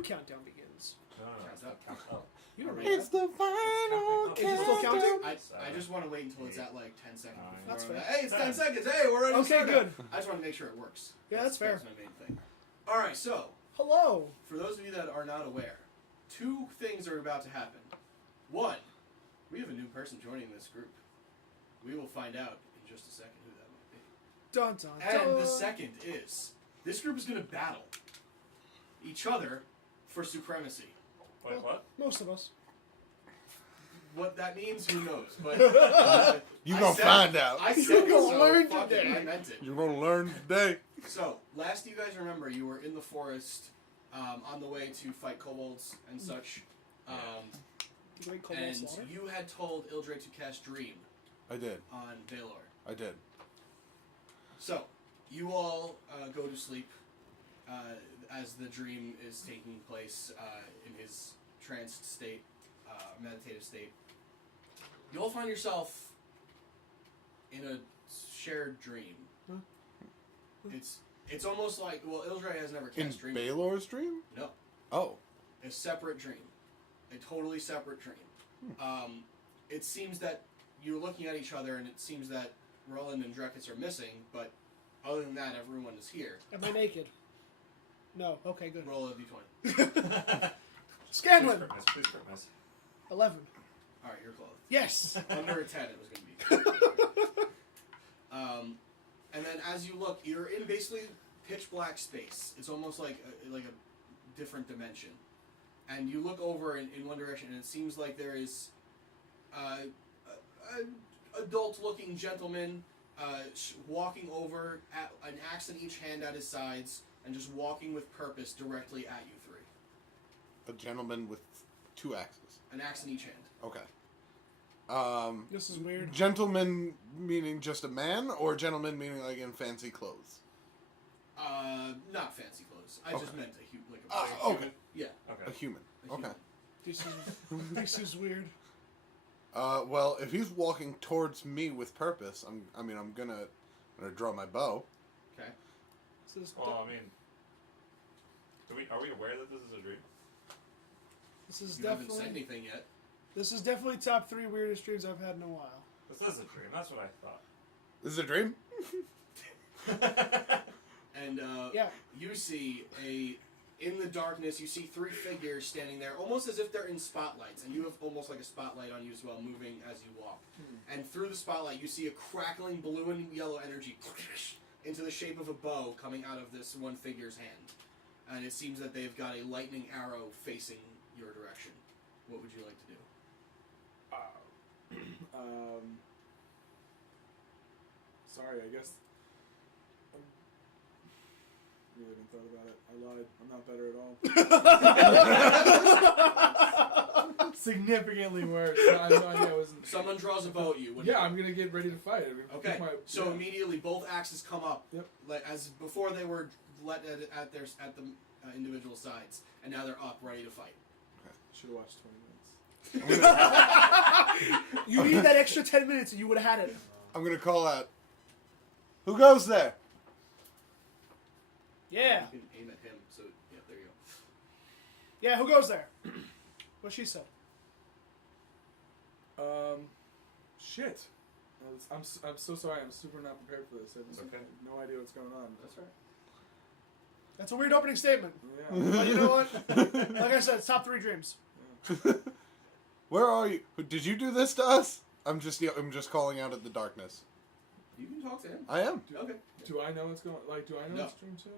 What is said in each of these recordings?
new countdown begins. Counts up. You don't It's the final Is it still counting? I just want to wait until it's at like 10 seconds. That's fair. Hey, it's 10 seconds. Hey, we're ready to Okay, start good. it. I just want to make sure it works. Yeah, that's fair. That's my main thing. All right, so Hello. for those of you that are not aware, 2 things are about to happen. 1, we have a new person joining this group. We will find out in just a second who that might be. Dun, dun, dun. And the second is, this group is going to battle each other for supremacy. Wait, what? Most of us. What that means, who knows? But You gonna find out. I said You gonna so, learn fuck it, today. I meant it. You're gonna learn today. So, last you guys remember, you were in the forest on the way to fight kobolds and such. The great Cobalt And Slaughter. you had told Ildre to cast Dream I did. on Valor. I did. So, you all go to sleep as the dream is taking place in his tranced state, meditative state. You all find yourself in a shared dream. Huh? It's almost like, well, Ildre has never In cast Dream. Baylor's dream? No. Oh. A separate dream. A totally separate dream. It seems that you're looking at each other and it seems that Ruland and Drekas are missing, but other than that, everyone is here. Am I naked? No. Okay, good. Roll a d20. Scanlan. Please miss. 11. Alright, you're close. Yes. Under a 10 it was going to be. And then as you look, you're in basically pitch black space. It's almost like a different dimension. And you look over in one direction and it seems like there is an adult-looking gentleman walking over, an axe in each hand at his sides, and just walking with purpose directly at you 3. A gentleman with 2 axes. An axe in each hand. Okay. This is weird. Gentleman meaning just a man, or gentleman meaning like in fancy clothes? Not fancy clothes. I just meant like a Okay. Yeah. A Okay. human. A human. Okay. This is weird. Well, if he's walking towards me with purpose, I'm gonna draw my bow. Okay. This is, Well, I mean, are we aware that this is a dream? this is You haven't said definitely anything yet. this is definitely top 3 weirdest dreams I've had in a while. This is a dream. That's what I thought. This is a dream? And Yeah. you see in the darkness, you see 3 figures standing there, almost as if they're in spotlights, and you have almost like a spotlight on you as well, moving as you walk. And through the spotlight, you see a crackling blue and yellow energy into the shape of a bow coming out of this one figure's hand. And it seems that they've got a lightning arrow facing your direction. What would you like to do? Sorry, I guess. I really haven't thought about it. I lied. I'm not better at all. Significantly worse. I had no idea I wasn't. Someone draws a bow at you. What do you Yeah, do? I'm gonna get ready to fight. Okay, so yeah. immediately both axes come up, Yep. like as before they were let at the individual sides, and now they're up ready to fight. Should have watched 20 minutes. You need that extra 10 minutes and you would have had it. I'm gonna call out. Who goes there? Yeah. You can aim at him. So yeah, there you go. Yeah, who goes there? What she said. Shit. I'm so sorry. I'm super not prepared for this. I It's okay. have no idea what's going on. That's right. That's a weird opening statement. Yeah. But you know what? Like I said, it's top 3 dreams. Where are you? Did you do this to us? I'm just calling out at the darkness. You can talk to him. I am. Okay. Do I know what's going? Like, do I know No. it's dream too?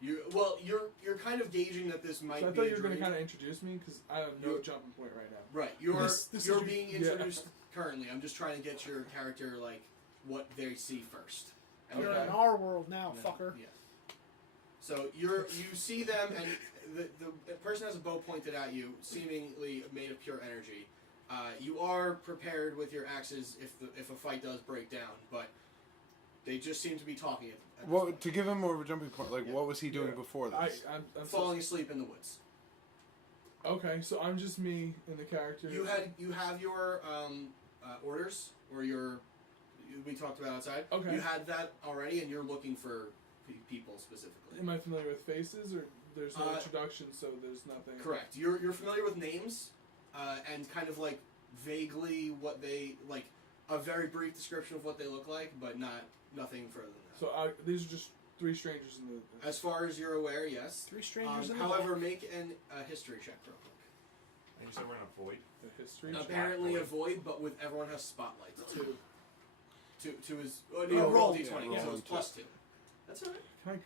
You're kind of gauging that this might So I be thought a you were dream. going to kind of introduce me because I have no You- jumping point right now. Right. You're This you're is- being introduced currently. I'm just trying to get your character like what they see first. And You're then- in our world now, and then- fucker. Yeah. So you see them, and the person has a bow pointed at you, seemingly made of pure energy. You are prepared with your axes if a fight does break down, but they just seem to be talking. At this Well, point. to give him more of a jumping point, like Yeah. what was he doing Yeah. before this? I'm falling asleep in the woods. Okay, so I'm just me in the character. You have your orders or your we talked about outside. Okay. You had that already, and you're looking for people specifically. Am I familiar with faces, or there's no Uh, introduction, so there's nothing? Correct. You're familiar with names, and kind of like vaguely what they like, a very brief description of what they look like, but nothing further than that. So these are just 3 strangers in the. As far as you're aware, yes. 3 strangers in the However, make a history check real quick. And you said we're in a void? The history. Apparently a void, but with everyone has spotlights. 2. Two is roll. D20, Yeah, so roll it's plus 2. That's alright. Can I?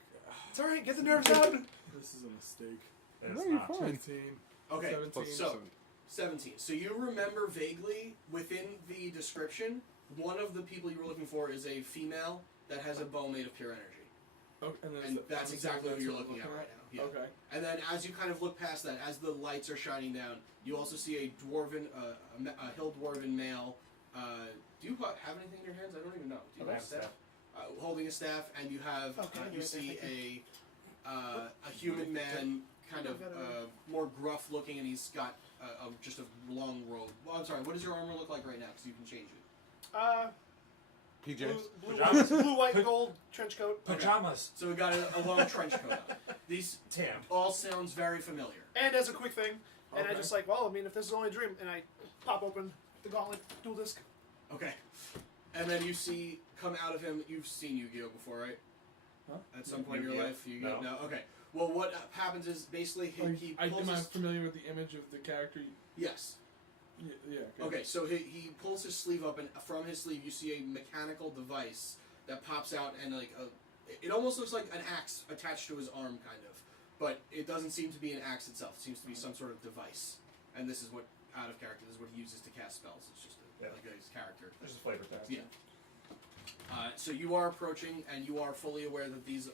It's alright, get the nerves out. This is a mistake. It's No, you're not. fine. 15. Okay, 17. so 17. So you remember vaguely within the description, one of the people you were looking for is a female that has a bow made of pure energy. Oh, And that's exactly who you're looking at right now. Yeah. Okay. And then as you kind of look past that, as the lights are shining down, you also see a dwarven, a hill dwarven male. Do you have anything in your hands? I don't even know. Do you I have a have staff? staff. Holding a staff, and you have you see a human man, kind of more gruff looking, and he's got just a long robe. Well, I'm sorry. What does your armor look like right now? Because you can change it. PJs. Pajamas. Blue, white, gold trench coat. Pajamas. So we got a long trench coat on. These Tam. all sounds very familiar. And as a quick thing, and I Okay. just like, well, I mean, if this is only a dream, and I pop open the gauntlet dual disc. Okay. And then you see come out of him. You've seen Yu-Gi-Oh before, right? Huh? At some point in your Yu-Gi-Oh? life, Yu-Gi-Oh. No. No. Okay. Well, what happens is basically he Am pulls I his, familiar with the image of the character? yes. Yeah. Okay. So he pulls his sleeve up, and from his sleeve you see a mechanical device that pops out, and like it almost looks like an axe attached to his arm, kind of, but it doesn't seem to be an axe itself. It seems to be some sort of device, and this is what out of character. This is what he uses to cast spells. It's just like his character. Just a flavor test. Yeah. So you are approaching, and you are fully aware that these,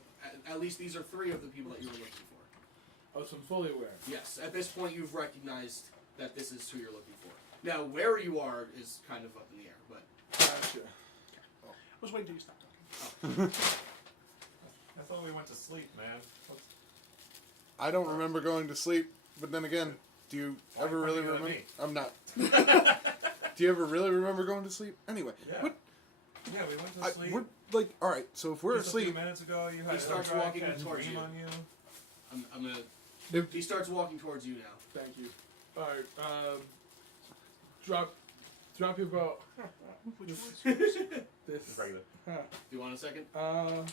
at least these are 3 of the people that you were looking for. Oh, so I'm fully aware. Yes, at this point you've recognized that this is who you're looking for. Now, where you are is kind of up in the air, but Gotcha. I was waiting till you stopped talking. I thought we went to sleep, man. I don't remember going to sleep, but then again, do you Why ever are you really pointing remember? at me? I'm not. Do you ever really remember going to sleep? Anyway, Yeah. what? Yeah, we went to sleep. We're like, all right. So if we're Just a few asleep, minutes ago, you had He starts Eldra walking cast towards Dream you. on you. I'm gonna. If- He starts walking towards you now. Thank you. Alright, drop your bow. Which was This. Just regular. Huh. Do you want a second? Thanks.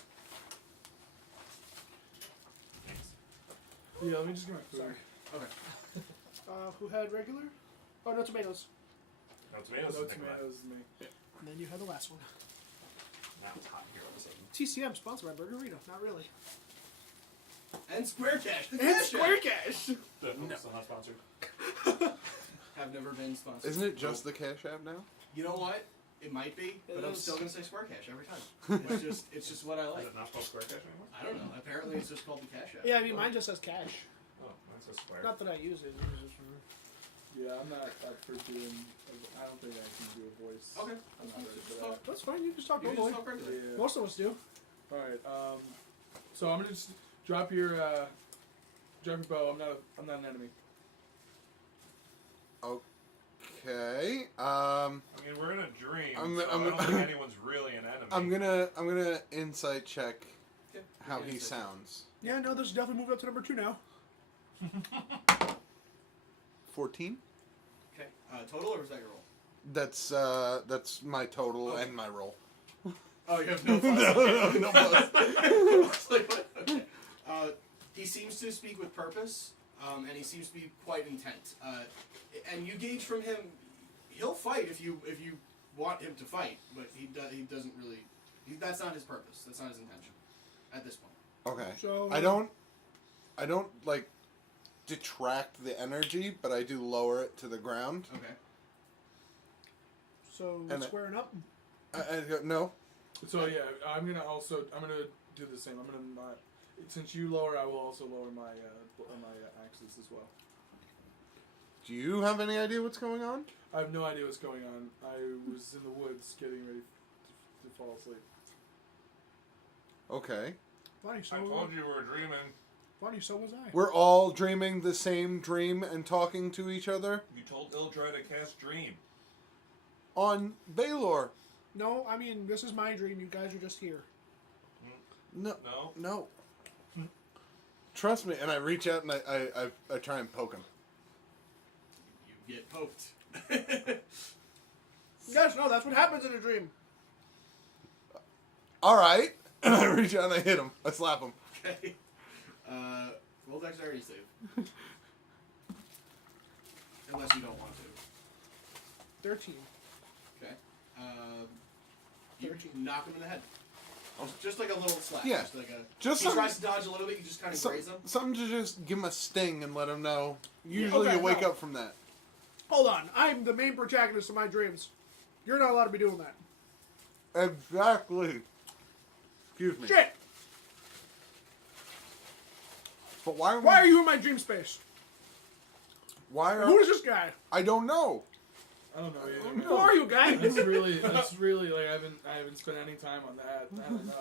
Yeah, let me just get my food. Sorry. Okay. Who had regular? Oh, no tomatoes. No tomatoes. No Think about it. tomatoes is me. And then you had the last one. Now it's hot here all of a sudden. TCM sponsored by Burgerino. Not really. And Square Cash. The And cash Square app. Cash. Still not sponsored. Have never been sponsored. isn't it just the Cash App now? You know what? It might be, but It I'm is. still gonna say Square Cash every time. It's just what I Is like. it not called Square Cash anymore? I don't know. Apparently, it's just called the Cash App. Yeah, I mean, mine just says cash. Oh, mine's a Square. Not that I use it. It's just Yeah, I'm not up for doing. I don't think I can do a voice. Okay. I'm not ready Just for talk. that. That's fine. You can just talk You can normally. just talk regular. Yeah. Most of us do. Alright, so I'm gonna just drop your bow. I'm not an enemy. Okay. I mean, we're in a dream. I'm- so I'm- I don't think anyone's really an enemy. I'm gonna insight check Okay. how Okay, he so- sounds. Yeah, no, there's definitely moved up to number 2 now. 14. Okay. Total, or is that your roll? That's my total Okay. and my roll. Oh, you have no plus. No plus. I was like, what? Okay. He seems to speak with purpose, and he seems to be quite intent. And you gauge from him, he'll fight if you want him to fight, but he doesn't really. That's not his purpose. That's not his intention at this point. Okay. So I don't like detract the energy, but I do lower it to the ground. Okay. So And we're squaring up. I go, no. So yeah, I'm gonna do the same. I'm gonna not. Since you lower, I will also lower my axes as well. Do you have any idea what's going on? I have no idea what's going on. I was in the woods getting ready to fall asleep. Okay. Funny, so I told you we were dreaming. funny, so was I. We're all dreaming the same dream and talking to each other You told Ildra to cast Dream. on Baylor. No, I mean this is my dream. You guys are just here. No. No. No. Trust me, and I reach out and I try and poke him. You get poked. Yes, no, that's what happens in a dream. All right, and I reach out and I hit him. I slap him. Okay. Roll dexterity save. Unless you don't want to. 13. Okay. You knock him in the head. Just like a little slap. Yeah. Just like a. Just he some- tries to dodge a little bit. You just kind of graze him. Something to just give him a sting and let him know. Usually Okay, you wake no. up from that. Hold on. I'm the main protagonist of my dreams. You're not allowed to be doing that. Exactly. Excuse me. Shit! But why? Why are you in my dream space? Why are? Who is this guy? I don't know. I don't know either. Who are you, guy? That's really like I haven't spent any time on that. I don't know.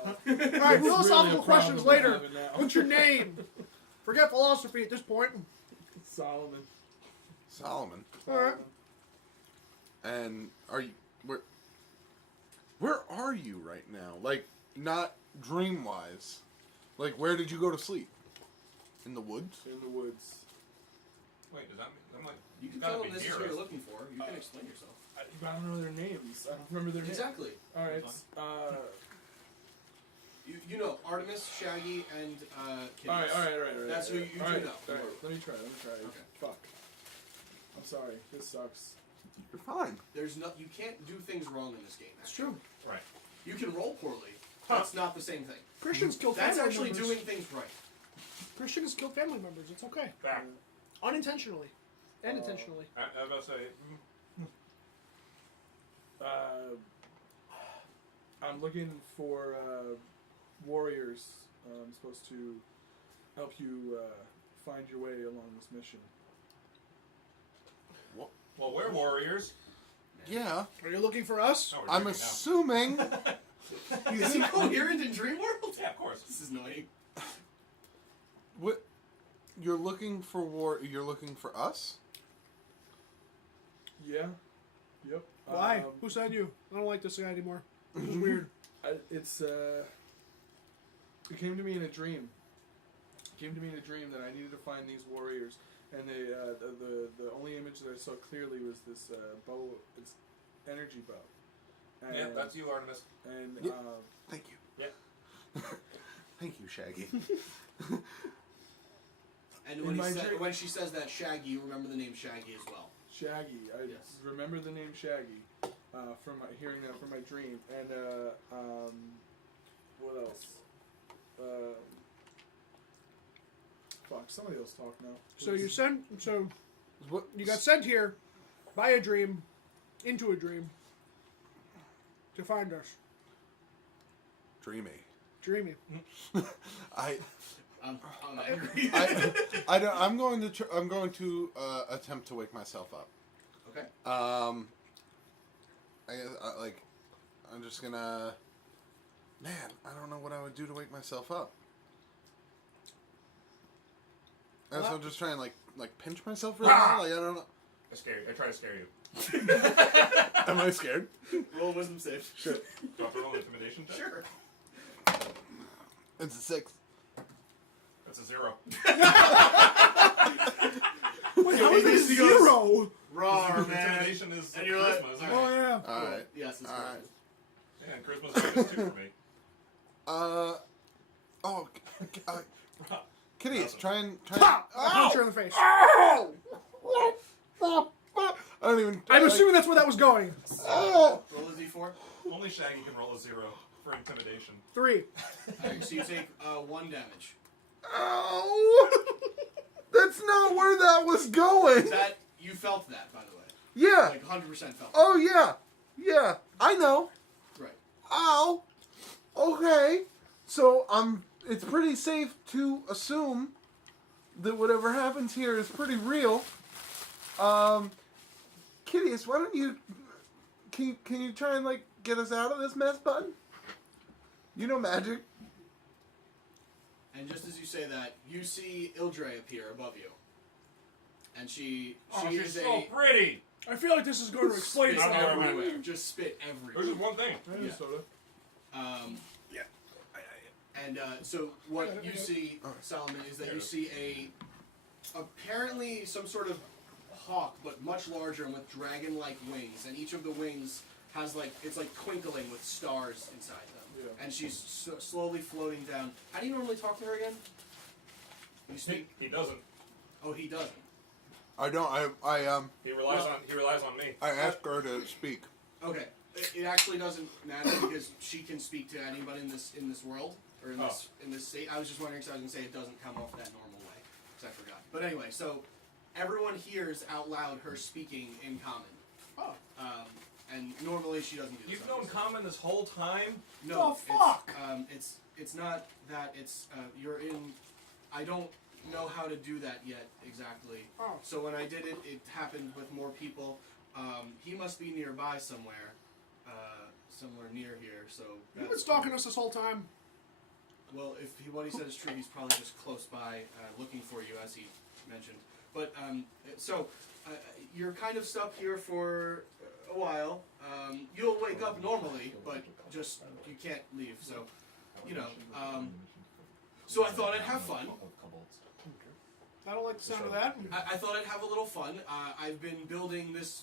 All right, It's philosophical really a questions problem later. we're having now. What's your name? Forget philosophy at this point. Solomon. Solomon. All right. And are you where are you right now? Like, not dream wise. Like, where did you go to sleep? In the woods? In the woods. Wait, does that mean I'm like? You can gotta tell be them this is near who you're us. looking for. You can explain yourself. I don't know their names. I don't remember their names. Exactly. All right. You know Artemis, Shaggy, and Kitteus. All right. That's who you do all right, know. All right, let me try. Okay. Fuck. I'm sorry. This sucks. You're fine. There's no. You can't do things wrong in this game. It's Actually. true. Right. You can roll poorly. That's not the same thing. Christians kill That's family actually members. doing things right. Christians kill family members. It's okay. Back. Unintentionally. And intentionally. I was about to say. I'm looking for warriors. I'm supposed to help you find your way along this mission. Well, we're warriors. Yeah. Are you looking for us? No, we're I'm drinking assuming Is he coherent in Dream World? now. Yeah, of course. This is annoying. what you're looking for you're looking for us? Yeah. Yep. Why? Who said you? I don't like this guy anymore. This is weird. It came to me in a dream. It came to me in a dream that I needed to find these warriors, and they the only image that I saw clearly was this bow, this energy bow. And, Yeah, that's you, Artemis. And Yeah. Thank you. Yeah. Thank you, Shaggy. And In when, my said, dream- when she says that Shaggy, you remember the name Shaggy as well. Shaggy. I Yes. remember the name Shaggy from hearing that from my dream. And what else? Fuck. Somebody else talk now. So you sent. So What you got sent here by a dream, into a dream, to find us. dreamy. Dreamy. I I'm angry. I don't, I'm going to attempt to wake myself up. Okay. I guess I'm just gonna. Man, I don't know what I would do to wake myself up. I guess Well- I'll just try and like pinch myself really hard. Like I don't know. I try to scare you. Am I scared? Roll a wisdom save. Sure. Do I have to roll an intimidation check? Sure. It's a 6. That's a 0. Wait, how is this He goes- 0? Rawr, man. Intimidation is And you're like, charisma, isn't Oh it? yeah. All right. Yes, it's All right. right. Yeah, and charisma's minus 2 for me. Oh. Kitteus, Awesome. try and. Punch her in the face. I don't even. I'm assuming that's where that was going. Oh. Roll a d4. Only Shaggy can roll a 0 for intimidation. 3. Alright, so you take 1 damage. Ow! That's not where that was going. That you felt that, by the way. Yeah. Like 100% felt. That. Oh yeah. Yeah. I know. Right. Ow. Okay. So it's pretty safe to assume that whatever happens here is pretty real. Kitteus, why don't you can you try and get us out of this mess, bud? You know magic. And just as you say that, you see Ildre appear above you. And she Oh, she's is so a pretty! I feel like this is going to explain spit something. everywhere. Just spit There's everywhere. just one thing. I have Yeah. soda. Um, Yeah. And so what you see, Solomon, is that you see apparently some sort of hawk, but much larger and with dragon-like wings. And each of the wings has it's like twinkling with stars inside them. Yeah. And she's slowly floating down. How do you normally talk to her again? You speak. He doesn't. Oh, he doesn't. I don't. He relies on me. I asked her to speak. Okay. It actually doesn't matter because she can speak to anybody in this world or in this state. I was just wondering because I was gonna say it doesn't come off that normal way because I forgot. But anyway, so everyone hears out loud her speaking in common. Oh. And normally she doesn't do this. You've known Common this whole time? No. Oh, fuck! It's not that. It's you're in. I don't know how to do that yet exactly. Oh. So when I did it, it happened with more people. He must be nearby somewhere. Somewhere near here, so... You've been stalking us this whole time. Well, if what he said is true, he's probably just close by, looking for you, as he mentioned. But, you're kind of stuck here for a while. You'll wake up normally, but just, you can't leave, so, so I thought I'd have fun. I don't like the sound of that. I thought I'd have a little fun. I've been building this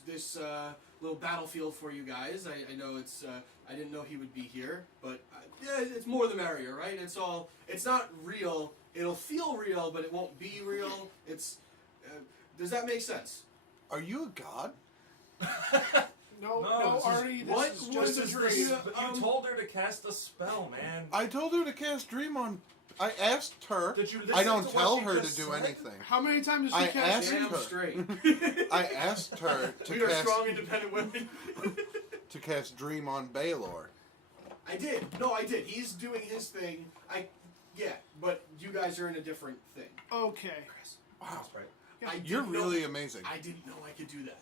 little battlefield for you guys. I know it's. I didn't know he would be here, but yeah, it's more the merrier, right? It's not real. It'll feel real, but it won't be real. It's. Does that make sense? Are you a god? No, Artie, this is just a dream. But you told her to cast a spell, man. I told her to cast Dream on. I asked her. Did you listen I don't to tell what she her to just do said? anything. How many times I has she cast asked dream? her. Straight. I asked her to We are cast strong, independent women. to cast Dream on Baylor. I did. No, I did. He's doing his thing. Yeah, but you guys are in a different thing. Okay. Wow, That's right. you're didn't know- really amazing. I didn't know I could do that.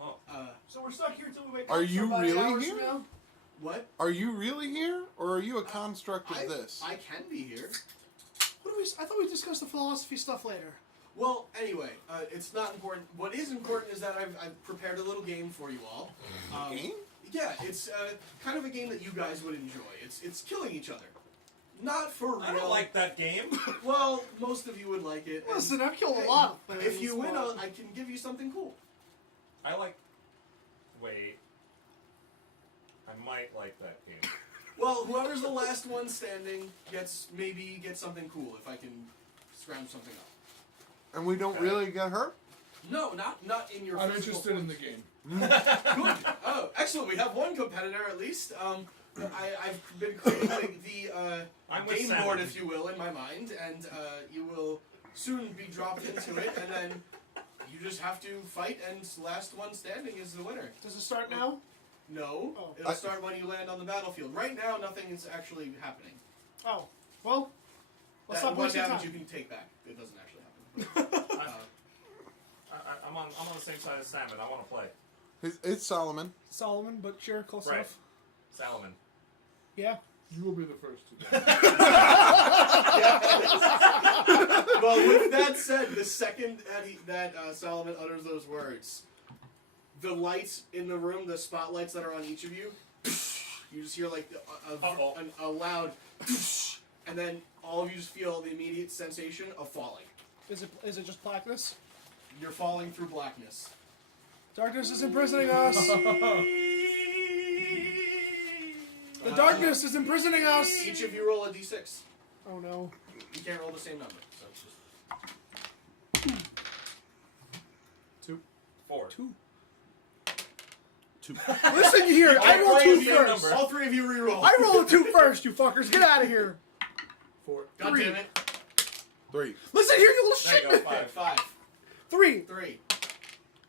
Oh. So we're stuck here till we wake up. Are you somebody really hours here? from now? What? Are you really here, or are you a construct of this? I can be here. I thought we discussed the philosophy stuff later. Well, anyway, it's not important. What is important is that I've prepared a little game for you all. Game? Yeah, it's kind of a game that you guys would enjoy. It's killing each other. Not for real. I don't like that game. Well, most of you would like it. and- Listen, I've killed hey, a lot of things. If you win, but- I can give you something cool. I like... Wait. I might like that game. Well, whoever's the last one standing gets something cool if I can scrounge something up. And we don't really get hurt? No, not in your. I'm physical interested in form. the game. Good. Oh, excellent. We have one competitor at least. I've been creating the I'm with game Sam. board, if you will, in my mind, and you will soon be dropped into it, and then you just have to fight, and last one standing is the winner. Does it start now? No, Oh. it'll start when you land on the battlefield. Right now, nothing is actually happening. Oh, well, let's That stop one wasting damage time. you can take back. It doesn't actually happen. I'm on the same side as Salmon. I want to play. It's Solomon. Solomon, but sure, close Right. enough. Salomon. Yeah. You will be the first to die. Well, with that said, the second that Solomon utters those words, the lights in the room, the spotlights that are on each of you, you just hear like a loud, and then all of you just feel the immediate sensation of falling. Is it just blackness? You're falling through blackness. Darkness is imprisoning us. The darkness is imprisoning us. Each of you roll a d6. Oh no. You can't roll the same number. So it's just 4. 2. 2. Listen here, I roll 2 your first. number. all three of you re-roll. I roll a 2 first, you fuckers. Get out of here. 4. God 3. damn it. 3. Listen here, you little There you shit. go, Okay, 5. 3. 3.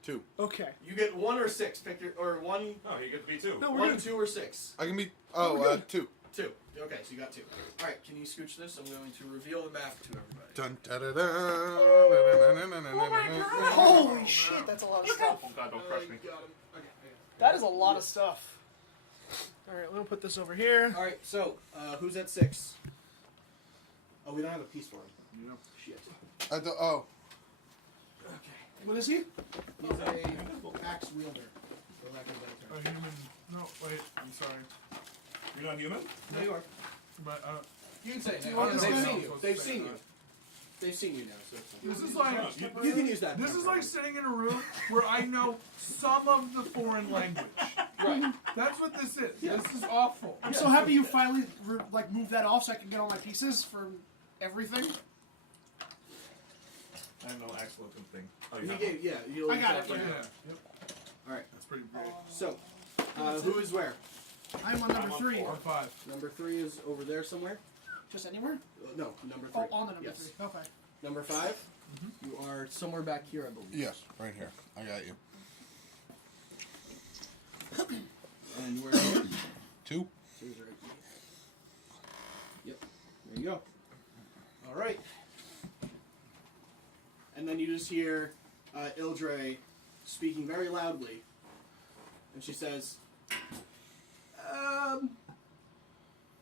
2. Okay. You get 1 or 6. Pick your or 1, No, you get to be 2. No, we're 1, good. 2, or 6. I can be. Oh, we're good. 2. 2. Okay, so you got 2. All right, can you scooch this? I'm going to reveal the map to everybody. Dun, da, da, da, Holy shit, that's a lot of stuff. Oh god, don't crush me. Got him. Okay. That is a lot of stuff. Alright, we'll put this over here. All right, so who's at 6? Oh, we don't have a piece for him. Yeah. Shit. Oh. Okay. What is he? He's a axe wielder. For lack of a A better term. human. No, wait. I'm sorry. You're not human? No, you are. But You can say it Do you now. want They've this seen guy? you. They've seen you. They've seen you now, so it's fine. This is like You can use that. this is like sitting in a room where I know some of the foreign language. Right. That's what this is. This is awful. I'm so happy you finally moved that off so I can get all my pieces for everything. I have no actual looking thing. Oh, you He have gave, yeah. You'll I got it, exactly- Yeah. Yep. All right. That's pretty great. So, who is where? I'm on number I'm on 3. four. On 5. Number 3 is over there somewhere. Just anywhere? No, number 3. Oh, on the number Yes. 3. Okay. Number 5. You are somewhere back here, I believe. Yes, right here. I got you. And where are you? 2. Here's right. Yep. There you go. All right. And then you just hear Ildre speaking very loudly, and she says,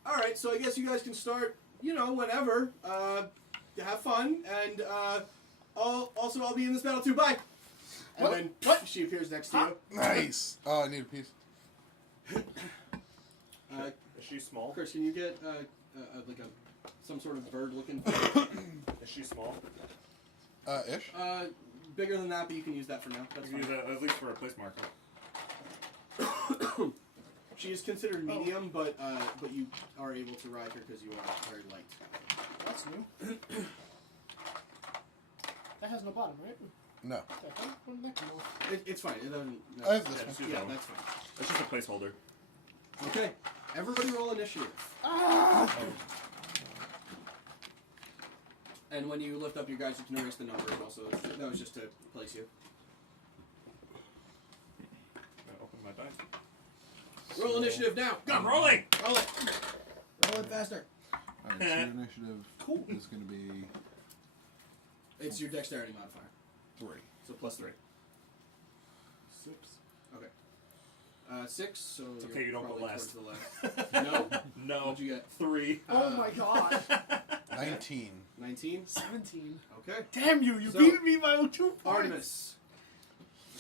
all right, so I guess you guys can start, whenever. Have fun, and I'll be in this battle too. Bye. And What? then What? she appears next to you. Nice. Oh, I need a piece. Is she small? Chris, can you get some sort of bird-looking thing? Is she small? Ish. Bigger than that, but you can use that for now. That's You can use fine. that at least for a place marker. She is considered medium, but you are able to ride her because you are very light. That's new. That has no bottom, right? No. What did that come off? It's fine. It doesn't. I have Yeah, this just one. use Yeah, that one. that's fine. It's just a placeholder. Okay, everybody roll initiative. Ah! And when you lift up your guys, you can erase the numbers. Also, that was just to place you. I open my dice. Roll initiative now. Go. I'm rolling! Roll it. Roll it faster. Alright, so your initiative is going to be It's your dexterity modifier. 3. So plus 3. 6. Okay. 6. So It's you're okay, you don't go probably last. towards the left. No. No. What'd you get? 3. Oh my god. 19. 19. 17. Okay. Damn you! You So, beat me by 2 points. Artemis.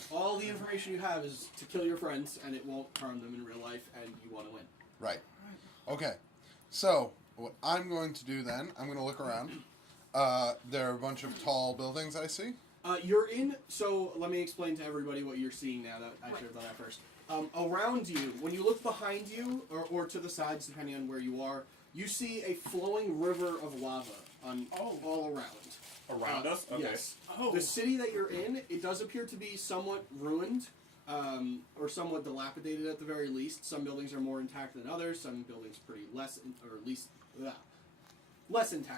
All the information you have is to kill your friends, and it won't harm them in real life, and you want to win. Right. Okay. So, what I'm going to do then, I'm going to look around. There are a bunch of tall buildings I see. You're in. So let me explain to everybody what you're seeing now. That I should have done that first. Around you, when you look behind you or to the sides, depending on where you are, you see a flowing river of lava all around. Around us? Okay. Yes. Oh. The city that you're in, it does appear to be somewhat ruined, or somewhat dilapidated at the very least. Some buildings are more intact than others. Some buildings pretty less intact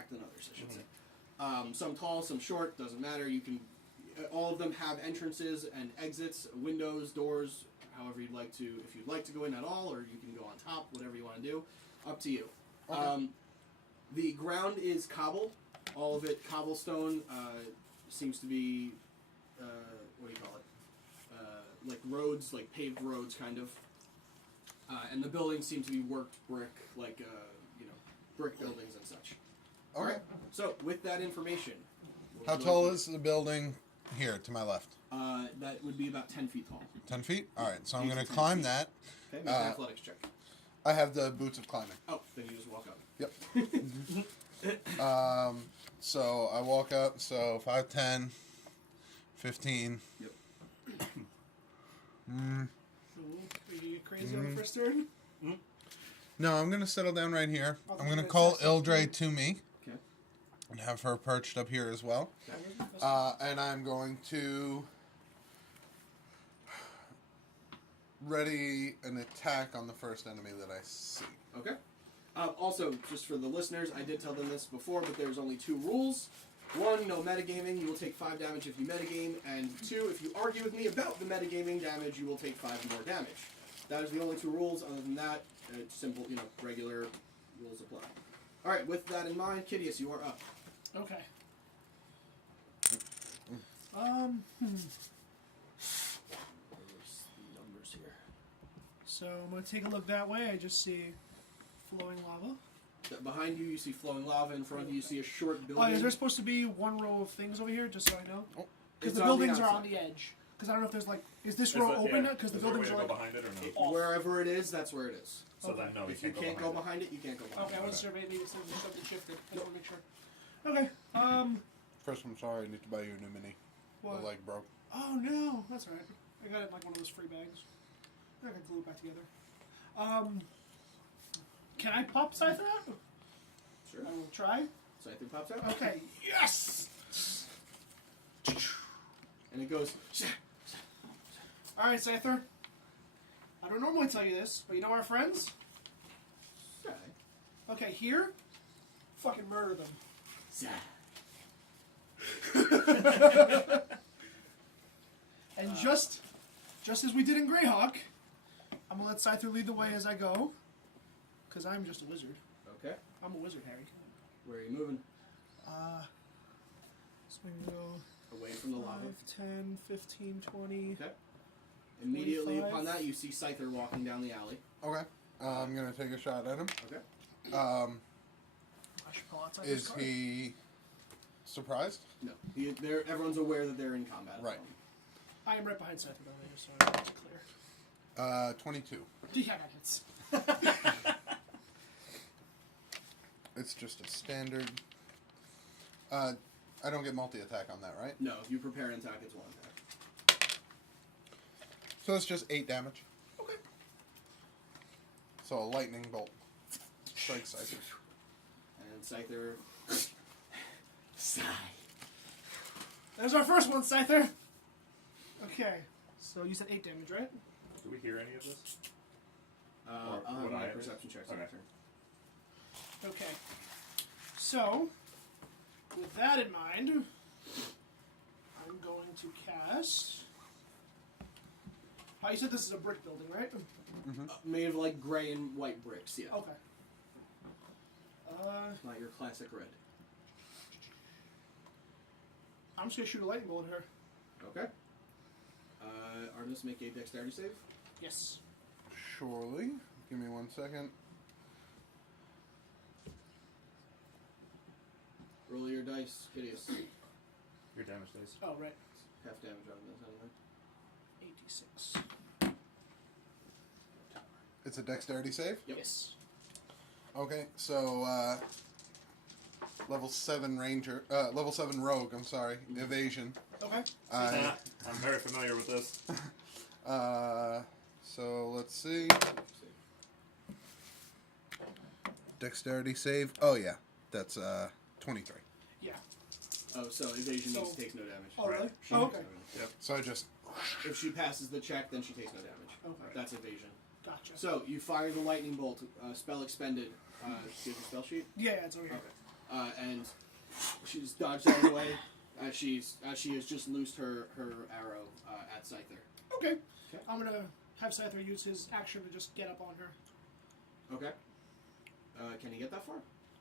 than others, I should say. Some tall, some short. Doesn't matter. You can. All of them have entrances and exits, windows, doors. However you'd like to. If you'd like to go in at all, or you can go on top. Whatever you want to do. Up to you. Okay. The ground is cobble. All of it cobblestone. Seems to be, what do you call it? Like roads, like paved roads, kind of. And the buildings seem to be worked brick, like brick buildings and such. Okay. Alright. So with that information, what How would you tall like to is the building here to my left? do? That would be about 10 feet tall. 10 feet? Alright, so I'm 8 going to to 10 climb feet. that. Okay, make an athletics check. I have the boots of climbing. Oh, then you just walk up. Yep. So I walk up, so 5, 10, 15. Yep. Are you crazy on the first turn? No, I'm going to settle down right here. Oh, I'm going to that's call nice. Ildre to me Okay. and have her perched up here as well. And I'm going to ready an attack on the first enemy that I see. Okay. Also, just for the listeners, I did tell them this before, but there's only 2 rules. 1, no metagaming. You will take 5 damage if you metagame. And 2, if you argue with me about the metagaming damage, you will take 5 more damage. That is the only 2 rules. Other than that, it's simple, regular rules apply. Alright, with that in mind, Kitteus, you are up. Okay. Where's the numbers here? So I'm gonna take a look that way. I just see flowing lava. Behind you, you see flowing lava. In front of you, you see a short Oh, building. is there supposed to be one row of things over here, just so I know? Oh. Because It's the on the buildings are on outside. the edge. Because I don't know if there's like, is this row open? Because the Is there a way buildings to are go like. behind it or no? Wherever it is, that's where it is. So Okay. then no, If you can't go behind it, you can't go behind Okay, I it. want to survey it. Maybe it's something shifted. I just want to make sure. Okay. First, I'm sorry. I need to buy you a new mini. What? The leg broke. Oh no, that's alright. I got it in like one of those free bags. I can glue it back together. Can I pop Scyther out? Sure. I will try. Scyther pops out. Okay. Yes. And it goes. All right, Scyther. I don't normally tell you this, but you know our friends. Okay. Okay, here. Fucking murder them. And just as we did in Greyhawk, I'm gonna let Scyther lead the way as I go, because I'm just a wizard. Okay. I'm a wizard, Harry. Where are you moving? So we can go Away from the lava. 5, 10, 15, 20. Okay. Immediately 25. upon that, you see Scyther walking down the alley. Okay. I'm gonna take a shot at him. Okay. I should pull out Scyther's Is card. he surprised? No. Everyone's aware that they're in combat. at the Right. moment. I am right behind Scyther, though, just so I know it's clear. 22. Yeah, that hits. It's just a standard. I don't get multi-attack on that, right? No, if you prepare an attack, it's one attack. So it's just 8 damage. Okay. So a lightning bolt strikes Scyther. And Scyther. Sigh. There's our first one, Scyther. Okay. So you said 8 damage, right? Do we hear any of this? I'll have would my I- perception checks on okay. turn. Okay. So, with that in mind, I'm going to cast. Oh, you said this is a brick building, right? Made of like gray and white bricks, yeah. Okay. Not your classic red. I'm just gonna shoot a lightning bolt at her. Okay. Artemis, make a dexterity save. Yes. Surely. Give me 1 second. Roll your dice, Kitteus. Your damage dice. Oh, right. Half damage on this anyway. 86. It's a dexterity save? Yep. Yes. Okay, so level 7 ranger, level 7 rogue, I'm sorry, evasion. Okay. I'm very familiar with this. So let's see. Dexterity save. Oh yeah, that's 23. Yeah. Oh, so evasion So- means she takes no damage. Oh, really? She Oh, takes okay. no damage. So I just If she passes the check, then she takes no damage. Okay. That's evasion. Gotcha. So you fire the lightning bolt. Spell expended. Do you have the spell sheet? Yeah, it's over here. Okay. And she's dodged out of the way as she has just loosed her arrow at Scyther. Okay. Okay. I'm gonna have Scyther use his action to just get up on her. Okay. Can he get that far?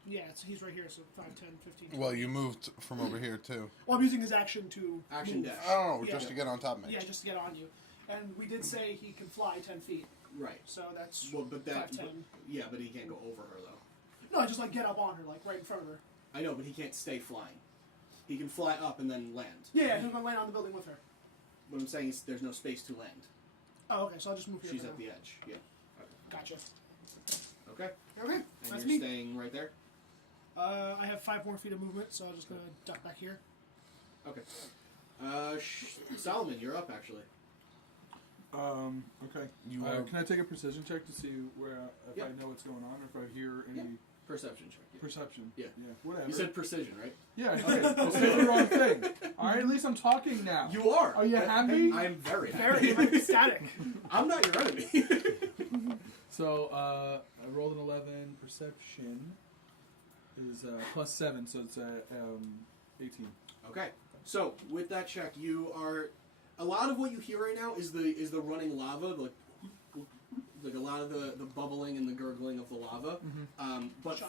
Yeah, he's right here, so 5, 10, 15. 20. well, you moved from over here too. Well, I'm using his action to Action move. dash. Oh, Yeah. just to get on top of me. Yeah, just to get on you. And we did say he can fly 10 feet, Right. so that's Well, but that. 5, 10. Yeah, but he can't go over her though. No, just like get up on her, like right in front of her. I know, but he can't stay flying. He can fly up and then land. Yeah, he's gonna land on the building with her. What I'm saying is there's no space to land. Oh, okay, so I'll just move here. She's for at now. the edge. Yeah. Gotcha. Okay. Okay, And that's you're me. staying right there? I have 5 more feet of movement, so I'm just gonna duck back here. Okay. Solomon, you're up actually. Okay. You are Can I take a precision check to see where if Yeah. I know what's going on, or if I hear any Yeah. Perception check. Yeah. perception? Yeah. Yeah. Whatever. You said precision, right? yeah. I did. I said the wrong thing. All right. At least I'm talking now. You are. Are you happy? I'm very happy. Very ecstatic. I'm not your enemy. So I rolled an 11. Perception is +7, so it's 18. Okay. So with that check, you are. A lot of what you hear right now is the running lava, like a lot of the bubbling and the gurgling of the lava. But Shut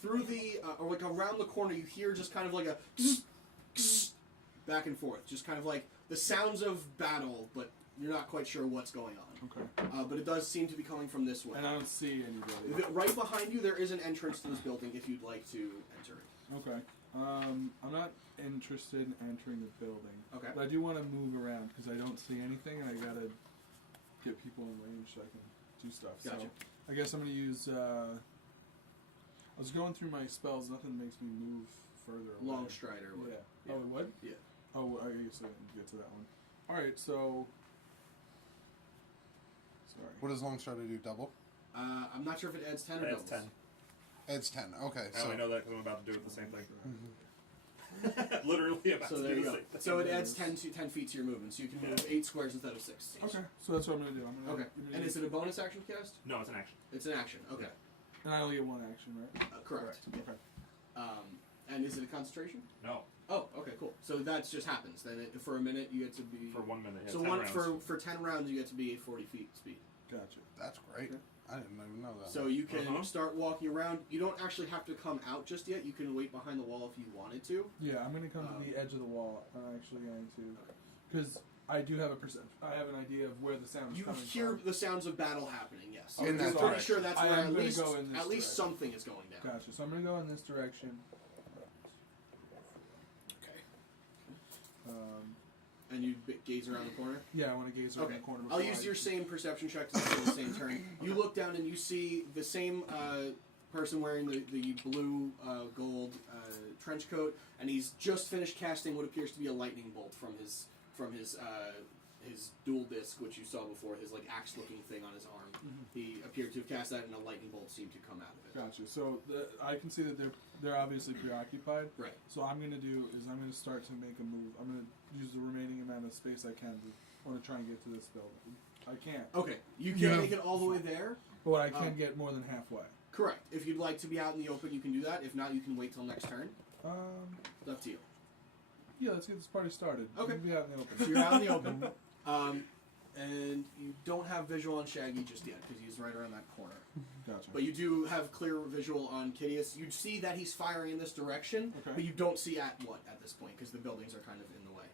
through the or like around the corner, you hear just kind of like a back and forth, just kind of like the sounds of battle, but you're not quite sure what's going on. Okay. But it does seem to be coming from this way. And I don't see anybody. Right behind you, there is an entrance to this building if you'd like to enter it. Okay. I'm not interested in entering the building. Okay. But I do want to move around because I don't see anything, and I gotta get people in range so I can do stuff. Gotcha. So I guess I'm gonna use. I was going through my spells. Nothing makes me move further away. Long strider. Yeah. Yeah. Oh, what? Yeah. Oh, I guess I didn't get to that one. All right, so. Sorry. What does long strider do? Double? I'm not sure if it adds 10 or That's doubles. 10. It's 10. Okay. I So only know that because I'm about to do it the same thing. Literally about So to there do you the go. same thing. So it adds 10 feet to your movement, so you can move 8 squares instead of 6. Okay, so that's what I'm gonna do. I'm gonna, Okay. And is it a bonus action cast? No, it's an action. It's an action. Okay. And I only get one action, right? Correct. Okay. And is it a concentration? No, Oh, okay, cool. So that just happens. Then for a minute you get to be. for 1 minute. Yeah, so 10 one rounds. for 10 rounds you get to be 40 feet speed. Gotcha. that's great. Okay. I didn't even know that. So you can Uh-huh. start walking around. You don't actually have to come out just yet. You can wait behind the wall if you wanted to. Yeah, I'm gonna come to the edge of the wall. I'm actually going to, because I do have a perception. I have an idea of where the sound is You coming hear from. the sounds of battle happening. Yes. In You're that pretty direction. sure that's I where am at gonna least go in this at least direction. something is going down. Gotcha. So I'm gonna go in this direction. Okay. And you gaze around the corner. Yeah, I want to gaze around Okay. the corner. I'll before use I- your same perception check to do the same turn. You look down and you see the same person wearing the blue gold trench coat, and he's just finished casting what appears to be a lightning bolt from his dual disc, which you saw before, his like axe-looking thing on his arm. Mhm. He appeared to have cast that, and a lightning bolt seemed to come out of it. Gotcha. So I can see that they're obviously preoccupied. Right. So I'm gonna do is I'm gonna start to make a move. I'm gonna use the remaining amount of space I can to want to try and get to this building. I can't, Okay. You can't Yeah. make it all the way there. but I can get more than halfway. Correct. If you'd like to be out in the open, you can do that. If not, you can wait till next turn. It's up to you. Yeah, let's get this party started. Okay. We'll be out in the open. So you're out in the open, and you don't have visual on Shaggy just yet because he's right around that corner. Gotcha. But you do have clear visual on Kitteus. You see that he's firing in this direction, Okay. but you don't see at this point because the buildings are kind of in the way.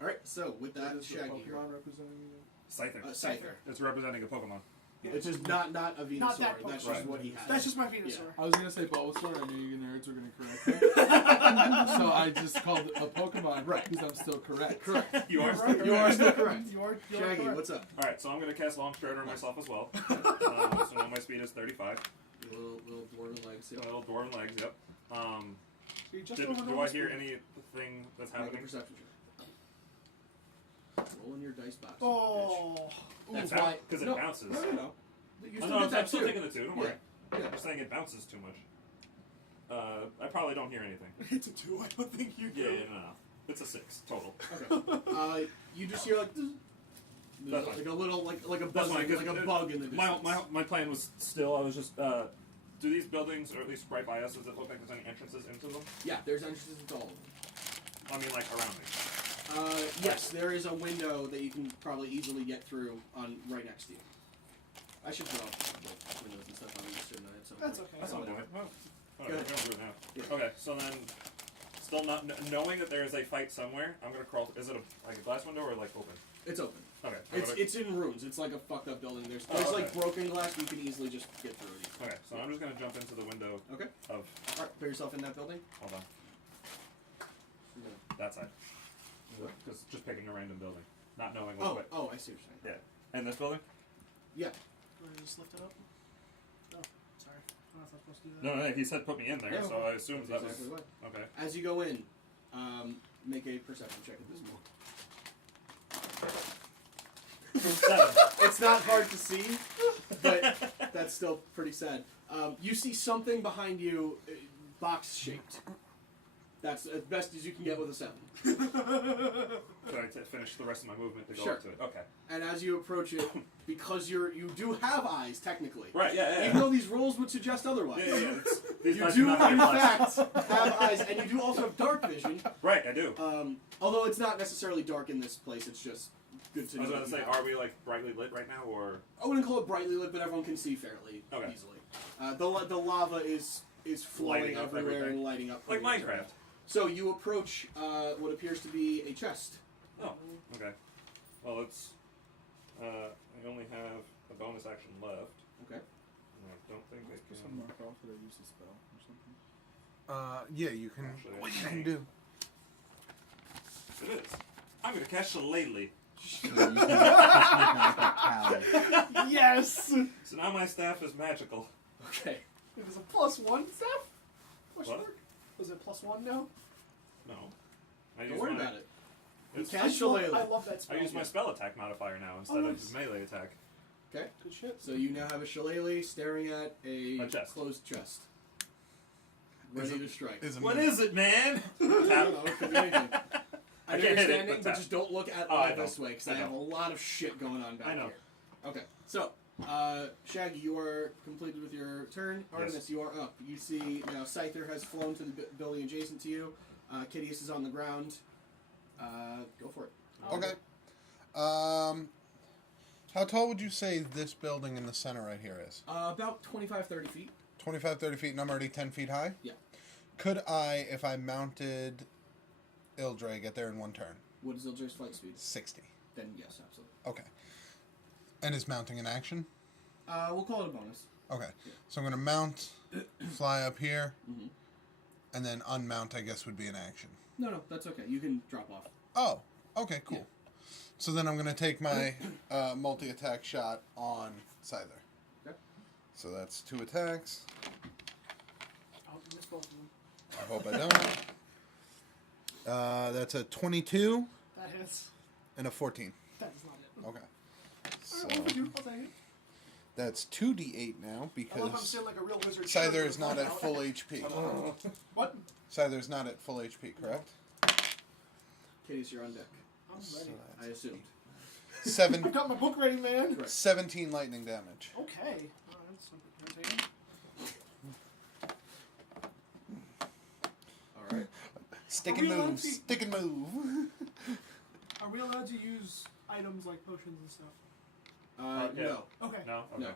All right. So with that, What is the Shaggy here. Pokemon representing? Scyther. Scyther. It's representing a Pokemon. It's just not a Venusaur. Not that That's Pokemon. just what he has. That's just my Venusaur. I was gonna say Bulbasaur. I knew you nerds were gonna correct me. So I just called it a Pokemon, Right. Because I'm still correct. correct. You are You're right. You are still correct. You're Shaggy, correct. what's up? Alright, so I'm going to cast Long Strider on myself as well. So now my speed is 35. Your little dwarven legs. My little dwarven legs, yep. You're just Do over I normal hear speed. anything that's Make a happening? perception check. Roll in your dice box. you Oh. bitch. That's Bounce- why. 'cause it no, bounces. No. You Oh, still no, get I'm that still too. taking the 2, don't worry. Yeah. I'm just saying it bounces too much. I probably don't hear anything. It's a 2. I don't think you do. Yeah, no. It's a 6 total. Okay. You just hear like That's like fine. a little like a That's buzzing, fine, 'cause like a bug in the distance. my plan was still, I was just, do these buildings, or at least right by us, does it look like there's any entrances into them? Yeah, there's entrances into all of them. I mean, like, around me. Yes, there is a window that you can probably easily get through on right next to you. I should put up like, windows and stuff on you just so I have some. That's okay. That's not whatever. doing it. Well, Go we ahead. don't do it now. Yeah. Okay, so then, still not knowing that there is a fight somewhere, I'm gonna crawl. Is it like a glass window or like open? It's open. Okay. I'm gonna- It's in rooms. It's like a fucked up building. There's Oh, like okay. broken glass, but you can easily just get through it. Okay, so I'm just gonna jump into the window Okay. of. All right, put yourself in that building. Hold on. That side. Because just picking a random building, not knowing what. way. Oh, I see what you're saying. Yeah. And this building? Yeah. Or just lift it up? No. Sorry. I don't know if I'm supposed to do that. No, he said put me in there, Yeah, so okay. I assumed that That's exactly was right. okay. As you go in, make a perception check at this point. 7. It's not hard to see, but that's still pretty sad. You see something behind you, box shaped. That's as best as you can get with a 7. Should I finish the rest of my movement to go Sure. up to it? Okay. And as you approach it, because you do have eyes technically, Right. Yeah. even though these rolls would suggest otherwise. Yeah. These You guys do, not in have glass. fact, have eyes, and you do also have dark vision. Right, I do. Although it's not necessarily dark in this place, it's just good to I know. was about to that say, you have- are we like brightly lit right now, or I wouldn't call it brightly lit, but everyone can see fairly Okay. easily. The lava is flowing Lighting up everywhere everything. and lighting up. like pretty much Minecraft? So you approach what appears to be a chest. Oh, okay. Well, it's. I only have a bonus action left. Okay. And I don't think I Just can. mark off that I used a spell or something. Yeah, you can. Actually, What you that's can me. do? It is. I'm gonna cast Shillelagh. So you can just make it like a cow. Yes! So now my staff is magical. Okay. It was a +1 staff? Question What? mark? Was it +1 now? No. I Don't use worry my, about it. You it's- cast I Shillelagh. love that spell. I use my spell attack modifier now instead nice. of melee attack. Okay. Good shit. So you now have a shillelagh staring at a chest. closed chest. Ready to strike. What is it, man? I don't know. It could be anything. I know can't you're hit it, standing, but but tap. just don't look at Oh, I live know. this way because I I have a know. lot of shit going on back I know. here. Okay. So, Shaggy, you are completed with your turn. Artemis, Yes. you are up. You see now Scyther has flown to the building adjacent to you. Kitteus is on the ground. Go for it. Okay. How tall would you say this building in the center right here is? About 25-30 feet. 25, 30 feet, and I'm already 10 feet high? Yeah. Could I, if I mounted Ildre, get there in one turn? What is Ildre's flight speed? 60. Then yes, absolutely. Okay. And is mounting an action? We'll call it a bonus. Okay. So I'm going to mount, fly up here, Mhm. and then unmount, I guess, would be an action. No, that's okay. You can drop off. Oh, okay, cool. Yeah. So then I'm going to take my multi-attack shot on Scyther. Okay. So that's 2 attacks. I'll miss both of them. I hope I don't. That's a 22 That hits. and a 14. That is not it. Okay. So Alright, what would you? I'll take it. that's 2d8 now I love how I'm because sitting like a real wizard. Scyther is not at full HP. What? Scyther is not at full HP, correct? Kitteus, you're on deck. I'm So ready. I assumed. I've got my book ready, man. Right. 17 lightning damage. Okay. Alright, so rotating. All right. Stick Are and we allowed move. to- Stick and move. Are we allowed to use items like potions and stuff? Yeah. No. Okay. No? Okay. No.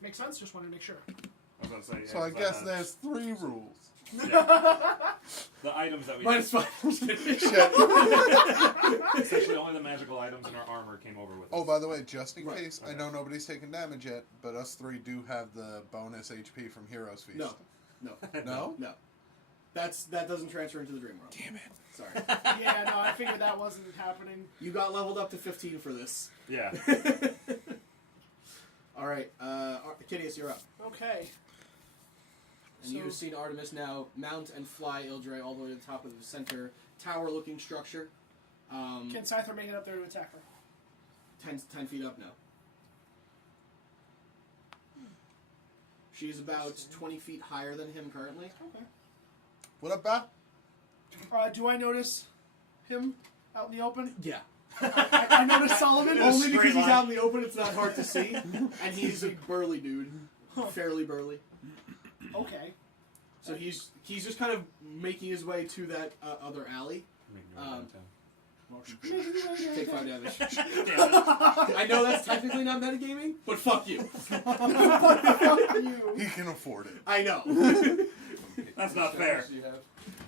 Makes sense. Just wanted to make sure. I was about to say, yeah, So I 'cause guess had- there's 3 rules. the items that we Minus 5. essentially only the magical items in our armor came over with us. Oh, by the way, just in Right, case, I okay. know nobody's taken damage yet, but us 3 do have the bonus HP from Hero's Feast. No. No. No? No. That doesn't transfer into the dream world. Damn it. Sorry. Yeah, no, I figured that wasn't happening. You got leveled up to 15 for this. Yeah. All right. Kitteus, you're up. Okay. And So- you've seen Artemis now mount and fly Ildre all the way to the top of the center tower-looking structure. Can Scyther make it up there to attack her? 10 feet up now. She's about 20 feet higher than him currently. Okay. What up, Bat? Do I notice him out in the open? Yeah. I notice Solomon. Yes. Only straight because he's line. out in the open, it's not hard to see. And he's a burly dude. Fairly burly. Okay. So he's just kind of making his way to that other alley. Take 5 damage. I know that's technically not metagaming, but fuck you. Fuck you. He can afford it. I know. That's not fair.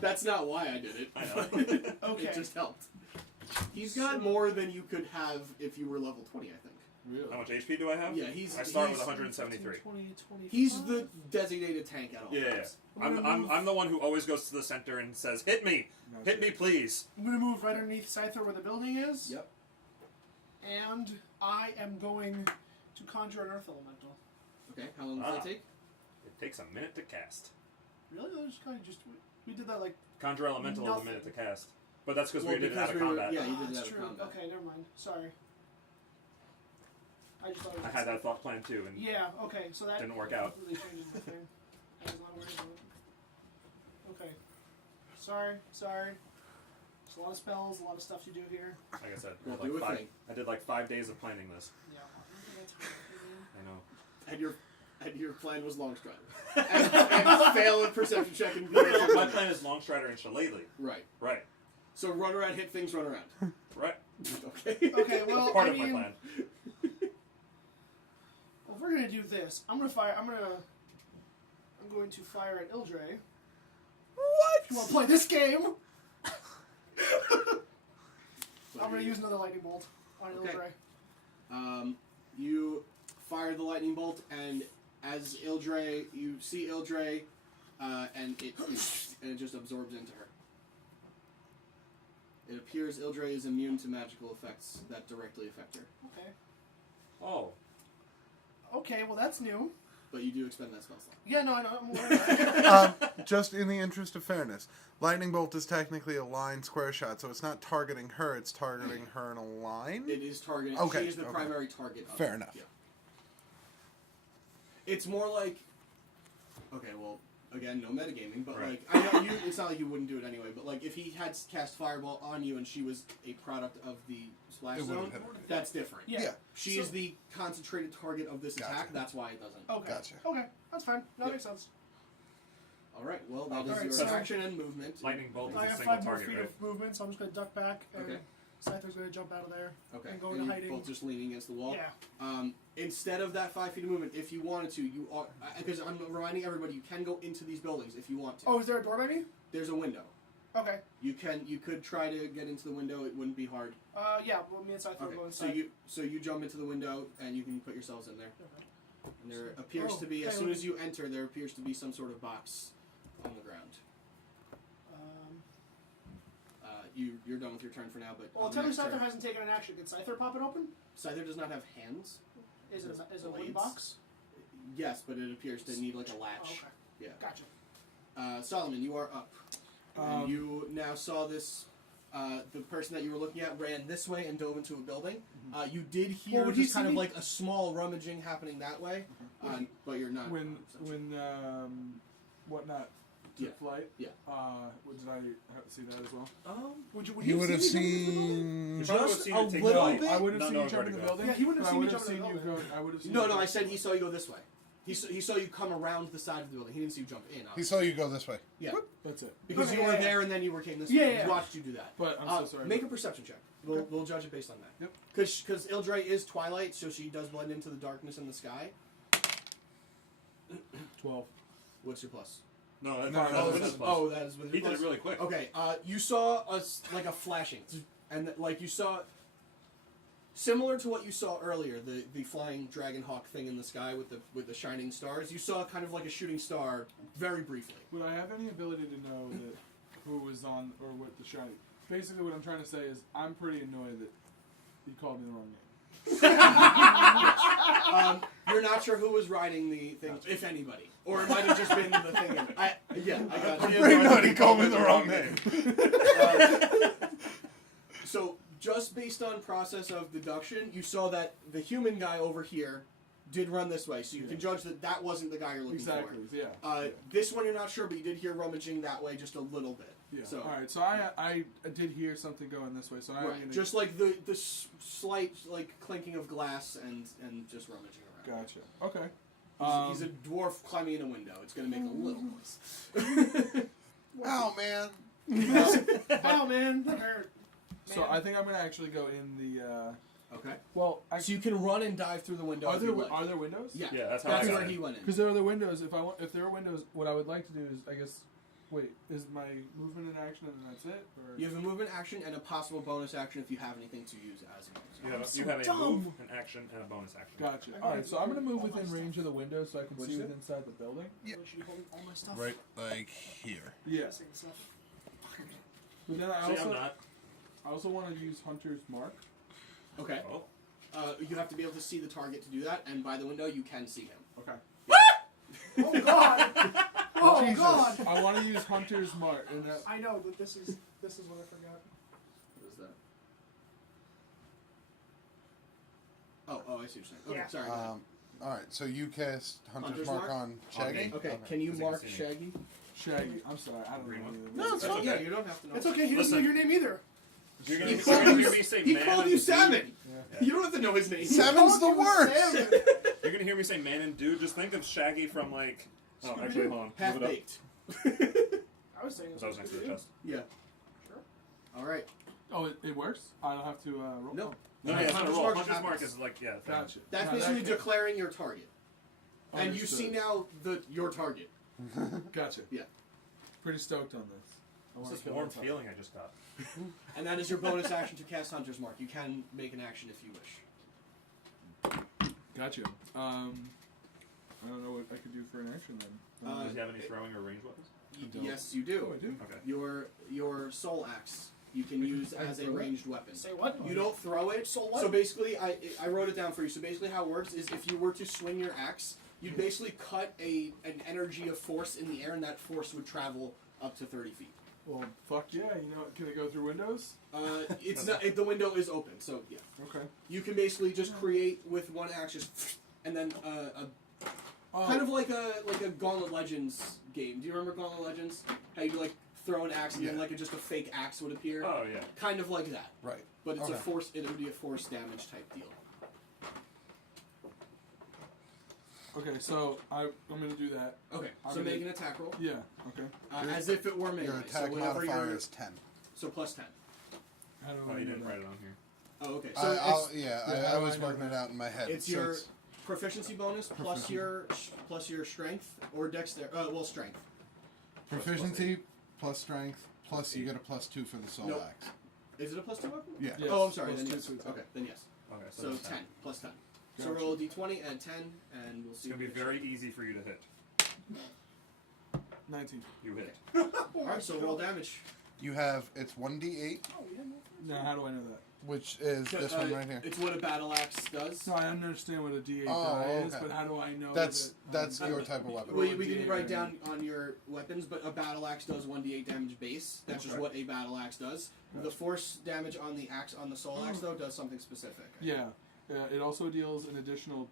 That's not why I did it. I know. Okay. It just helped. He's got more than you could have if you were level 20, I think. Really? How much HP do I have? Yeah, I start with he's- 173. 20, 25. He's the designated tank at all Yeah, yeah. times. I'm the one who always goes to the center and says, "Hit me, hit me, please." I'm gonna move right underneath Scyther where the building is. Yep. And I am going to conjure an earth elemental. Okay, how long does that take? It takes a minute to cast. Really? I just kind of we did that like. Conjure elemental is a Nothing. minute to cast, but that's because Well, we did it because out of we were- combat. yeah, you did that's that with true. combat. Okay, never mind. Sorry. I just thought it was I had that thought plan too, and Yeah. Okay. So that Didn't work out. completely changes the thing. I was not aware of it. Okay. Sorry. There's a lot of spells, a lot of stuff to do here. like I said, Well, I did do a like thing. I did like 5 days of planning this. Yeah. I know. And your plan was Longstrider. and fail a perception check and be My plan is Longstrider and Shillelagh. Right. Right. So run around, hit things, run around. Right. Okay. Okay. Well, Part I of my mean, plan. well, if we're gonna do this, I'm going to fire at Ildre. What? You want to play this game? I'm going to use another lightning bolt on Okay. Ildre. You fire the lightning bolt, and as you see Ildre and it just absorbs into her. It appears Ildre is immune to magical effects that directly affect her. Okay. Oh. Okay, well that's new. But you do expend that spell slot. Yeah, no, I know. I'm aware of that. Just in the interest of fairness, lightning bolt is technically a line square shot, so it's not targeting her; it's targeting her in a line. It is targeting. Okay, She is the okay. primary target. Of Fair it. enough. Yeah. It's more like. Okay, well, again, no metagaming, but Right. like I know you. It's not like you wouldn't do it anyway. But like if he had cast fireball on you and she was a product of the splash It would've zone, hit her. that's different. Yeah. Yeah. She is the concentrated target of this Gotcha. attack. That's why it doesn't. Okay. Gotcha. Okay, that's fine. That Yep. makes sense. All right. Well, that is Alright, your so- action and movement. Lightning bolt is I a have single 5 more target, feet right? of movement, so I'm just going to duck back, and Okay. Scyther's going to jump out of there. Okay. And go and into you're hiding. both just leaning against the wall. Yeah. Instead of that 5 feet of movement, if you wanted to, you are because I'm reminding everybody you can go into these buildings if you want to. Oh, is there a door by me? There's a window. Okay. You could try to get into the window. It wouldn't be hard. Yeah, well, me and Scyther will Okay. go So inside. you jump into the window and you can put yourselves in there. Okay. And there appears Oh, to be as hey, soon look. as you enter, there appears to be some sort of box on the ground. You're done with your turn for now, but Well, on the tell me next Scyther turn- hasn't taken an action. Did Scyther pop it open? Scyther does not have hands. Is it a Blades. wood box? Yes, but it appears to need like a Oh, latch. okay. Yeah. Gotcha. Solomon, you are up. And you now saw this. The person that you were looking at ran this way and dove into a building. You did hear Well, would he just kind see of me? like a small rummaging happening that way, but you're not. When 100% whatnot Yeah. took flight. Yeah. Did I see that as well? Would You have would have seen me jump into the building? seen. You probably would have Just seen a it take little flight. bit? I would have Not seen knowing you jump where in to the go. building. Yeah, he wouldn't but have I seen me would have jump in seen the you building. go. I would have seen. No, you no, go I said this he way. saw you go this way. He saw you come around the side of the building. He didn't see you jump in. He Obviously. saw you go this way. Yeah, That's it. because Okay, you were yeah, there and then you came this Yeah, way. yeah. He watched you do that. But I'm so sorry. Make a perception check. We'll judge it based on that. Yep. Because Ildre is twilight, so she does blend into the darkness in the sky. 12. What's your plus? No, that's No, not no, with this his plus. Oh, that is with He your did plus? it really quick. Okay, you saw like a flashing, and like you saw, similar to what you saw earlier, the flying dragon hawk thing in the sky with the shining stars. You saw kind of like a shooting star, very briefly. Would I have any ability to know that who was on or what the shiny? Basically, what I'm trying to say is I'm pretty annoyed that you called me the wrong name. You're not sure who was riding the thing, if anybody, or it might have just been the thing. I got you. Pretty nutty, called me the wrong name. So, just based on process of deduction, you saw that the human guy over here did run this way, so you can judge that that wasn't the guy you're looking Exactly. for. Yeah. This one you're not sure, but you did hear rummaging that way just a little bit. Yeah. So, All right. So I did hear something going this way. So I'm right, gonna just like the slight like clinking of glass and just rummaging around. Gotcha. Okay. He's a dwarf climbing in a window. It's going to make a little noise. Ow, man. Wow, man, that hurt. So Man. I think I'm gonna actually go in the. Okay. Well, So you can run and dive through the window. are if there you like. are there windows? Yeah. Yeah, that's how That's I got where it. he went in. Because there are other windows. If there are windows, what I would like to do is, I guess, wait, is my movement in action and that's it? Or? You have a movement action and a possible bonus action if you have anything to use as a bonus You have, action. you have a dumb. move, an action, and a bonus action. Gotcha. I All right, got so I'm gonna move all my within stuff. range of the window so I can What'd see you say? within inside the building. Yeah. Should hold all my stuff. Right, like here. Yeah. Same stuff. But then See, I'm not. I also want to use Hunter's Mark. Okay. Oh. You have to be able to see the target to do that, and by the window you can see him. Okay. Oh God! Oh Jesus. God! I want to use Hunter's Mark. And that, I know, but this is what I forgot. What is that? Oh, I see what you're saying. Okay, Yeah. sorry. go ahead. Alright, so you cast Hunter's Hunter's Mark Mark? on Shaggy? Okay, can you Because he can mark see me. Shaggy? Shaggy. I'm sorry. I don't Green know. one? either. No, it's That's fine. okay. Yeah, you don't have to know. It's okay. He doesn't know Listen. your name either. You're gonna, He you're called gonna you, hear me say he man called and you dude. Salmon. Yeah. You don't have to know his name. Seven's the He called you worst! Salmon. You're gonna hear me say man and dude. Just think of Shaggy from like. Oh, Scooby-Doo? actually, hold on. Half Move it up. baked. I was saying. Because I was next to the chest. Yeah. Sure. All right. Oh, it works. I don't have to roll. No. No, Yeah, yeah, it's not a Hunter's roll. Mark Hunter's happens. Mark is like, yeah. Gotcha. That's No, basically that- declaring your target, and you Understood. see now your target. Gotcha. Yeah. Pretty stoked on this. I What's wanna this kill warm that feeling I just got? And that is your bonus action to cast Hunter's Mark. You can make an action if you wish. Gotcha. I don't know what I could do for an action then. Does he have any throwing or ranged weapons? Yes, you do. Oh, I do. Okay. Your soul axe you can use I as a throw it? ranged weapon. Say what? You don't throw it. So what? So basically, I wrote it down for you. So basically, how it works is if you were to swing your axe, you'd basically cut an energy of force in the air, and that force would travel up to 30 feet. Well, fuck yeah. You know, can it go through windows? It's not. The window is open, so yeah. Okay. You can basically just create with one axe, just and then kind of like a Gauntlet Legends game. Do you remember Gauntlet Legends? How you like throw an axe and then like just a fake axe would appear. Oh yeah. Kind of like that. Right. But it's Okay. a force. It would be a force damage type deal. Okay, so I'm gonna do that. Okay. I'm So gonna- make an attack roll. Yeah. Okay. As if it were melee. Your attack so whenever modifier you're, is 10. so plus 10. How do Oh, I you do didn't that? write it on here. Oh, okay. I, So I'll, it's, yeah, yeah, I was I know working that. it out in my head. it's So your it's- proficiency bonus plus your strength or dexterity. Well, strength. proficiency plus strength plus you get a +2 for the soul Nope. axe. Is it a plus 2 weapon? Yeah. Yes, Oh, I'm sorry. plus Then two yes. to attack. Okay. Then yes. Okay. So it's 10 plus 10. So Gotcha. roll a d20 and 10, and we'll see. It's gonna be which- very easy for you to hit. 19. You hit. All right. So roll damage. You have, it's 1d8, Oh, yeah, no. Now, how do I know that? which is So, this one right here. It's what a battle axe does. No, I understand what a D8 Oh, die is, okay. but how do I know That's that? your type of weapon. We Roll a didn't D8 write right down on your weapons, but a battle axe does 1d8 damage base. That's just Okay. what a battle axe does. The force damage on the axe, on the soul axe, though, does something specific. Yeah. It also deals an additional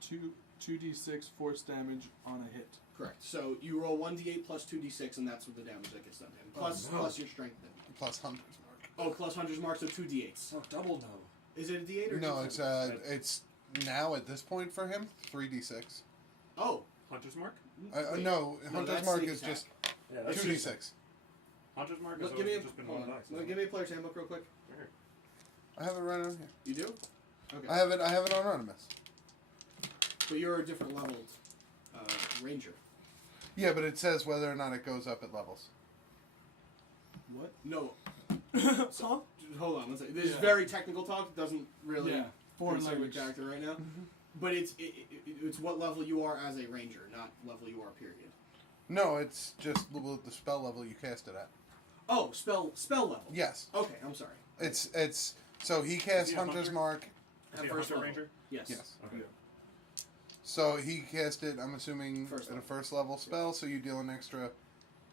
2d6 force damage on a hit. Correct. So you roll 1d8 plus 2d6, and that's what the damage that gets done to him. Plus, no. plus your strength then. Plus Hunter's Mark. Oh, plus Hunter's Mark, so 2d8s. Oh, double no. Is it a d8 or No, d6? it's now at this point for him 3d6. Oh. Hunter's mark? Wait. No, No, Hunter's that's Mark sneak is attack. just Yeah, that's 2d6. Hunter's mark Look, has give me a, always just been hold one on. dice. Look, give me a player's handbook real quick. Right here. I have it right on here. You do? Okay. I have it on Artemis. But you're a different leveled ranger. Yeah, but it says whether or not it goes up at levels. What? No. Huh? Hold on one second. This is Yeah. very technical talk. It doesn't really Yeah. Foreign concern your language. character right now. But it's what level you are as a ranger, not level you are, period. No, it's just the spell level you cast it at. Oh, spell level. Yes. Okay, I'm sorry. It's so he casts he a Hunter's hunter? Mark. Is At he a first hunter level. ranger? Yes. Yes. Okay. Yeah. So he cast it, I'm assuming, First at a level. first level spell, so you deal an extra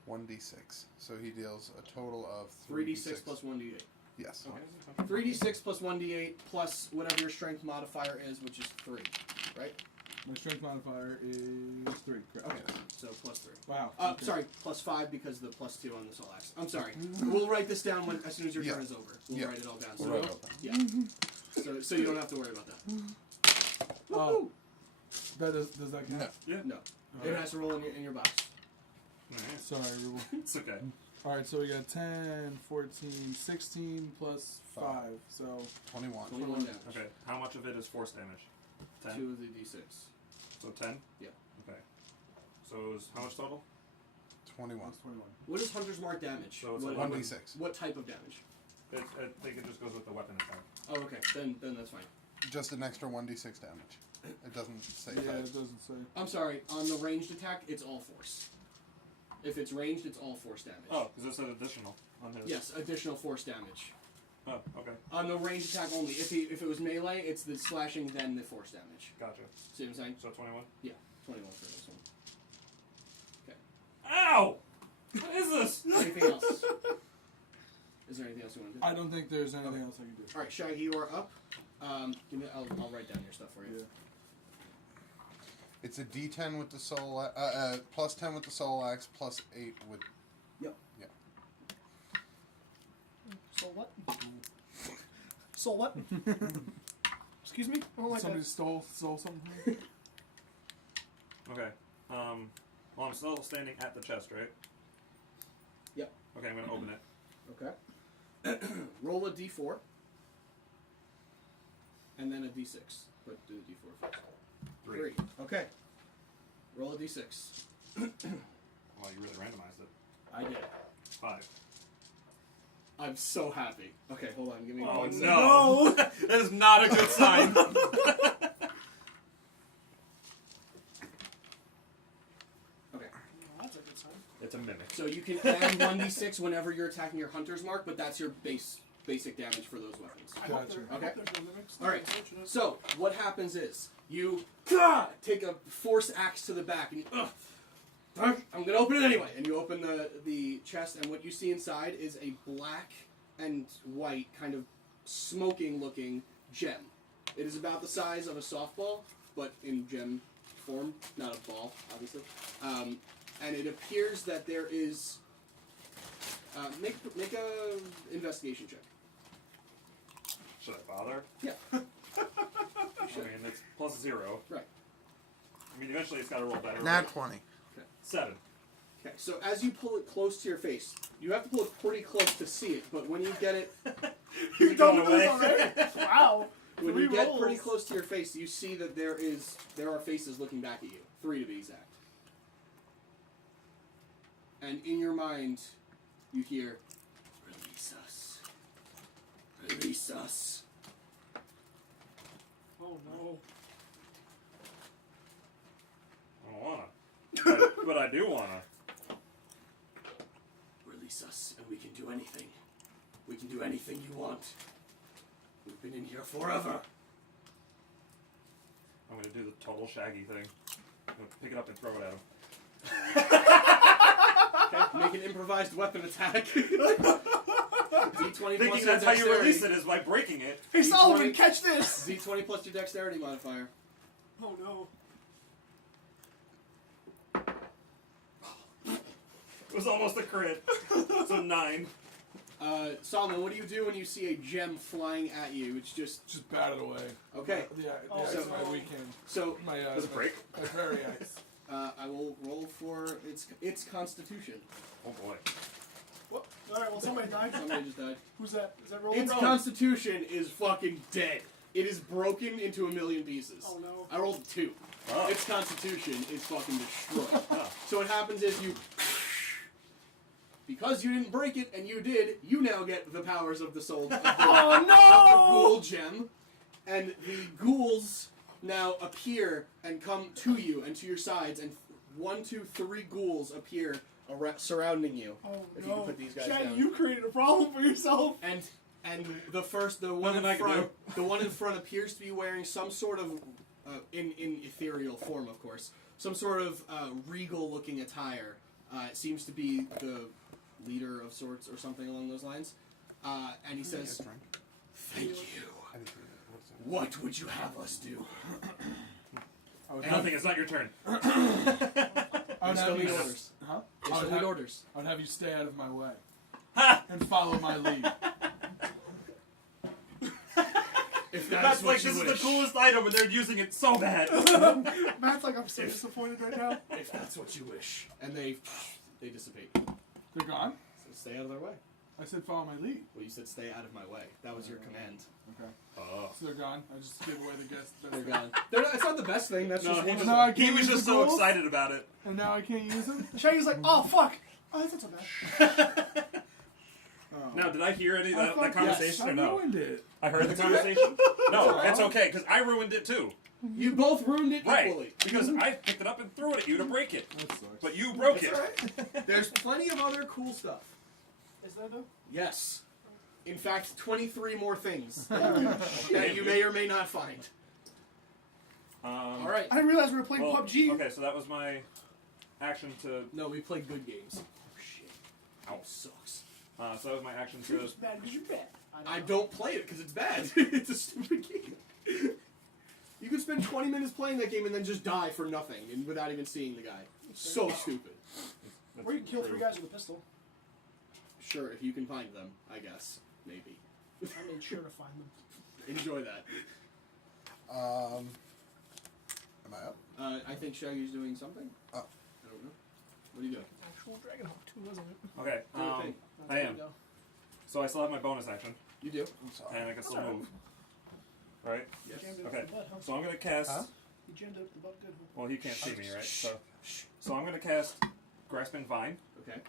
1d6. So he deals a total of 3d6 plus 1d8. Yes. Okay. 3d6 plus 1d8 plus whatever your strength modifier is, which is 3. Right? My strength modifier is 3. Correct. Okay. So plus 3. Wow. Okay. Sorry, plus 5 because the plus 2 on the soul axe. I'm sorry. We'll write this down as soon as your Yeah. turn is over. We'll Yeah. write it all down. We'll So write it all down. yeah. So you don't have to worry about that. Oh. Does that count? No. No. It Alright. has to roll in your box. Alright. Sorry, Rubel. It's okay. Alright, so we got 10, 14, 16 plus 5. So 21. 21 damage. Okay. How much of it is force damage? 10? 2 of the d6. So 10? Yeah. Okay. So it was how much total? 21. that's 21. What is Hunter's Mark damage? So it's what, 1d6. what type of damage? I think it just goes with the weapon attack. Oh, okay. Then that's fine. Just an extra 1d6 damage. It doesn't say Yeah, type. it doesn't say. I'm sorry. On the ranged attack, it's all force. If it's ranged, it's all force damage. Oh, because it said additional on his. Yes, additional force damage. Oh, okay. On the ranged attack only. If it was melee, it's the slashing then the force damage. Gotcha. See what I'm saying? So 21? Yeah, 21 for this one. Ow! What is this? Anything else? Is there anything else you want to do? I don't think there's anything else I can do. All right, Shaggy, you are up. Give me. I'll write down your stuff for you. Yeah. It's a d10 with the soul, plus 10 with the soul axe, plus 8 with. Yep. Yeah. So what? So what? Excuse me? I don't like Somebody that. stole something. Okay. Well, I'm still standing at the chest, right? Yep. Okay, I'm gonna open it. Okay. Roll a d4. And then a d6. But do the d4 first. 3. Okay. Roll a d6. Well, you really randomized it. I did. 5. I'm so happy. Okay, hold on. Give me Oh one second. no! That is not a good sign. So you can add 1d6 whenever you're attacking your hunter's mark, but that's your basic damage for those weapons. I hope Gotcha. there- I hope Okay. there's no limits. All right. Unfortunate. So what happens is you take a force axe to the back, and you, I'm gonna open it anyway. And you open the chest, and what you see inside is a black and white kind of smoking-looking gem. It is about the size of a softball, but in gem form, not a ball, obviously. And it appears that there is. Make a investigation check. Should I bother? Yeah. I mean, it's plus 0. Right. I mean, eventually it's got to roll better. Nat right? 20. 7. Okay, so as you pull it close to your face, you have to pull it pretty close to see it, but when you get it, You've Going done this away. already? Wow. when 3 you get rolls. pretty close to your face, you see that there are faces looking back at you. 3 to be exact. And in your mind, you hear, "Release us. Release us." Oh no. I don't wanna. But I do wanna. Release us, and we can do anything. We can do anything you want. We've been in here forever. I'm gonna do the total Shaggy thing. I'm gonna pick it up and throw it at him. Okay, make an improvised weapon attack. D20 plus Thinking your that's how you dexterity. release it is by breaking it. Hey Solomon, D20. catch this! D20 plus your dexterity modifier. Oh no. It was almost a crit. It's a 9. Solomon, what do you do when you see a gem flying at you? It's just bat it away. okay. Yeah, Oh, that's so- my weekend. So My Does it break? My very ice. I will roll for its Constitution. Oh boy. What? Alright, well somebody died. Somebody just died. Who's that? Is that rolling? Its Constitution is fucking dead. It is broken into a million pieces. Oh no. I rolled 2. Oh. Its Constitution is fucking destroyed. Oh. So what happens is you. Because you didn't break it, and you did, you now get the powers of the soul of the, Oh of the no! ghoul gem, and the ghouls now appear and come to you and to your sides, and 1, 2, 3 ghouls appear surrounding you. Oh If you no. can put these guys Shaggy, down. you created a problem for yourself. And the one Nothing in I can front, the one in front appears to be wearing some sort of in ethereal form, of course, some sort of regal-looking attire. It seems to be the leader of sorts or something along those lines. And he says, "Thank you. What would you have us do?" I would Nothing, it's not your turn. I would You still have need you, orders. huh? You I still would need have, orders. I would have you stay out of my way Ha! and follow my lead. If That's what like, you this is wish. the coolest item, and they're using it so bad. Matt's like, I'm so disappointed right now. If that's what you wish. And they dissipate. They're gone. So stay out of their way. I said follow my lead. Well, you said stay out of my way. That was your command. Okay. Oh. So they're gone. I just gave away the guess. They're gone. It's not the best thing. That's No, just he one was, of No, I the... can't he was use just the so ghouls? excited about it. And now I can't use them. Shaggy's like, oh fuck. Oh, that's not so bad. Oh. Now, did I hear any of I that thought- conversation yes, or no? I ruined it. I heard the conversation? No, alright. it's okay, because I ruined it too. You both ruined it Right. equally. Because I picked it up and threw it at you to break it. That sucks. But you broke it. There's plenty of other cool stuff. Is there though? Yes. In fact, 23 more things that you may or may not find. All right. I didn't realize we were playing Well, PUBG. okay, so that was my action to... No, we play good games. Oh shit. Ow. Sucks. So that was my action You're to... just bad because you're bad. I know. don't play it because it's bad. It's a stupid game. You could spend 20 minutes playing that game and then just die for nothing and without even seeing the guy. So stupid. That's Or you can kill true. 3 guys with a pistol. Sure, if you can find them, I guess. Maybe. I made sure to find them. Enjoy that. Am I up? I think Shaggy's doing something. Oh. I don't know. What are you doing? Actual Dragonhawk 2, wasn't it? Okay, Do your thing. That's I where am. we go. so I still have my bonus action, You do. I'm sorry. and I can still move. Right? You Yes. jammed it up Okay. the butt, huh? So I'm going to cast... Huh? You jammed it up the butt good. Huh? Well, he can't see me, right? So I'm going to cast Grasping Vine Okay.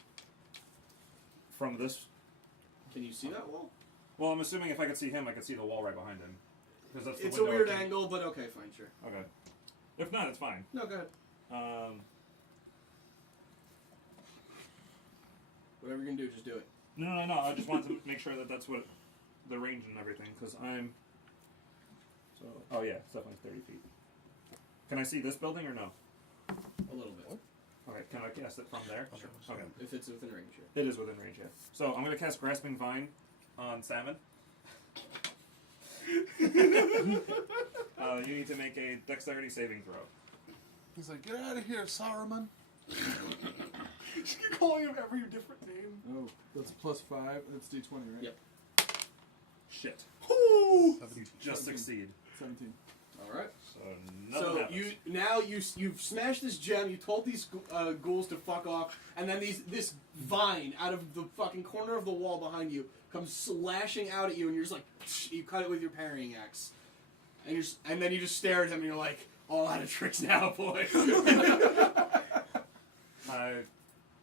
from this... Can you see that wall? Well, I'm assuming if I could see him, I could see the wall right behind him. Because that's the It's a window I weird can- angle, but okay, fine, sure. Okay. If not, it's fine. No, go ahead. Whatever you're gonna do, just do it. No. I just wanted to make sure that that's what the range and everything, because I'm. So. Oh yeah, it's definitely 30 feet. Can I see this building or no? A little bit. Okay, can I cast it from there? Sure. Okay. If it's within range, yeah. It is within range, yeah. So I'm gonna cast Grasping Vine on Salmon. You need to make a Dexterity saving throw. He's like, get out of here, Saruman. Just keep calling him every different name. Oh, that's +5. That's D20, right? Yep. Shit. Ooh! Just succeed. 17. All right. So nothing happens. you've smashed this gem. You told these ghouls to fuck off, and then this vine out of the fucking corner of the wall behind you comes slashing out at you, and you're just like, you cut it with your parrying axe, and then you just stare at him, and you're like, all out of tricks now, boy.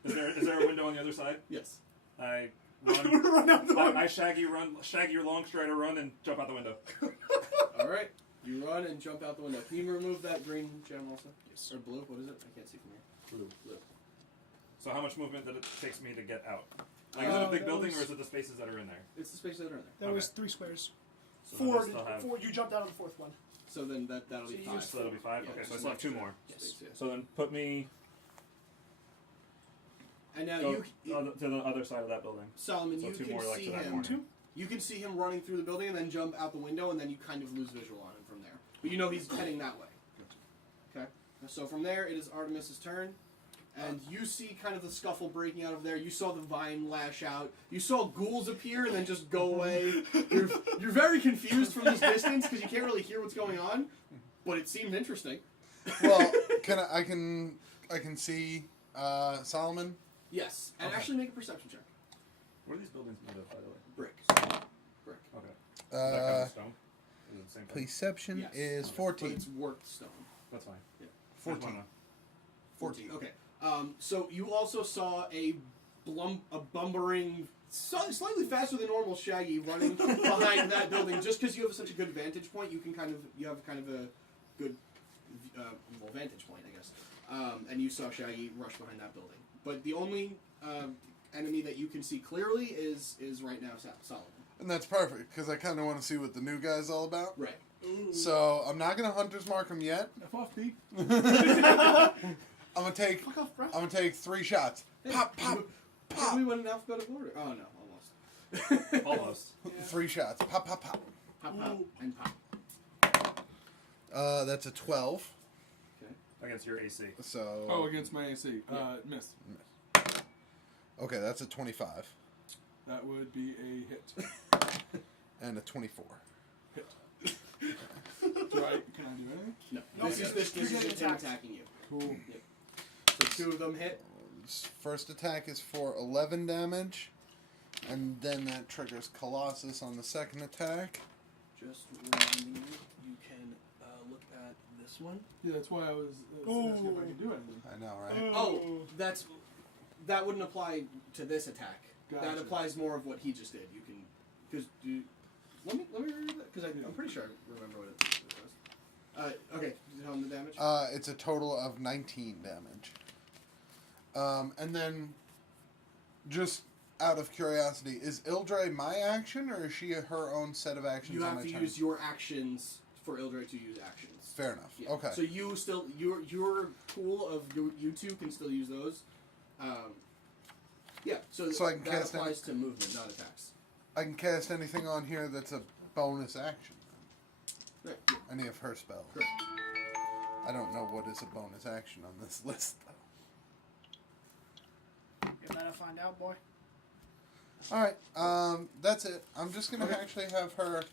Is there a window on the other side? Yes. I Run run. out the window. I Shaggy your long strider run and jump out the window. All right. You run and jump out the window. Can you remove that green gem also? Yes. Or blue? What is it? I can't see from here. Blue. So how much movement did it takes me to get out? Like, is it a big that building was- or is it the spaces that are in there? It's the spaces that are in there. That was Okay. 3 squares. So then I Four. still have- You jumped out on the 4th one. So then that'll So be you 5. used So that'll be 5? Yeah, Okay, so I just still have 2 extra more. Yes. Yes. Yeah. So then put me And now go you to the other side of that building. Solomon, So you 2 can more like see to that him. corner. You can see him running through the building and then jump out the window, and then you kind of lose visual on him from there. But you know he's heading that way. Okay. So from there, it is Artemis's turn, and you see kind of the scuffle breaking out of there. You saw the vine lash out. You saw ghouls appear and then just go away. You're very confused from this distance because you can't really hear what's going on, but it seemed interesting. Well, I can see Solomon. Yes, and Okay. actually make a perception check. What are these buildings made of, by the way? Brick. Brick. Okay. Is that kind of stone? Is it the same thing? Perception Yes. is But 14. it's worked stone. That's fine. Yeah. 14. 14. Okay. So you also saw a bumbering, slightly faster than normal Shaggy running behind that building. Just because you have such a good vantage point, you have kind of a good vantage point, I guess. And you saw Shaggy rush behind that building. But the only enemy that you can see clearly is right now Solomon. And that's perfect, because I kind of want to see what the new guy's all about. Right. So, I'm not going to Hunter's Mark him yet. F off, Pete. I'm going to take 3 shots. Pop, pop, pop. We went in alphabetical order. Oh no, almost. Almost. 3 shots. Pop, pop, pop. Pop, pop, and pop. That's a 12. Against your AC. So. Oh, against my AC. Yeah. Miss. Okay, that's a 25. That would be a hit. And a 24. Hit. Can I do anything? No. No, This is you're getting just him attacked. attacking you. Cool. So 2 of them hit. First attack is for 11 damage. And then that triggers Colossus on the second attack. Just reminding you, you can look at this one. Yeah, that's why I was asking if I could do anything. I know, right? Oh, that wouldn't apply to this attack. That Gotcha. applies more of what he just did. You can, let me read that because I'm pretty sure I remember what it was. Okay, tell him the damage. It's a total of 19 damage. And then, just out of curiosity, is Ildre my action, or is she her own set of actions You on have my to turn? use your actions for Ildre to use actions. Fair enough. Yeah. Okay. So you still your pool of you two can still use those. Yeah. So I can that cast applies to movement, not attacks. I can cast anything on here that's a bonus action. Right. Yeah. Any of her spells. Correct. I don't know what is a bonus action on this list, though. You better find out, boy. Alright, that's it. I'm just gonna actually have her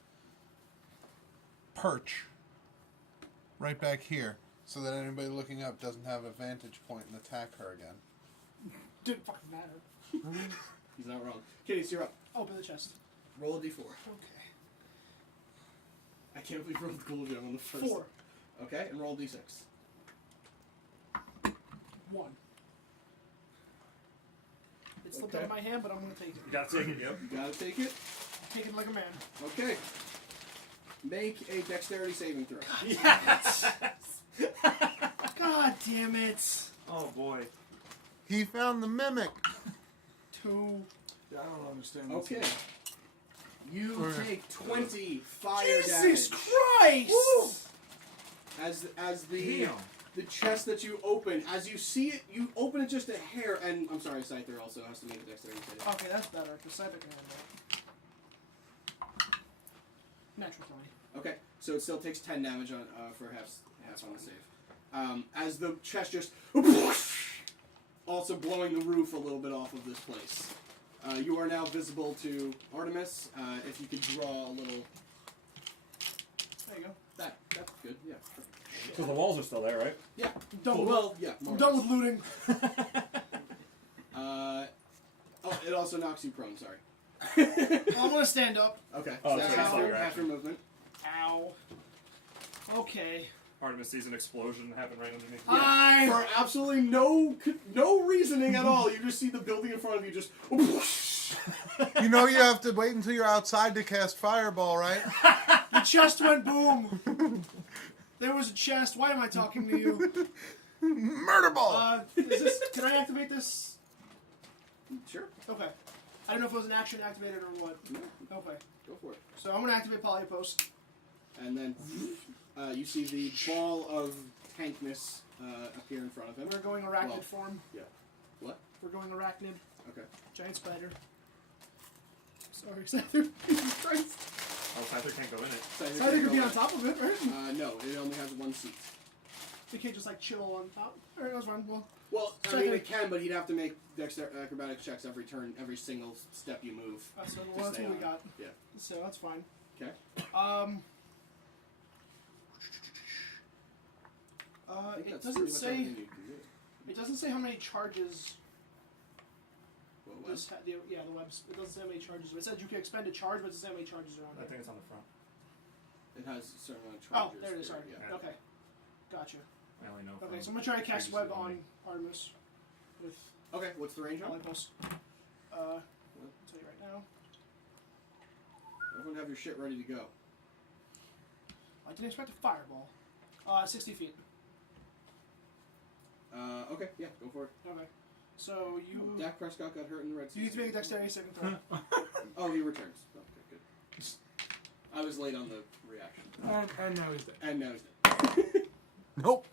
perch right back here, so that anybody looking up doesn't have a vantage point and attack her again. Didn't fucking matter. He's not wrong. Kitteus, you're up. Open the chest. Roll a d4. Okay. I can't believe you rolled cool gem on the first. 4. Okay, and roll a d6. 1. It slipped Okay. out of my hand, but I'm gonna take it. You gotta take it, yep. You gotta take it. Take it like a man. Okay. Make a dexterity saving throw. Yes! God damn it! Oh boy. He found the mimic! 2. Yeah, I don't understand this. Okay. You Okay. take 20 fire Jesus damage. Christ! Woo! As the Damn. the chest that you open, as you see it, you open it just a hair, and I'm sorry, Scyther also has to make a dexterity save. Okay, that's better, because Cyber can handle it. Natural 20. Okay, so it still takes 10 damage on for half on the save. As the chest just also blowing the roof a little bit off of this place. You are now visible to Artemis. If you could draw a little. There you go. That's good. Yeah. So the walls are still there, right? Yeah. I'm done, with, Well, yeah. I'm more done or with looting. less. Oh, it also knocks you prone. Sorry. I'm gonna stand up. Okay. Oh, So that's that's right, half so your your half your action. movement. Ow. Okay. Artemis sees an explosion happen right underneath. I. For absolutely no reasoning at all, you just see the building in front of you just. You know you have to wait until you're outside to cast Fireball, right? The chest went boom. There was a chest. Why am I talking to you? Murder Ball! Is this? Can I activate this? Sure. Okay. I don't know if it was an action activated or what. No, Okay. go for it. So I'm gonna activate Polypost. And then you see the ball of tankness appear in front of him. We're going arachnid Well, form. yeah. What? We're going arachnid. Okay. Giant spider. Sorry, Scyther. Jesus Christ. Oh, Scyther can't go in it. Scyther could be on top of it, right? No, it only has one seat. You can't just like chill on top. Alright, that's fine. Well, Well, I So mean, I it can, but he'd have to make acrobatic checks every turn, every single step you move. so To that's stay what we on. got. Yeah. So that's fine. Okay. I think It that's doesn't pretty much say. everything you can do. It doesn't say how many charges. Well, This the webs. It doesn't say how many charges. It said you can expend a charge, but it doesn't say how many charges are on I it. think it's on the front. it has a certain amount of Oh, charges. there it is. Sorry. Yeah. Yeah. Okay. Gotcha. I only know. Okay, from so I'm gonna try to cast previous web on only. Artemis with Okay, what's the range on? Polypost. I'll tell you right now. Everyone have your shit ready to go. I didn't expect a fireball. 60 feet. Okay, yeah, go for it. Okay. So you. Dak Prescott got hurt in the Red Sea. You need to make a dexterity saving throw. Oh, he returns. Okay, good. I was late on the reaction. And now he's dead. And now he's dead. Nope.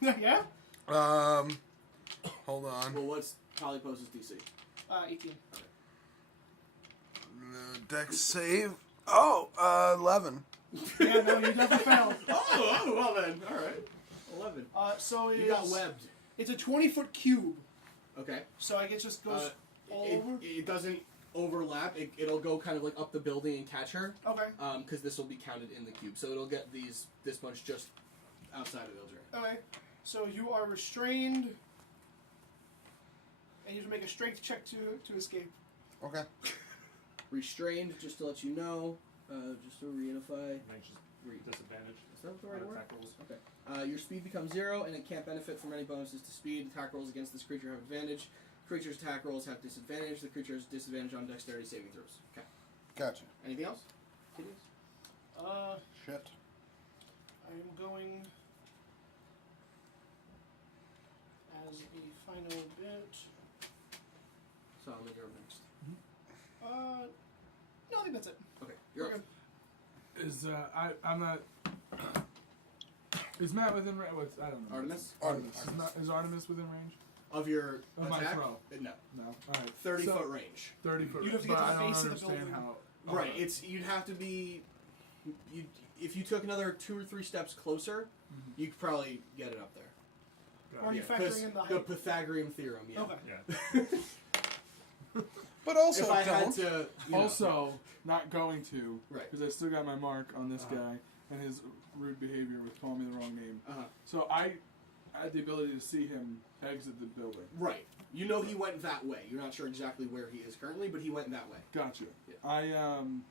Yeah? Hold on. Well, what's Polypost's DC? 18. Dex save. Oh, 11. Yeah, no, you definitely failed. Oh, well then. Alright. 11. So You got webbed. It's a 20-foot cube. Okay. So I guess just goes all over? It doesn't overlap. It'll go kind of like up the building and catch her. Okay. Because this will be counted in the cube. So it'll get this bunch just outside of Ildra. Okay. So you are restrained. And you have to make a strength check to escape. Okay. Restrained, just to let you know. Just to reunify. Might just disadvantage. Is that the right on word? attack rolls. Okay. Your speed becomes 0, and it can't benefit from any bonuses to speed. Attack rolls against this creature have advantage. Creature's attack rolls have disadvantage. The creature has disadvantage on dexterity saving throws. Okay. Gotcha. Anything else? Kitteus? Shit. I am going as a final bit. Solomon, you're up next. No, I think that's it. Okay. You're Okay. up. Is I'm not. Is Matt within range? I don't know. Artemis? Artemis. Is Artemis within range? Of your Of my attack? throw. No. No. All right. 30 So, foot range. 30 foot. You'd have to get but to the I don't base of the understand building. how. Right. You'd have to be. If you took another 2 or 3 steps closer, you could probably get it up there. Or are you Yeah, 'cause factoring in the the height? Pythagorean theorem? Yeah. Okay. Yeah. But also, If I had don't. to. You know, Also, not going to. Right. Because I still got my mark on this guy and his rude behavior with calling me the wrong name. Uh-huh. So I had the ability to see him exit the building. Right. You know he went that way. You're not sure exactly where he is currently, but he went that way. Gotcha. Yeah. Can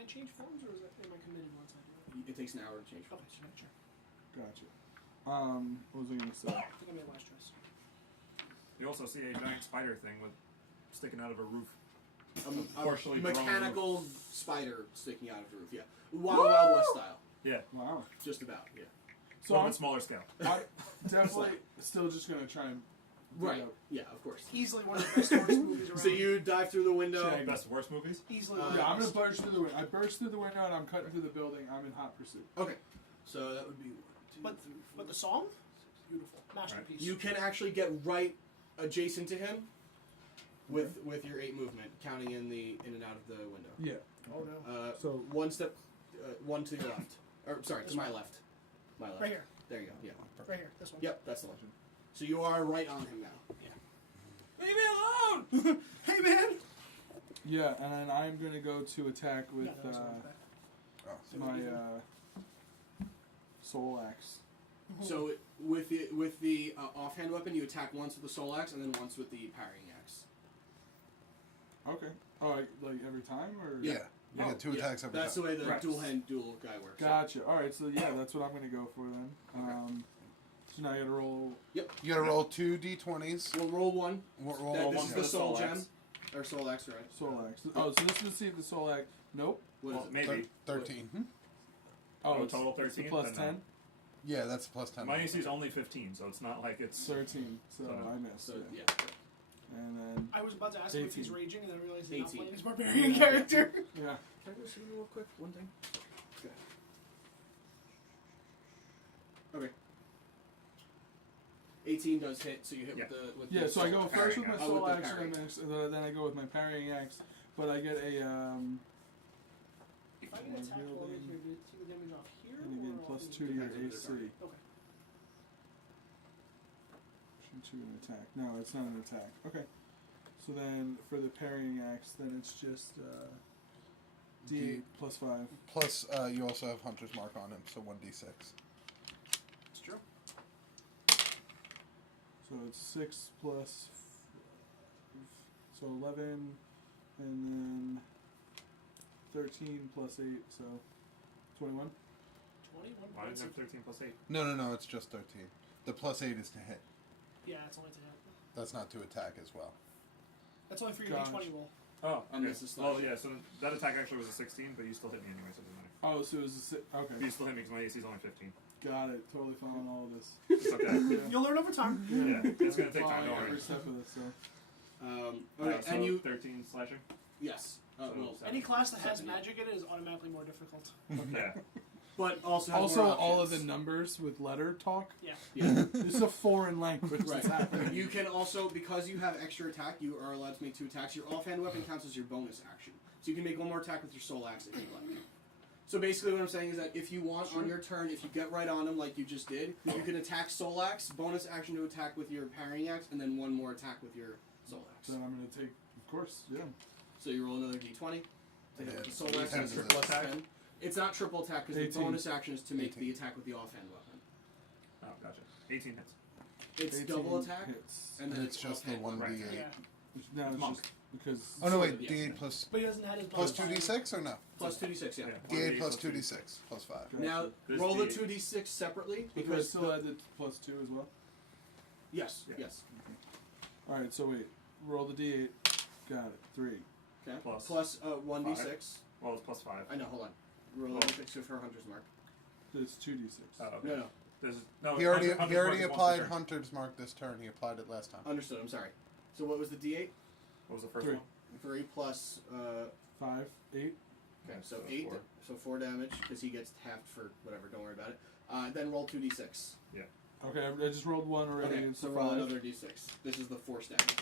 I change forms, or is that am I committed once I do It takes an hour to change. it? Okay, just make sure. Gotcha. What was I gonna say? I think I made a last choice. You also see a giant spider thing with sticking out of a roof. A Partially drawn mechanical spider sticking out of the roof. Yeah. Wild West style. Yeah. Wow. Just about. Yeah. So So on I'm a smaller scale. definitely still just gonna try and Right. Yeah, of course. Easily one of the best horse movies around. So you dive through the window. Shaggy. Best worst movies? Easily. Uh, one of Yeah, the I'm gonna best. burst through the window. I burst through the window and I'm cutting through the building. I'm in hot pursuit. Okay. So that would be 1, 2, But 3, 4. but the song, beautiful masterpiece. You can actually get right adjacent to him with your 8 movement, counting in and out of the window. Yeah. Oh no. So One step, one to your left. Or sorry, This to my one. left. My left. Right here. There you go. Yeah. Right here. This one. Yep, that's the one. So you are right on him now. Leave me alone! Hey man. yeah, and then I'm gonna go to attack with Yeah, that was one back. Oh, my soul axe. So with the offhand weapon, you attack once with the soul axe and then once with the parrying axe. Okay. Oh, like every time or? yeah. You Oh, get 2 yeah. attacks every That's time. the way the Right. dual guy works. Gotcha. All right. So yeah, that's what I'm gonna go for then. So now I gotta roll. You gotta roll 2 d20s. We'll roll one. Roll That- one this is for the the soul soul gem. axe. Or soul axe, right? Soul axe. Oh, so this is to see if the soul axe. Nope. What is Well, it? maybe. 13. Oh, Oh, it's, total it's a 13? plus Then no. 10. Yeah, that's plus 10. My AC is only 15, so it's not like it's. 13. So So- I missed. So yeah. yeah. And then I was about to ask him if he's 18. raging, and then I realized he's not 18. playing his barbarian Yeah. character. yeah. Can I go see real quick? One thing. Okay. 18 does hit, so you hit Yeah. with Yeah. the So I go soul axe. first with my axe. soul with the axe, parrying and then I go with my parrying axe. But I get a If I can attack while we can see the damage off here, and again or plus off 2 to your Depends AC. on the Okay. 2 an attack. No, it's not an attack. Okay. So then for the parrying axe, then it's just D8 plus 5. Plus, you also have Hunter's Mark on him, so 1d6. It's true. So it's 6 plus 5. So 11, and then 13 plus 8, so 21. 21 Why did points. you have 13 plus 8? No, it's just 13. The plus 8 is to hit. Yeah, it's only to hit. That's not to attack as well. That's only for your Gosh. D20 roll. Oh, And okay. this is Well, slash. yeah, so that attack actually was a 16, but you still hit me anyway, so it doesn't matter. Oh, so it was a 6. But Okay. you still hit me because my AC is only 15. Got it. Totally following all of this. It's okay. Yeah. You'll learn over time. Yeah, it's gonna take time, Following don't worry. every step of this, so. Okay, So and you 13 slashing? yes. So- Well, Any class that has 7, yeah. magic in it is automatically more difficult. Yeah. But also have Also, more all of the options. numbers with letter talk. Yeah. Yeah. This is a foreign language that's Right. happening. You can also, because you have extra attack, you are allowed to make 2 attacks. Your offhand weapon counts as your bonus action. So you can make 1 more attack with your soul axe if you like. So basically what I'm saying is that if you want on your turn, if you get right on him like you just did, you can attack soul axe, bonus action to attack with your parrying axe, and then 1 more attack with your soul axe. Then I'm going to take, of course, yeah. So you roll another d20. To hit with the soul axe, Ten it's is triple it. attack. It's not triple attack because the 18. bonus action is to make 18. the attack with the offhand weapon. Oh, gotcha. 18 hits. It's 18 double attack, hits. and then And it's just the offhand 1d8. weapon. Yeah. Now it's Monk. just because. Oh no, wait, Yeah. d8 plus But he doesn't have his plus bonus. 2d6 or no? Plus 2d6, yeah. D8 plus 2d6 plus 5. Gotcha. Now, This roll the D8. 2d6 separately Because I because still add the plus 2 as well. yes, Yeah. yes. Alright, so wait. Roll the d8. Got it. 3. Okay. Plus Plus 1d6. Well, it's plus 5. I know. Hold on. Roll Oh. 1d6 with her hunter's mark. It's 2d6. Oh, okay. No, no. This is, no, He already Hunter's he Mark already is once applied per turn. Hunter's Mark this turn. He applied it last time. Understood. I'm sorry. So what was the d8? What was the first 3. one? 3 plus. 5, 8. Okay, so So 8. 4. So 4 damage because he gets halved for whatever. Don't worry about it. Then roll 2d6. Okay, I just rolled 1 already. Okay, It's so a roll 5. another d6. This is the force damage.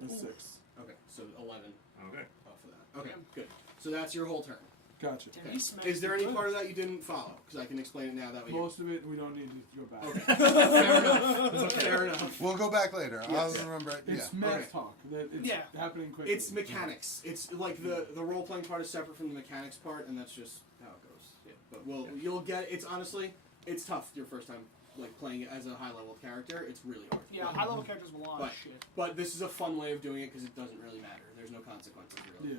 That's 6. Okay, so 11 Okay. off of that. Okay, good. So that's your whole turn. Gotcha. Damn, he smacked Is there you any good. part of that you didn't follow? Because I can explain it now. That way. Most of it, we don't need to go back. Okay. Fair enough. Fair enough. We'll go back later. Yes. I'll remember it. Yeah. It's math Okay. talk. That it's Yeah. happening quickly. It's mechanics. It's like the role playing part is separate from the mechanics part, and that's just how it goes. Yeah. But you'll get. It's honestly, it's tough your first time like playing it as a high level character. It's really hard. Yeah, But- high level characters have a lot But- of shit. But this is a fun way of doing it because it doesn't really matter. There's no consequences really.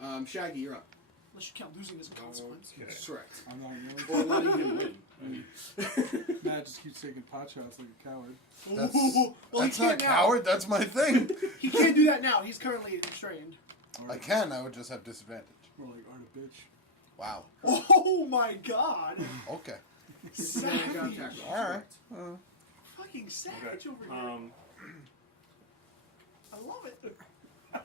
Yeah. Shaggy, you're up. Unless you count losing as a consequence. Okay. Correct. I'm not Or really. letting him win. I mean. Matt just keeps taking pot shots like a coward. That's, Well, that's he not can't now. coward. That's my thing. He can't do that now. He's currently restrained. Or, I can. I would just have disadvantage. Or like art a bitch. Wow. Oh my god! Okay. Disadvantage on Savage. attack rolls, All right. correct. Fucking savage Okay. over here. I love it.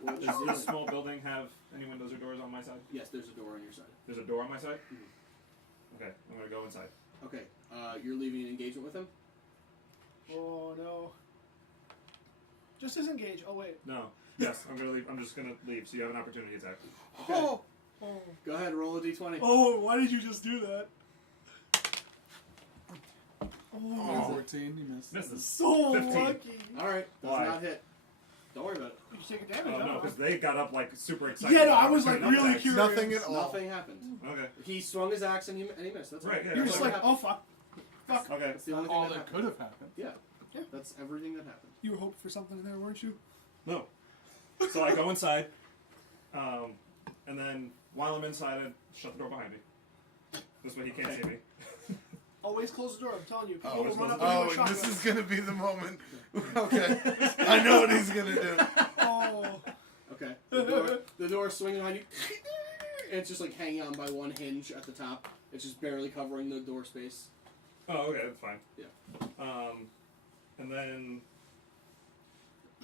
What Does this small building have any windows or doors on my side? Yes, there's a door on your side. There's a door on my side? Mhm. Okay, I'm gonna go inside. Okay, you're leaving an engagement with him? Oh no. Just disengage. Oh wait. No. Yes, I'm gonna leave. I'm just gonna leave, so you have an opportunity attack. Okay. Oh. Go ahead, roll a d20. Oh, why did you just do that? Oh, 14, you missed. Misses. so 15. lucky. Alright, does Why? not hit. Don't worry about it. You take a damage. Oh no, huh? because they got up like super excited. Yeah, no, about I was like opportunity really attacks. curious. Nothing at all. Nothing happened. Okay. He swung his axe and he missed. That's Right, all. yeah. You're just That's like, oh fuck. Fuck. Okay. That's the only thing All that that happened. could have happened. Yeah. Yeah. That's everything that happened. You were hoping for something in there, weren't you? No. So I go inside, and then while I'm inside, I shut the door behind me. This way he can't see me. Always close the door. I'm telling you. People Oh, will run up Oh, and do a and this shotgun. is gonna be the moment. Okay, I know what he's gonna do. Oh. Okay. The door swinging behind you. And it's just like hanging on by one hinge at the top. It's just barely covering the door space. Oh, okay, that's fine. Yeah. And then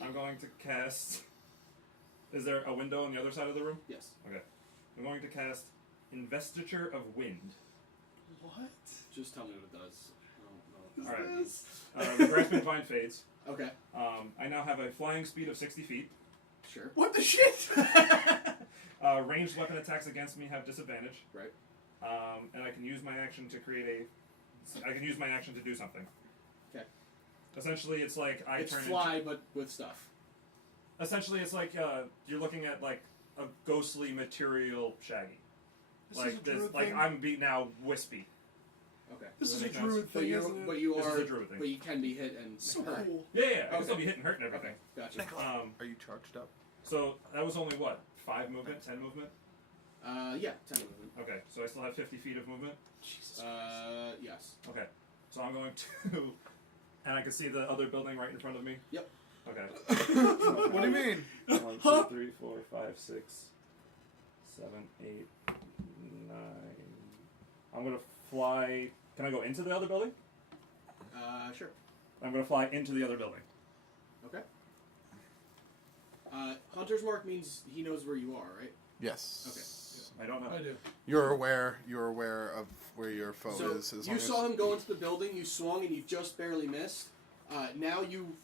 I'm going to cast. Is there a window on the other side of the room? Yes. Okay. I'm going to cast Investiture of Wind. What? Just tell me what it does. I don't know. All right. This? The Grasping Vine fades. Okay. I now have a flying speed of 60 feet. Sure. What the shit? Ranged weapon attacks against me have disadvantage. Right. And I can use my action to create I can use my action to do something. Okay. Essentially, it's like I It's turn fly, but with stuff. Essentially, it's like you're looking at like a ghostly material Shaggy. This Like is a this, druid like thing. I'm now wispy. Okay. This Does is that a make sense? druid But thing, you, isn't it? but you This is are, a druid thing. but you can be hit and So hurt. cool. Yeah, I can Okay. still be hit and hurt and everything. Gotcha. Are you charged up? So that was only what 5 movement, 10 movement. Yeah, 10 movement. Okay, so I still have 50 feet of movement. Jesus. Yes. Okay, so I'm going to, and I can see the other building right in front of me. Yep. Okay. What do you mean? 1, 2, 3, 4, 5, 6, 7, 8, 9. I'm gonna fly. Can I go into the other building? Sure. I'm gonna fly into the other building. Okay. Hunter's mark means he knows where you are, right? Yes. Okay. I don't know. I do. You're aware of where your foe So is. As you long saw as... him go into the building, you swung, and you just barely missed. Now you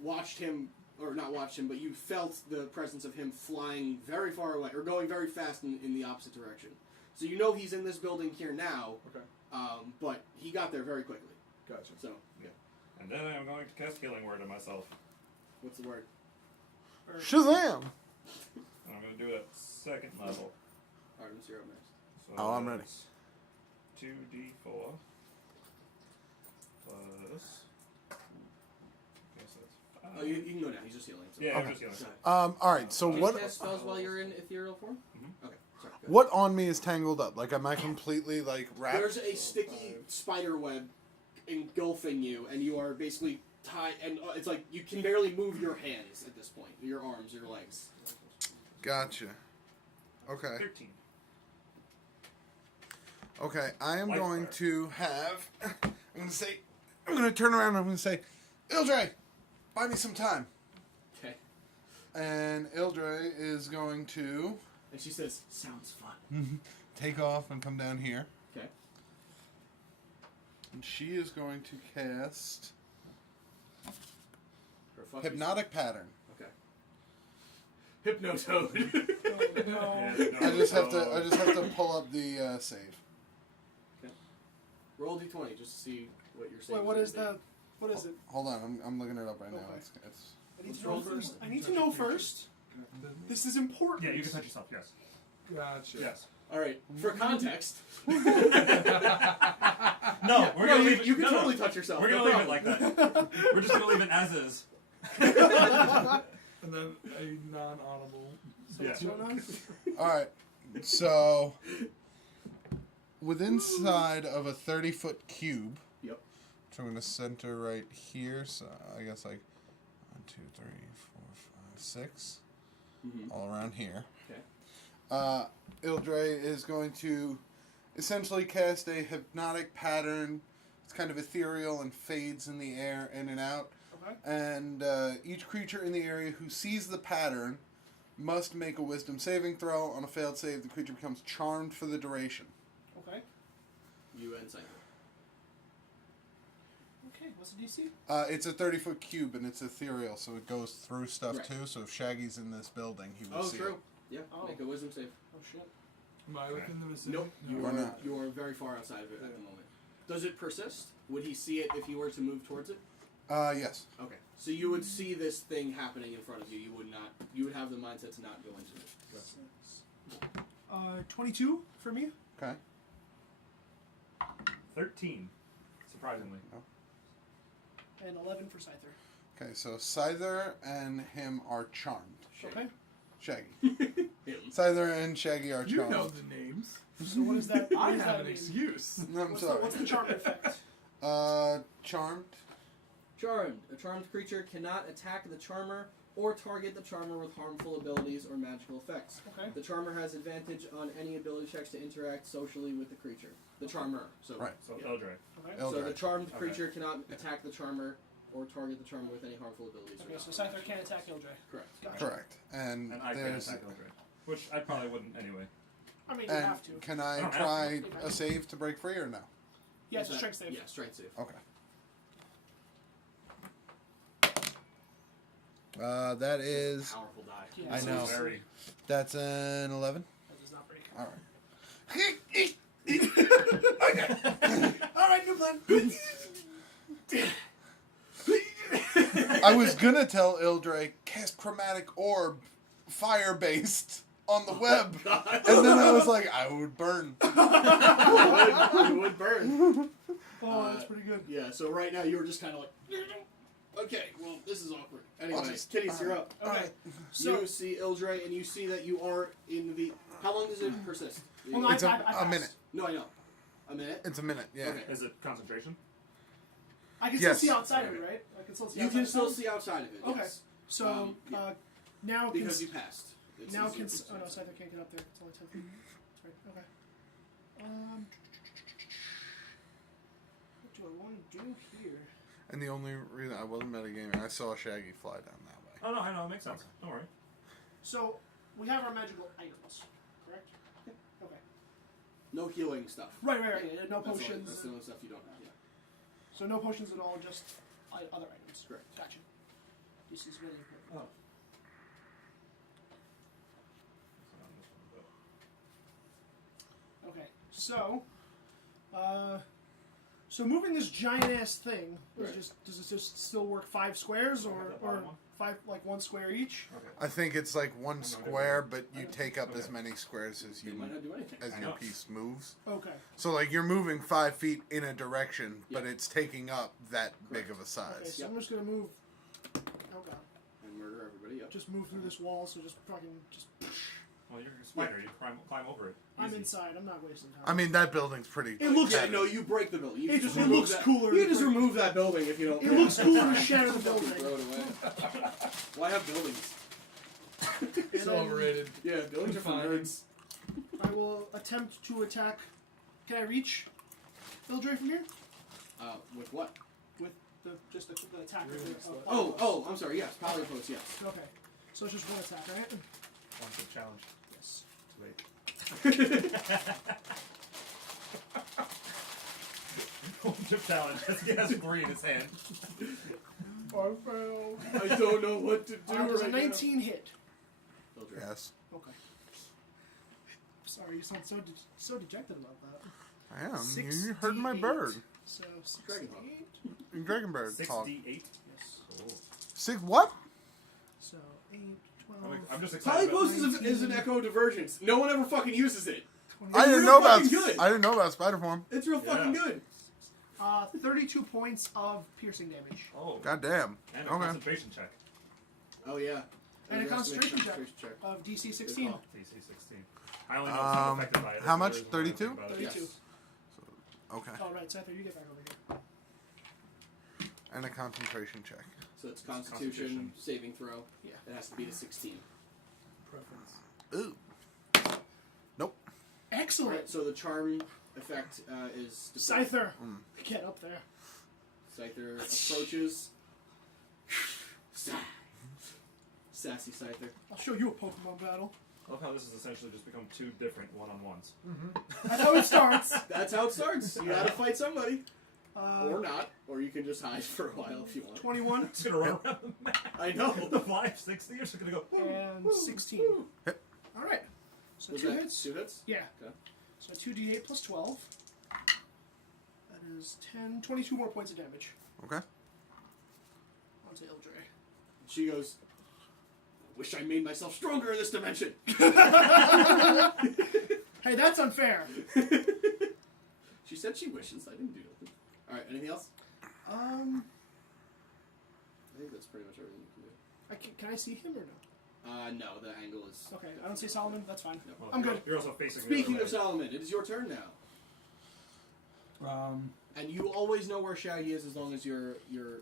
watched him, or not watched him, but you felt the presence of him flying very far away, or going very fast in the opposite direction. So you know he's in this building here now, Okay. but he got there very quickly. Gotcha. So, yeah. And then I'm going to cast Healing Word on myself. What's the word? Shazam! And I'm gonna do it at 2nd level. Artemis, you're up next. So Oh, I'm ready. that's 2d4 plus. Guess that's 5. Oh, you can go now. He's just healing. So. Yeah, I'm Okay. just healing. Sorry. All right. So Can what? you cast spells while you're in ethereal form? Mhm. Okay. Sorry. Go ahead. What on me is tangled up? Like, am I completely like wrapped? There's a sticky spider web engulfing you, and you are basically tied. And it's like you can barely move your hands at this point. Your arms, your legs. Gotcha. Okay. 13. Okay. I am Light going fire. to have. I'm going to turn around and I'm going to say, Ildre, buy me some time. Okay. And Ildre is going to And she says, "Sounds fun." take off and come down here. Okay. And she is going to cast Or fuck Hypnotic Pattern. you. Okay. Hypnotoad. Oh, no. Yeah, I no, just have to. so- I just have to pull up the save. Roll d20 just to see what you're saying. Wait, what is that? What is it? Hold on, I'm looking it up right now. Okay. It's I need Let's to know roll first. first. I need to know first. This is important. Yeah, you can touch yourself. Yes. Gotcha. Yes. All right. For context. No, Yeah, we're no, gonna leave it. you can no, no. totally touch yourself. We're gonna no leave it problem. like that. We're just gonna leave it as is. And then a non-audible. Yeah. What's going on? all right. So, within inside of a 30-foot cube, Yep. which I'm going to center right here. So I guess like 1, 2, 3, 4, 5, 6, Mm-hmm. all around here. Okay. Ildre is going to essentially cast a hypnotic pattern. It's kind of ethereal and fades in the air, in and out. Okay. And each creature in the area who sees the pattern must make a wisdom saving throw. On a failed save, the creature becomes charmed for the duration. Okay. You and Cypher. Okay, what's the DC? It's a 30-foot cube, and it's ethereal, so it goes through stuff Right. too. So if Shaggy's in this building, he will see true. it. Yeah, Oh. make a wisdom save. Oh shit. Am I within the vicinity? Nope, No. you Why are not? you are very far outside of it at the moment. Does it persist? Would he see it if you were to move towards it? Yes. Okay, so you would see this thing happening in front of you. You would not. You would have the mindset to not go into it. 22 for me. Okay. 13. Surprisingly. And 11 for Scyther. Okay, so Scyther and him are charmed. Okay. Shaggy. Him. Scyther and Shaggy are You charmed. know the names. So what is that? What I does have that an mean? excuse. I'm What's sorry. what's the charm effect? Charmed. Charmed. A charmed creature cannot attack the charmer or target the charmer with harmful abilities or magical effects. Okay. The charmer has advantage on any ability checks to interact socially with the creature. The charmer. So Right. So yeah. Eldred. Okay. So the Eldritch. charmed Okay. creature cannot attack the charmer or target the charmer with any harmful abilities. Okay, or so magical Scyther can't attack Ildre. Correct. Gotcha. Correct. And And I can there's. attack Eldred. Which I probably wouldn't anyway. I mean, you And have to. can I I don't have try to. a save to break free or no? Yeah, it's Is a that- strength save. Yeah, strength save. Okay. That is. Powerful die. Yeah, I so- know. Very. That's an 11. That does not break. All right. All right, new plan. I was gonna tell Ildre cast chromatic orb, fire based on the web, and then I was like, I would burn. It would burn. Oh, that's pretty good. Yeah, so right now you were just kind of like, okay, well, this is awkward. Anyway, just- Kitteus, you're up. Okay. So, You see Ildre, and you see that you are in the... How long does it persist? well, no, It's I a passed. minute. No, I know. A minute? It's a minute. Yeah. Okay. Is it concentration? I can Yes. still see outside of it, right? I can still see You outside can of still it. see outside of it, Okay. yes. So, Yeah. now can... Because you passed. It's Now easier can... to Oh, no, see. Scyther can't get up there. It's only 10 feet. That's right. Okay. What do I want to do here? And the only reason I wasn't metagaming, I saw Shaggy fly down that way. Oh no, I know. It makes sense. Don't worry. So, we have our magical items, correct? Okay. No healing stuff. Right. Yeah, no That's all- potions. That's the only stuff you don't have, yeah. So no potions at all, just other items. Correct. Gotcha. This is really important. Oh. Okay, so, so moving this giant ass thing, Right. does it just still work 5 squares That or bottom one? 5, like 1 square each? Okay. I think it's like one not square, doing but you take up as many squares as You you might not do anything. as I your know. piece moves. Okay. So like you're moving 5 feet in a direction, but Yeah. it's taking up that big of a Okay, size. so I'm just gonna move. Oh god. And murder everybody, yep. Just move through this wall. So just fucking just. Well, you're a spider. You climb over it. I'm Easy. inside. I'm not wasting time. I mean that building's pretty. It looks- Yeah, heavy. no, you break the building. You It can just just- it remove looks that. cooler You to can just break- remove that building if you don't. It looks cooler to shatter the Fucking building. throw it away. Why have buildings? And So then overrated. Yeah, buildings are for Fine. nerds. I will attempt to attack. Can I reach Ildre from here? With what? With the attack. Really of the, slow. Oh, I'm sorry. Yes, power post. Yes. Okay. So it's just one attack, right? One quick challenge. Yes. Wait. One quick challenge. He has a green in his hand. I failed. I don't know what to do Does a right 19 hit? now. Yes, Okay. Sorry, you sound so dejected about that. I am. You 68. heard my bird. So Dragon 68. Dragonbird talk. 6d8. Yes. Cool. 6 what? So 8, 12. I'm just excited. Poly about post is an echo of divergence. No one ever fucking uses it. 20, I didn't real know about. fucking good. I didn't know about spider form. It's real fucking Yeah. good. 32 points of piercing damage. Oh. God damn. And a Okay. concentration check. Oh yeah. And a Everybody has to make concentration check of DC 16. call. DC 16. I only know it's not affected by it. how so much? there isn't one I think 32? about it. 32. Yes. Okay. Oh, right, Scyther, you get back over here. And a concentration check. So it's Constitution, Constitution. saving throw. Yeah. It has to beat a 16. Preference. Ooh. Nope. Excellent. Alright, so the charm effect is... Scyther, get up there. Scyther approaches Sassy Scyther. I'll show you a Pokemon battle. I love how this has essentially just become two different one-on-ones. That's how it starts. That's how it starts. You gotta fight somebody. Or Uh, not. Or you can just hide for a while if you want. 21 It's gonna run around the map. I know. The 560 is just gonna go. and 16. All right. So Was 2 that hits. 2 hits? Yeah. Okay. So 2d8 plus 12. That is 10, 22 more points of damage. Okay. Onto Ildre. She goes, wish I made myself stronger in this dimension. Hey, that's unfair. She said she wishes. I didn't do nothing. Alright, anything else? I think that's pretty much everything you Can I see him or no? can do. No, the angle is... Okay, I don't see Solomon. That's fine. No. Well, I'm you're- good. You're also facing. the Speaking other of way. Solomon, it is your turn now. And you always know where Shaggy is as long as your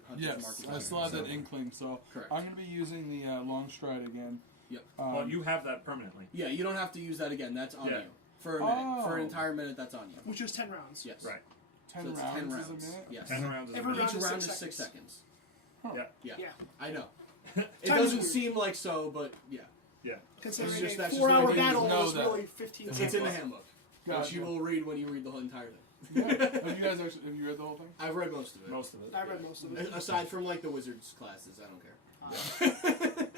hunter's Yes, marked. I still have that inkling, so Correct. I'm going to be using the long stride again. Yep. Well, you have that permanently. Yeah, you don't have to use that again. That's on Yeah. you. For a minute. For an Oh. entire minute, that's on you. Which is 10 rounds. Yes. Right. 10 So it's rounds 10 is rounds. a minute? Yes. 10 rounds is a Every minute. Each round is round is 6 6 seconds. seconds. Yeah. Yeah. Yeah. I know. It Time's doesn't weird. seem like so, but yeah. Yeah. Considering It's just- a that's just 4-hour what it is. battle Know was that. really 15 It's in the seconds. handbook. Gotcha. Which you will read when you read the whole entire thing. Yeah. Have you guys actually, have you read the whole thing? I've read most of it. Most of it. I read most of it. Aside from like the wizards classes, I don't care.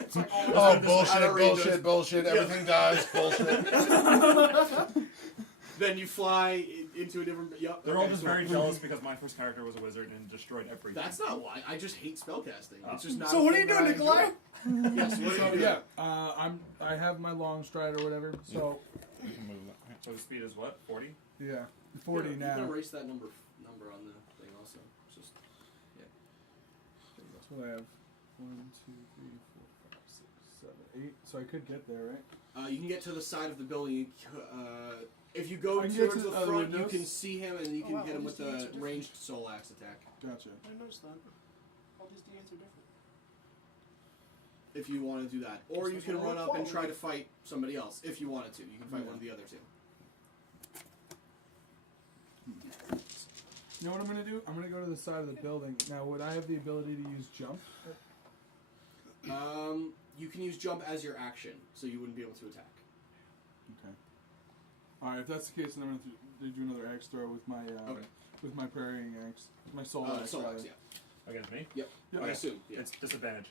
It's like all Oh, I don't bullshit, read bullshit, those. bullshit. Everything dies. Bullshit. Then you fly into a different. Yep. They're okay, all just so- very jealous because my first character was a wizard and destroyed everything. That's not why. I just hate spellcasting. Oh. It's just not. So a what are thing you doing, that I Nikolai? enjoy. Yes. What are So you doing? yeah, I have my long stride or whatever. So You can move that. So the speed is what? 40? yeah, 40 You can now. erase that number on the thing also. It's just That's what I have. 1, 2, 3, 4, 5, 6, 7, 8. So I could get there, right? you can get to the side of the building. If you go I can get towards to the the other front, you windows? can see him and you can wow, hit him all with these d8s are a different. ranged soul axe attack. Gotcha. I noticed that. All these D8s are different. If you want to do that, or you This can was run all up and try quality. to fight somebody else if you wanted to. You can fight Yeah. one of the other two. You know what I'm gonna do? I'm gonna go to the side of the building. Now, would I have the ability to use jump? You can use jump as your action, so you wouldn't be able to attack. Okay. All right. If that's the case, then I'm gonna do another axe throw with my Okay. with my parrying axe, my soul axe. Soul rather. axe, yeah. Against me? Yep. Yeah. I Okay. assume. Yeah. It's disadvantage.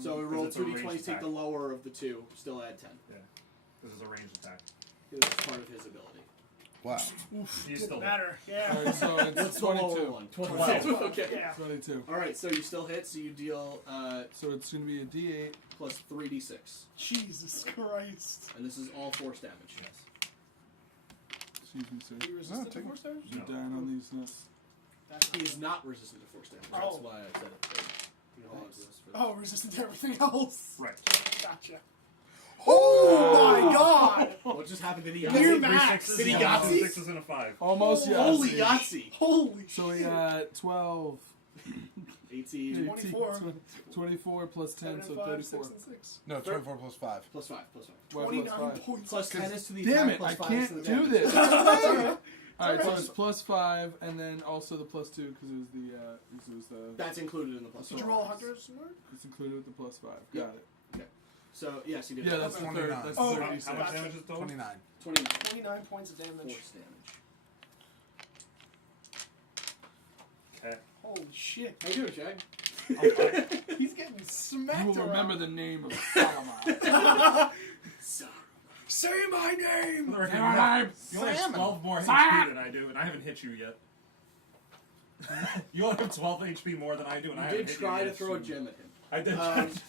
So we Mm. roll it's a 2d20, ranged take the attack. lower of the two, still add 10. Yeah. This is a ranged attack. It's part of his ability. Wow. Oof, You didn't still matter. All Yeah. right, so it's What's the lower 22. one? 22. Okay. Yeah. 22. Alright, so you still hit, so you deal So it's gonna be a D8. plus 3d6. Jesus Christ. And this is all force damage. Yes. Excuse me, sir. Are you resistant to take force damage? You're No. dying on these nuts. That's He is not resistant to force damage. Oh. That's why I said it. You know, Thanks. Oh, resistant to everything else. Right. Gotcha. Oh my god! What just happened to the Near Yahtzee? max. Did he Two Yahtzee? sixes and a 5. Almost, yeah. Holy Yahtzee! Holy So we shit. got 12. 18 24. 24 plus 10, 7 so and 5, 34. 6 and 6. No, 24 plus 5. plus 5, plus 5. 29 5. points. Plus 10 is to the Damn attack, it, plus I 5 is can't to the do damage. this. Alright. Alright, so Alright. it's plus 5, and then also the plus 2, because it was the. That's included in the plus Did 5. you roll a hunter's mark? It's included with the plus 5. Yeah. Got it. So, yes, you did. Yeah, that's the third. 29. That's Oh, the How, third. how much Gotcha. damage is total? 29. 29 29 points of damage. force damage. Okay. Holy shit. How you doing, Shag? I'm fine. He's getting smacked You will remember around. the name of Solomon. Say my name! For the record, Sam! you only have Salmon. 12 more Sam! HP than I do, and I haven't hit you yet. You only have 12 HP more than I do, and I You haven't did hit try you to yet. throw a gem at him. I did.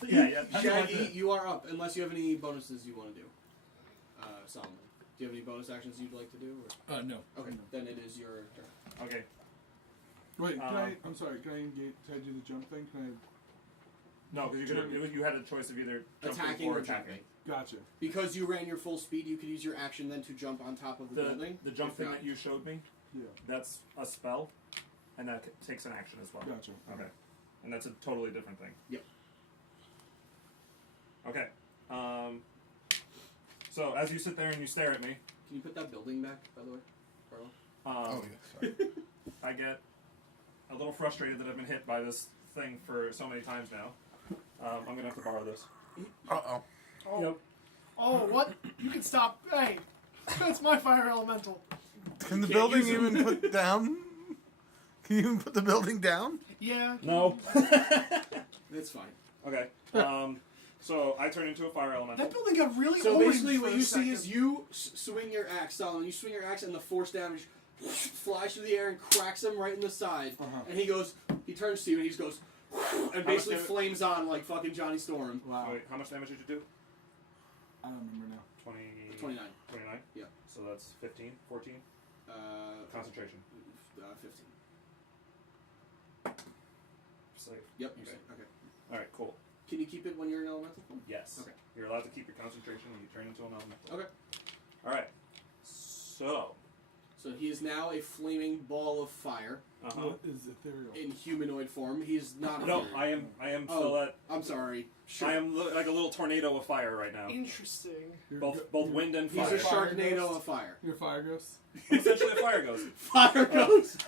Yeah, yeah. I did like Shaggy, that. you are up, unless you have any bonuses you want to do. Solomon. Do you have any bonus actions you'd like to do? Or? No. Okay, then it is your turn. Okay. Wait, can Um, I'm sorry, can I engage, can I do the jump thing? Can No, because you had a choice of either jumping Attacking or or attacking. jumping. I, gotcha. Because you ran your full speed, you could use your action then to jump on top of the building. The jump If thing not- that you showed me, Yeah, that's a spell, and that takes an action as well. gotcha. Okay. And that's a totally different thing. Yep. Okay. So as you sit there and you stare at me, Can you put that building back, by the way, Carlo? Oh, yeah. Sorry. I get a little frustrated that I've been hit by this thing for so many times now. I'm gonna have to borrow this. Uh-oh. Oh. Yep. Oh, what? You can stop. Hey, that's my fire elemental. Can the can't building use 'em. even put down? Can you even put the building down? Yeah. No. It's fine. Okay. So I turn into a fire elemental. That building got really So orange basically, for what a you see second. is you swing your axe, Solomon. You swing your axe, and the force damage flies through the air and cracks him right in the side. And he turns to you, and he just goes, and basically damage? flames on like fucking Johnny Storm. Wow. Wait, how much damage did you do? I don't remember now. 29. 29? Yeah. So that's 15, 14? Concentration. 15. Safe. Yep. You Okay. said. Okay. Alright, cool. Can you keep it when you're in elemental form? Yes. Okay. You're allowed to keep your concentration when you turn into an elemental. Okay. Alright. So. So he is now a flaming ball of fire Uh-huh. What is ethereal? in humanoid form. He's not. No, ethereal. I am Oh. still at. I'm sorry. Sure. I am like a little tornado of fire right now. Interesting. Both wind and He's fire. a Sharknado of fire. You're a fire ghost? I'm essentially a fire ghost. Fire ghost.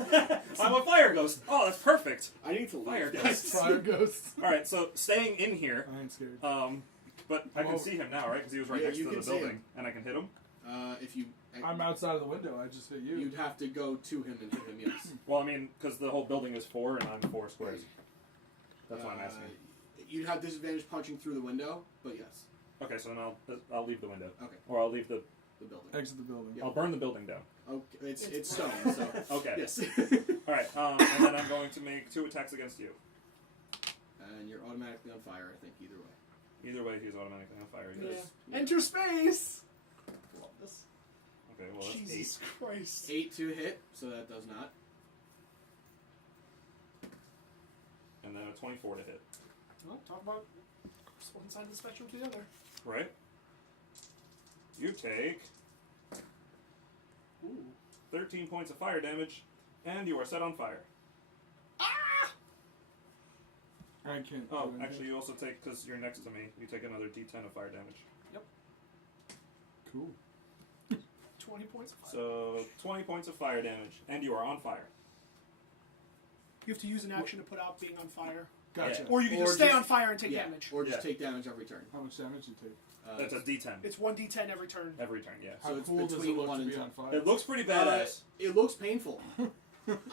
I'm a fire ghost. Oh, that's perfect. I need to leave, Fire guys. Fire ghost. Alright, so staying in here, I ain't scared. but I can Oh. see him now, right? Because he was right Yeah, next you to can the see building, him. and I can hit him. If you. I'm outside of the window. I just hit you. You'd have to go to him and hit him. Yes. Well, I mean, because the whole building is 4, and I'm 4 squares. That's what I'm asking. You'd have disadvantage punching through the window, but yes, Okay, so then I'll leave the window, okay, or I'll leave the. the building. Exit the building. Yeah. I'll burn the building down. Okay, it's It's stone, so Okay. yes. All right, and then I'm going to make 2 attacks against you. And you're automatically on fire. I think either way. Either way, he's automatically on fire. Yeah. Yes. Enter space. Love this. Okay, well that's Jesus Christ. 8 to hit, so that does not. 8, and then a 24 to hit. Well, talk about one side of the spectrum to the other. Right. You take Ooh. 13 points of fire damage, and you are set on fire. I can't. Oh, do anything. actually, you also take, because you're next to me, you take another D10 of fire damage. Cool. 20 points of fire. So 20 points of fire damage, and you are on fire. You have to use an action to put out being on fire. Gotcha. Yeah. Or you can Or just stay just- on fire and take Yeah, damage. or just Yeah. take damage every turn. How much damage you take? That's a D10 It's 1d10 every turn. every turn. Yeah. How So it's cool does it between look 1 to and be 10. on fire? It looks pretty badass. It looks painful.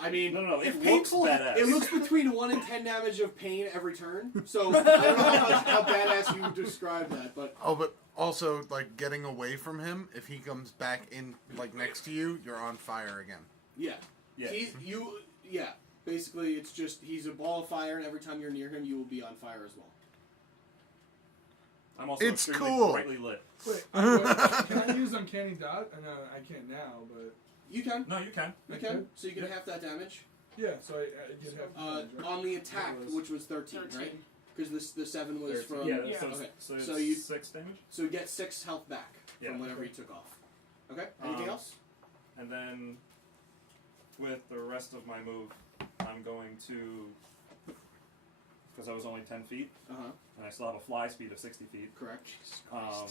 I mean, No, it If looks painful- badass. it looks between 1 and 10 damage of pain every turn. So I don't know how badass you describe that, but Oh, but also, like, getting away from him, if he comes back in, like, next to you, you're on fire again. yeah. Yeah. Yeah. Basically, it's just he's a ball of fire, and every time you're near him, you will be on fire as well. I'm also It's extremely cool. brightly lit. Wait, can I use Uncanny Dot? I know I can't now, but You can. No, you can. You I can. could? So you get half that damage. yeah. So I get half damage, right? On the attack, It was which was 13, right? Because the 7 was from. Yeah, Yeah. so, Okay. so it's So you- 6 damage. So you get 6 health back Yeah. from whatever you took off. Okay. Anything else? And then with the rest of my move, I'm going to, because I was only 10 feet, Uh huh. and I still have a fly speed of 60 feet. Correct. 1,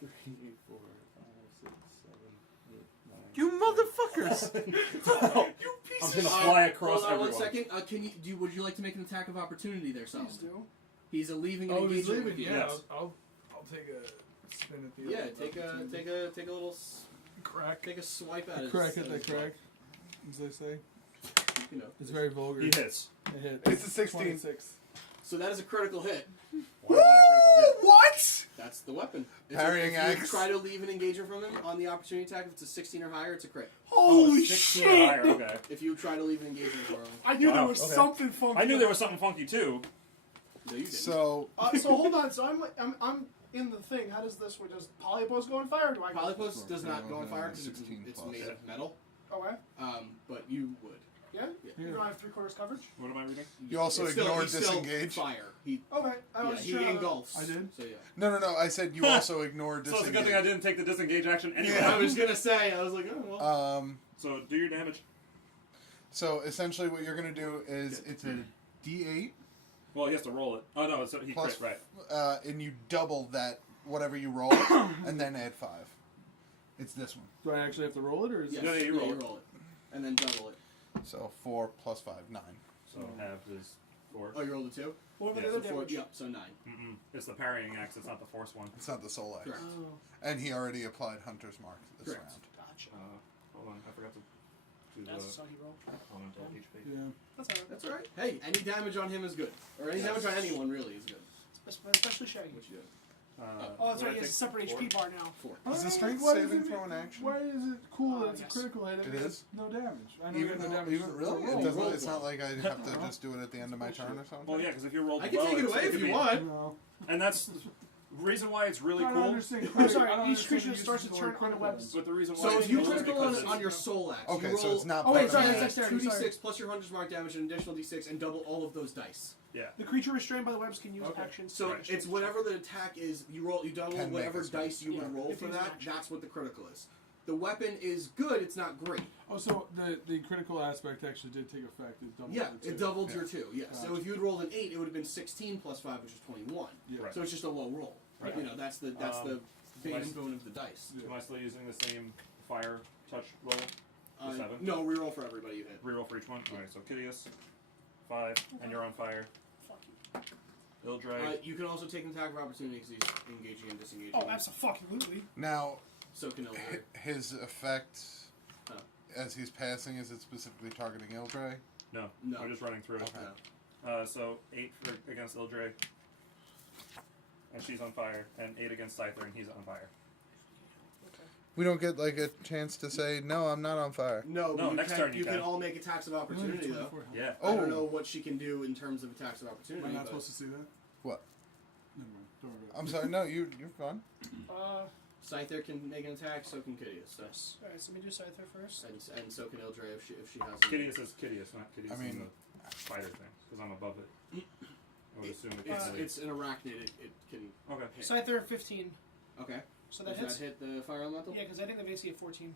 2, 3, 4, 5, 6, 7, 8, 9. You motherfuckers! I'm gonna fly across Hold on everyone. 1 second. Can you? Would you like to make an attack of opportunity there, Sol? Please do. He's leaving an Oh, he's engagement leaving. with you. Yeah, Yes. I'll take a spin at the. Yeah. other Take opportunity. a little. crack. Take a swipe at it. Crack at the crack, as they say. You know. It's very vulgar. He hits. It hit. It's a 16. 26. So that is a critical hit. Why is that a critical hit? What? That's the weapon. Parrying if axe. you try to leave an engagement from him on the opportunity attack, if it's a 16 or higher, it's a crit. Holy 16 or shit! higher, okay. If you try to leave an engagement from him, I knew there Wow, was okay. something funky. I knew there was something funky too. no, you didn't. So, So hold on. So I'm in the thing. How does this? Does Polypos go on fire? Or do I? Go? Polypus does not go on fire because it's 16 made plus. of metal. Okay. But you would. Yeah. Yeah. You don't have 3/4 coverage. What am I reading? you also It's still- ignore he's still disengage. Fire. He Okay. I was he trying to- engulfs. I did? So yeah. No, I said you also ignore So it's a disengage. good thing I didn't take the disengage action anyway. Yeah. I was gonna say. I was like, oh well. So do your damage. So essentially, what you're gonna do is it's a D8 Well, he has to roll it. Oh no, he plus, crit, right? and you double that whatever you roll, and then add 5. It's this one. Do I actually have to roll it, or is Yes. it? Yeah, you roll it. it, and then double it. So 4 plus 5, 9. So half is 4. Oh, you rolled a 2? What about Yeah, the other So 4, damage? yep, so 9. It's the parrying axe. It's not the force one. It's not the soul axe. Correct. Oh, And he already applied Hunter's Mark this Correct. round. gotcha. Hold on, I forgot to do That's a the soggy roll. elemental HP. Yeah. That's alright. That's alright. Hey, any damage on him is good. Or any damage on anyone, really, is good. Especially Shaggy. Which you Oh, that's what right. I He has a think? separate 4? HP bar now. 4. Is the Alright, strength why saving does it- throw an action? Why is it cool that it's yes. a critical hit? It and is? no damage. I know Even you have no though, damage. even to really, roll. it doesn't. roll It's not for like I have to just do it at the end of my turn or something. Well, yeah, because if you roll the I can blow, take it it's- away if could you be- want. No. And that's the reason why it's really I don't cool. understand I'm critical. sorry, I don't each understand creature the starts to uses turn of on the critical webs. But the reason why So it's if you cool is critical because on your soul axe, Okay, you so roll it's not. Oh, wait, part sorry, of that's the- dexterity. 2d6 plus your Hunter's Mark damage, an additional d6, and double all of those dice. yeah. The creature restrained by the webs can use Okay. actions. So to it's whatever the attack is. You roll. You double Can make whatever a swing. dice you would Yeah, roll if for you use that. action. That's what the critical is. The weapon is good. It's not great. Oh, so the critical aspect actually did take effect. It doubled Yeah, the it two. doubled Yeah. your 2. Yeah. So Gotcha. if you had rolled an 8, it would have been 16 plus 5, which is 21. Yeah. Right. So it's just a low roll. Right. You know, that's the bane nice. and bone of the dice. Yeah. Am I still using the same fire touch roll? The 7? No, reroll for everybody you hit. Reroll for each one? Alright, so Kitteus, 5, and you're on fire. Fuck you. Ildray, You can also take an attack of opportunity because he's engaging and disengaging. Oh, absolutely. Now, So can Ildray. his effect Oh. as he's passing, is it specifically targeting Ildray? no. No. I'm just running through it. Okay. No. So 8 against Ildray, and she's on fire, and 8 against Scyther, and he's on fire. We don't get like a chance to say no. I'm not on fire. No, No, you next can, turn you you can can. all make attacks of We're only opportunity, though. 24 health. Yeah. I don't Oh. know what she can do in terms of attacks of Am opportunity. I not but- supposed to see that? What? Never mind. Don't worry about I'm sorry. No, you're fine. Scyther can make an attack, so can Kitteus. So. Alright, so let me do Scyther first. And so can Ildray if she has. Kitteus is Kitteus, not Kitteus I mean- in the fighter thing, because I'm above it. I would assume it It's, can it's an arachnid. It can Okay. hit. Scyther 15. Okay. So that Does hits. that hit the fire elemental? Yeah, because I think the AC at 14.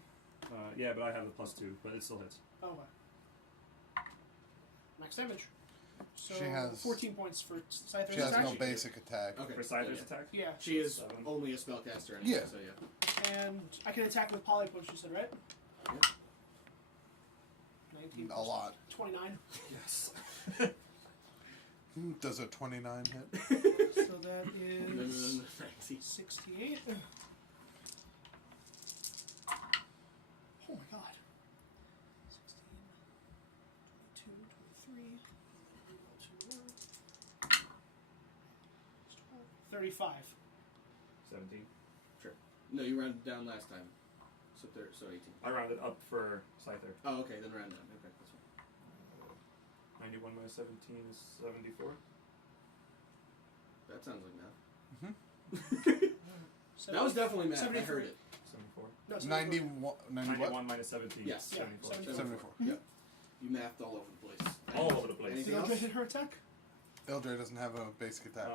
Yeah, but I have the +2, but it still hits. Oh, wow. Max damage. So She has- 14 points for Scyther's She has attack. no basic attack. Okay. For Scyther's yeah. attack? Yeah, She is 7. only a spellcaster. Anyway, Yeah. So yeah. and I can attack with Polypush, you said, right? Yeah. 19 A lot. 29. Yes. Does a 29 hit? So that And then is 19. 68. Oh my god. 16, 22, 23, 35. 17. No, you rounded down last time. So 18. I rounded up for Scyther. Oh, okay. Then round down. Okay, that's fine. 91 minus 17 is 74. That sounds like math. Mm-hmm. That was definitely math. I 73. heard it. 74. No, 91. 90 what? 91 minus 17. Yes. Yeah, 74. 74. Yep. You mathed all over the place. All over the place. Anything Did else? Ildray hit her attack? Ildray doesn't have a basic attack.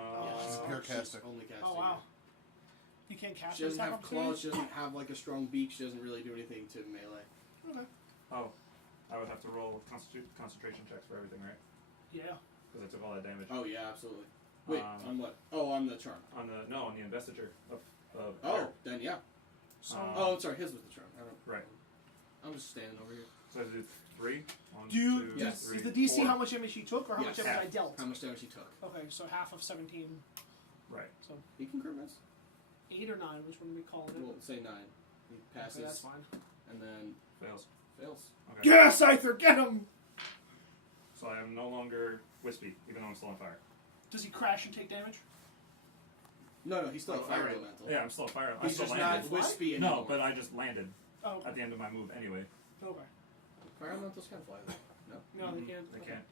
She's a pure She's caster. only casting. Oh, wow. You can't cast She an doesn't attack have opportunity? claws. She doesn't have like a strong beak. She doesn't really do anything to melee. Okay. Oh, I would have to roll concentration checks for everything, right? Yeah. Because I took all that damage. Oh yeah, absolutely. Wait, Um, on what? Oh, on the charm. On the investiture of Oh, air. then yeah. So, Oh, I'm sorry. His was the charm. I don't. Right. I'm just standing over here. So I do 3. 1, do you, 2, Yes. is 3, the DC 4. how much damage he took or how much Yes. damage I Half. dealt? How much damage he took? Okay, so half of 17. Right. So He can crit miss. 8 or 9, which one do we call it? We'll say 9. He passes, Okay, that's fine. and then Fails. fails. Okay. Yeah, Scyther, get him! So I am no longer wispy, even though I'm still on fire. Does he crash and take damage? No, he's still a fire I- elemental. Yeah, I'm still a fire. I He's still just landed. not wispy anymore. No, but I just landed Oh, okay. at the end of my move anyway. Okay. Fire elementals can't fly though. No. No, they can't. They okay. can't.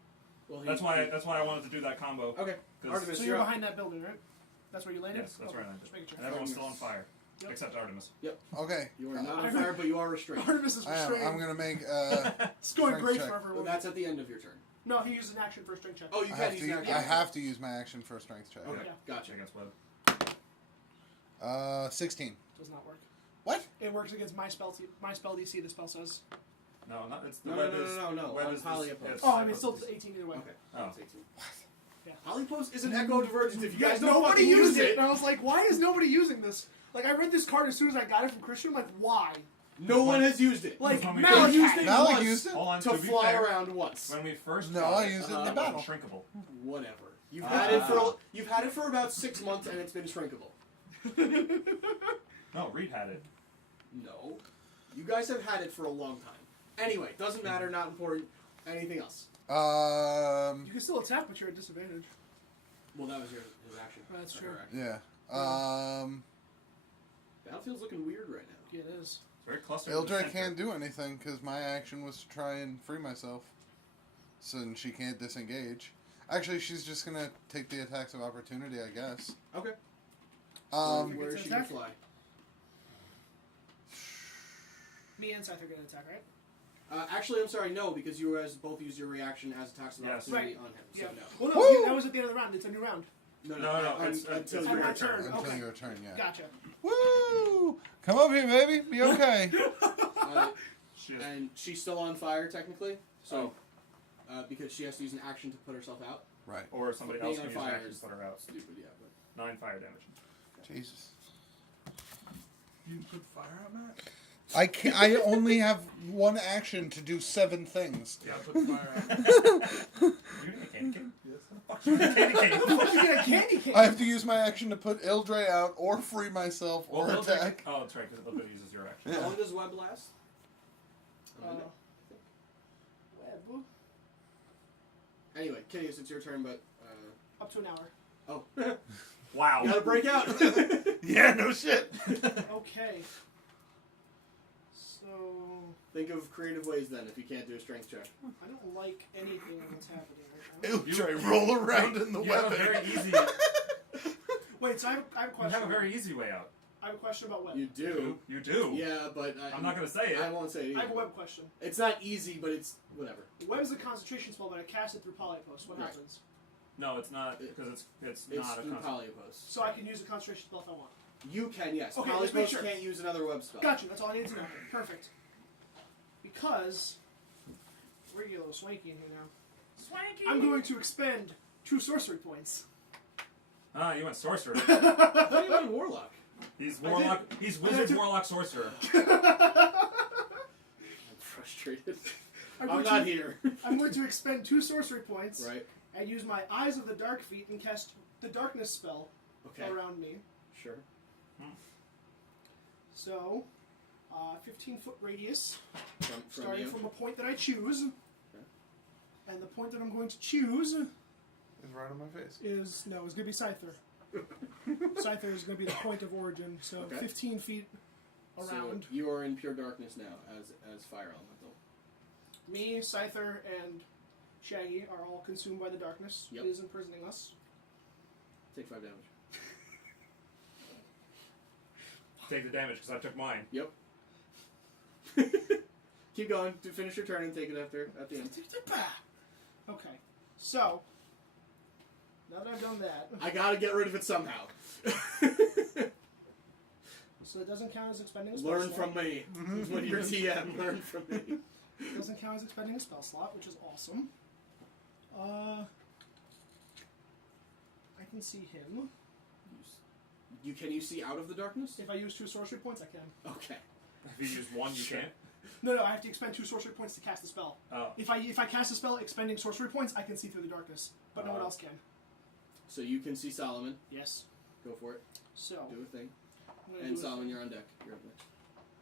Well, That's why I wanted to do that combo. Okay. 'cause- Artemis, So you're you're up. behind that building, right? That's where you landed? Yes, that's Okay, where I landed. Just making sure. And everyone's still on fire, Yep. except Artemis. Okay. You are not on Artemis- fire, but you are restrained. Artemis is I am. restrained. I'm gonna make. It's going strength great check. for Well, everyone. that's at the end of your turn. No, he used an action for a strength check. Oh, you I can have use to. that. I have to use my action for a strength check. Okay, Yeah. gotcha. Against web. 16. Does not work. What? It works against my spell DC, the spell says. No, not it's the No, web no, no, is no, no, Web on is this- polyopose. yes, Oh, I mean, still hypothesis. 18 either way. Okay. Oh. That's 18. Yeah. Polypose is an Echo of Divergence. If you guys Yeah, don't nobody fucking used use it. And I was like, why is nobody using this? Like, I read this card as soon as I got it from Christian. I'm like, why? No one has used it. Like When we Malak first- used it Malak once. used it. Hold on, to to be fly fair, around once. when we first No, got I used it in the it battle. wasn't shrinkable. Whatever. You've had it for about 6 months and it's been shrinkable. No, Reed had it. No. You guys have had it for a long time. Anyway, doesn't matter, not important. Anything else? You can still attack, but you're at disadvantage. Well, that was his action. That's Or true. her action. yeah. Battlefield's looking weird right now. Yeah, it is. It's very clustered. Ildra can't do anything because my action was to try and free myself. So then she can't disengage. Actually, she's just gonna take the attacks of opportunity, I guess. Okay. Where Where is she she can attack? fly. Me and Scythe are going to attack, right? Actually, I'm sorry, no, because you guys both used your reaction as attacks of Yes. opportunity Right. on him. So Yeah. no. Well, no, Woo! that was at the end of the round. It's a new round. No, No, it's until it's your my turn. turn. Until Okay. your turn, yeah. Gotcha. Woo! Come up here, baby. Be okay. Shit. And she's still on fire, technically. So, because she has to use an action to put herself out. Right. Or somebody Being else on can use fire action is to put her out. Stupid, yeah. But 9 fire damage. Jesus. You didn't put fire out, Matt? I can't. I only have one action to do 7 things. Yeah, put fire out. You need a candy cane? Yes. Fuck you, candy cane. You get a candy cane. I have to use my action to put Ildre out, or free myself, or Well, Ildra- attack. Oh, that's right, because Ildra uses your action. Yeah. how long does web last? Web. Anyway, Kitteus, it's your turn, but Up to an hour. oh, Wow. you gotta break out. Yeah, no shit. Okay. So Think of creative ways then if you can't do a strength check. I don't like anything that's happening right now. Ildre, roll around in the You have a weapon. very easy. Wait, so I have a You question. have a very easy way out. I have a question about web. You do. You do. Yeah, but I'm not gonna say I it. won't say it. I have a Either. web question. It's not easy, but it's whatever. Web is a concentration spell, but I cast it through polypost. What Right. happens? No, it's not because it's It's not a through constant. polypost. So I can use a concentration spell if I want. You can, yes. Okay, let's make Polypost sure. can't use another web spell. Gotcha. That's all I need to know. Perfect. Because we're getting a little swanky in here now. Swanky. I'm going to expend 2 sorcery points. Ah, you went sorcerer. I thought you went warlock. He's I warlock. He's I wizard, did. warlock, sorcerer. I'm frustrated. I'm going not to- here. I'm going to expend 2 sorcery points Right. and use my Eyes of the Dark Feet and cast the Darkness spell Okay. around me. Sure. So, 15-foot radius, From starting you. from a point that I choose. And the point that I'm going to choose It's right on my face. is, no, it's going to be Scyther. Scyther is going to be the point of origin, so Okay. 15 feet around. So you are in pure darkness now as fire elemental. Me, Scyther, and Shaggy are all consumed by the darkness. Yep. It is imprisoning us. Take 5 damage. Take the damage because I took mine. Yep. Keep going. To finish your turn and take it at the end. Okay, so now that I've done that, I gotta get rid of it somehow. so it doesn't count as expending a spell Learn slot. from me. When you're TM, learn from me. It doesn't count as expending a spell slot, which is awesome. I can see him. Can you see out of the darkness? If I use 2 sorcery points, I can. Okay. If you use one, you can't. No, I have to expend 2 sorcery points to cast the spell. Oh. If I cast a spell expending sorcery points, I can see through the darkness, but no one else can. So you can see Solomon. Yes. Go for it. So Do a thing. I'm gonna And do a Solomon, thing. you're on deck. You're up next.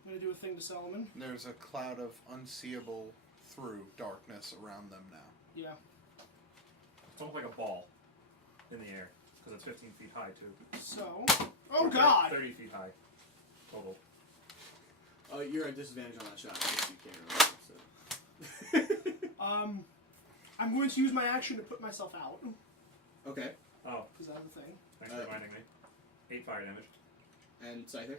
I'm gonna do a thing to Solomon. There's a cloud of unseeable through darkness around them now. Yeah. It's almost like a ball in the air because it's 15 feet high too. So, oh Or god! 30 feet high total. You're at disadvantage on that shot. Because you can't roll, so. I'm going to use my action to put myself out Okay. Oh, because that's the thing. thanks for reminding me. 8 fire damage. And Scyther?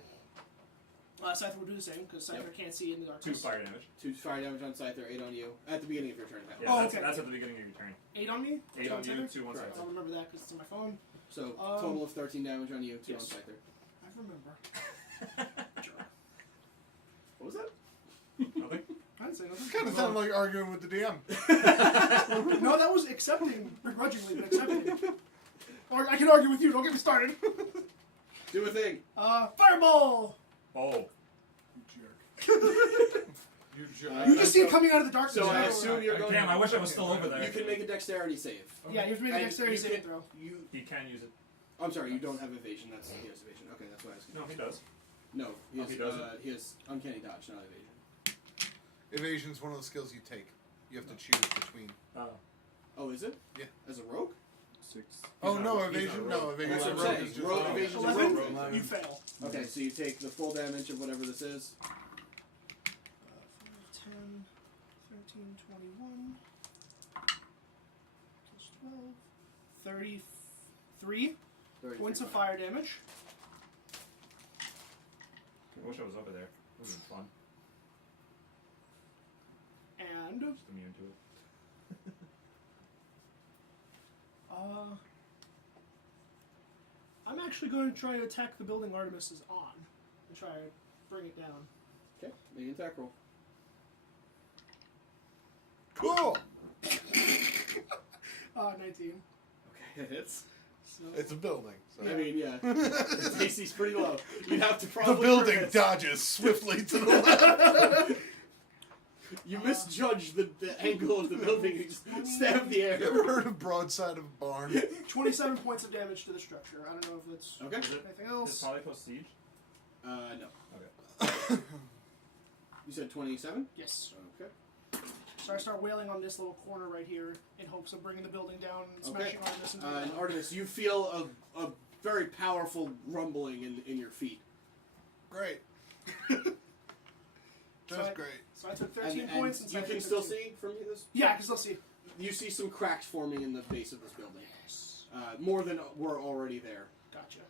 Scyther will do the same because Scyther can't see in the 2 darkness. fire damage. 2 fire damage on Scyther, 8 on you. At the beginning of your turn. Yeah, Oh, that's, okay. that's at the beginning of your turn. 8 on me. 8 2 on you, Scyther? 2 on Correct. I'll Scyther. remember that because it's in my phone. So, total of 13 damage on you, 2 yes. on Scyther. I remember. Jerk. What was that? Nothing? I didn't say nothing. Kind of sounded like arguing with the DM. No, that was accepting begrudgingly, but accepting. Or I can argue with you. Don't get me started. Do a thing. Fireball. Oh. You jerk. You just see it coming out of the darkness. So I You assume you're going. Damn, I wish I was still over there. You can make a dexterity save. Yeah, you have to make a And dexterity you saving can- throw. He can use it. I'm sorry, you don't have evasion. That's he has evasion. Okay, that's what I was. No, he does. No, he Oh, has, he doesn't? he has uncanny dodge, not evasion. Evasion's one of the skills you take. You have to choose between. Oh, is it? Yeah. As a rogue? 6. Oh not- no, he's not evasion. a No, rogue. evasion. That's what I'm rogue saying. is just Rogue oh. evasion is a 11? rogue. You fail. Okay, so you take the full damage of whatever this is. 5, 10, 13, 21, plus 12, 33 points of fire damage. I wish I was over there. It would have been fun. And Just immune to it. I'm actually going to try to attack the building Artemis is on and try to bring it down. Okay, make an attack roll. Cool. 19. Okay, it hits. So It's a building. So. I mean, yeah, its AC's pretty low. You'd have to The probably. building crit. dodges swiftly to the left. You misjudged the angle of the building. You just stabbed the air. You ever heard of broadside of a barn? 27 points of damage to the structure. I don't know if that's Okay. anything Is else. Polypost Siege? No. Okay. You said 27? Yes. Okay. So I start wailing on this little corner right here in hopes of bringing the building down and smashing Artemis into the And ground. Artemis, you feel a very powerful rumbling in your feet. Great. So That's I- great. So I took And, 13 points. and so you I can took still 13. see from this? Yeah, I can still see. You see some cracks forming in the base of this building. More than were already there. Gotcha.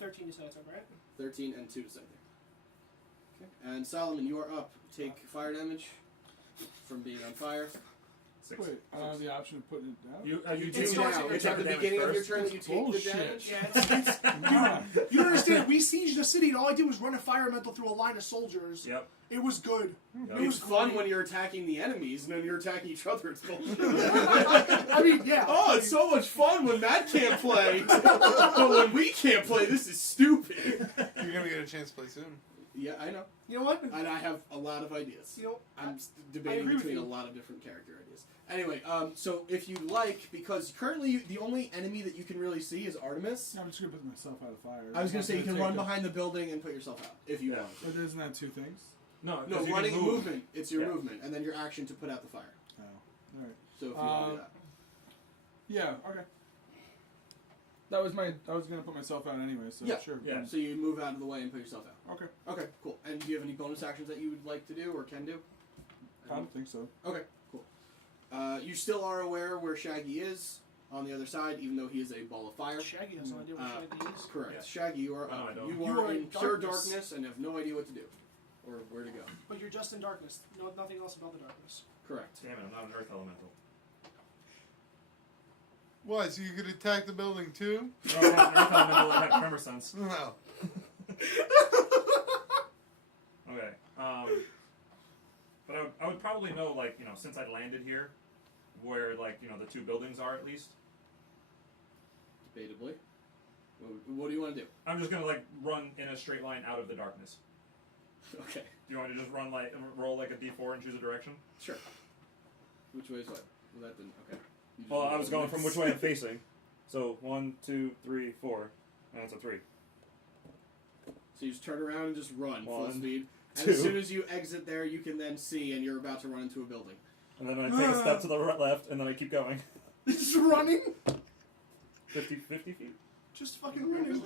13 you said I took, right? 13 and 2 to say there. Okay. And Solomon, you are up. Take fire damage from being on fire. 6. Wait, I don't have the option of putting it down? You You It do starts now. at It's your at the turn. beginning of your Damage turn that you take Bullshit. the damage. Yeah, it's Come on. you don't understand. We sieged the city, and all I did was run a fire elemental through a line of soldiers. Yep. It was good. Yep. It was It's fun great. when you're attacking the enemies and then you're attacking each other. It's bullshit. I mean, yeah. Oh, it's so much fun when Matt can't play. But when we can't play, this is stupid. You're gonna get a chance to play soon. Yeah, I know. You know what? And I have a lot of ideas. You know, I'm I debating agree with between a you. lot of different character ideas. Anyway, so if you'd like, because currently the only enemy that you can really see is Artemis. I'm just gonna put myself out of fire. I was going to say you can run take behind the building and put yourself out if you Yeah. want. But isn't that 2 things? No, No, 'cause you running can and move. movement. It's your Yeah. movement, and then your action to put out the fire. Oh, alright. So if you want to do that. Yeah, okay. That was I was gonna put myself out anyway, so Yeah. sure. Yeah. So you move out of the way and put yourself out. Okay. Okay, cool. And do you have any bonus actions that you would like to do or can do? I don't think so. Okay, cool. You still are aware where Shaggy is on the other side, even though he is a ball of fire. Shaggy has no idea what Shaggy is. Correct. Yeah. Shaggy, you are Oh, no, up. I don't. You You are are in in pure darkness. darkness and have no idea what to do or where to go. But you're just in darkness. No, nothing else about the darkness. Correct. Damn it, I'm not an earth elemental. Why? So you could attack the building too? No, I'm not an earth elemental that have tremor sense. No. Okay. But I would probably know, like, you know, since I landed here, where, like, you know, the 2 buildings are at least. Debatably. What do you want to do? I'm just gonna, like, run in a straight line out of the darkness. Okay. Do you want me to just run, like, roll like a d4 and choose a direction? Sure. Which way is what? Well, that didn't. Okay. You just Well, rolled I was the going from dice. which way I'm facing. So 1, 2, 3, 4, and that's a 3. So you just turn around and just run full 1, speed. And 2. as soon as you exit there, you can then see, and you're about to run into a building. And then I take a step to the left, and then I keep going. Just running? 50 feet? Just fucking running.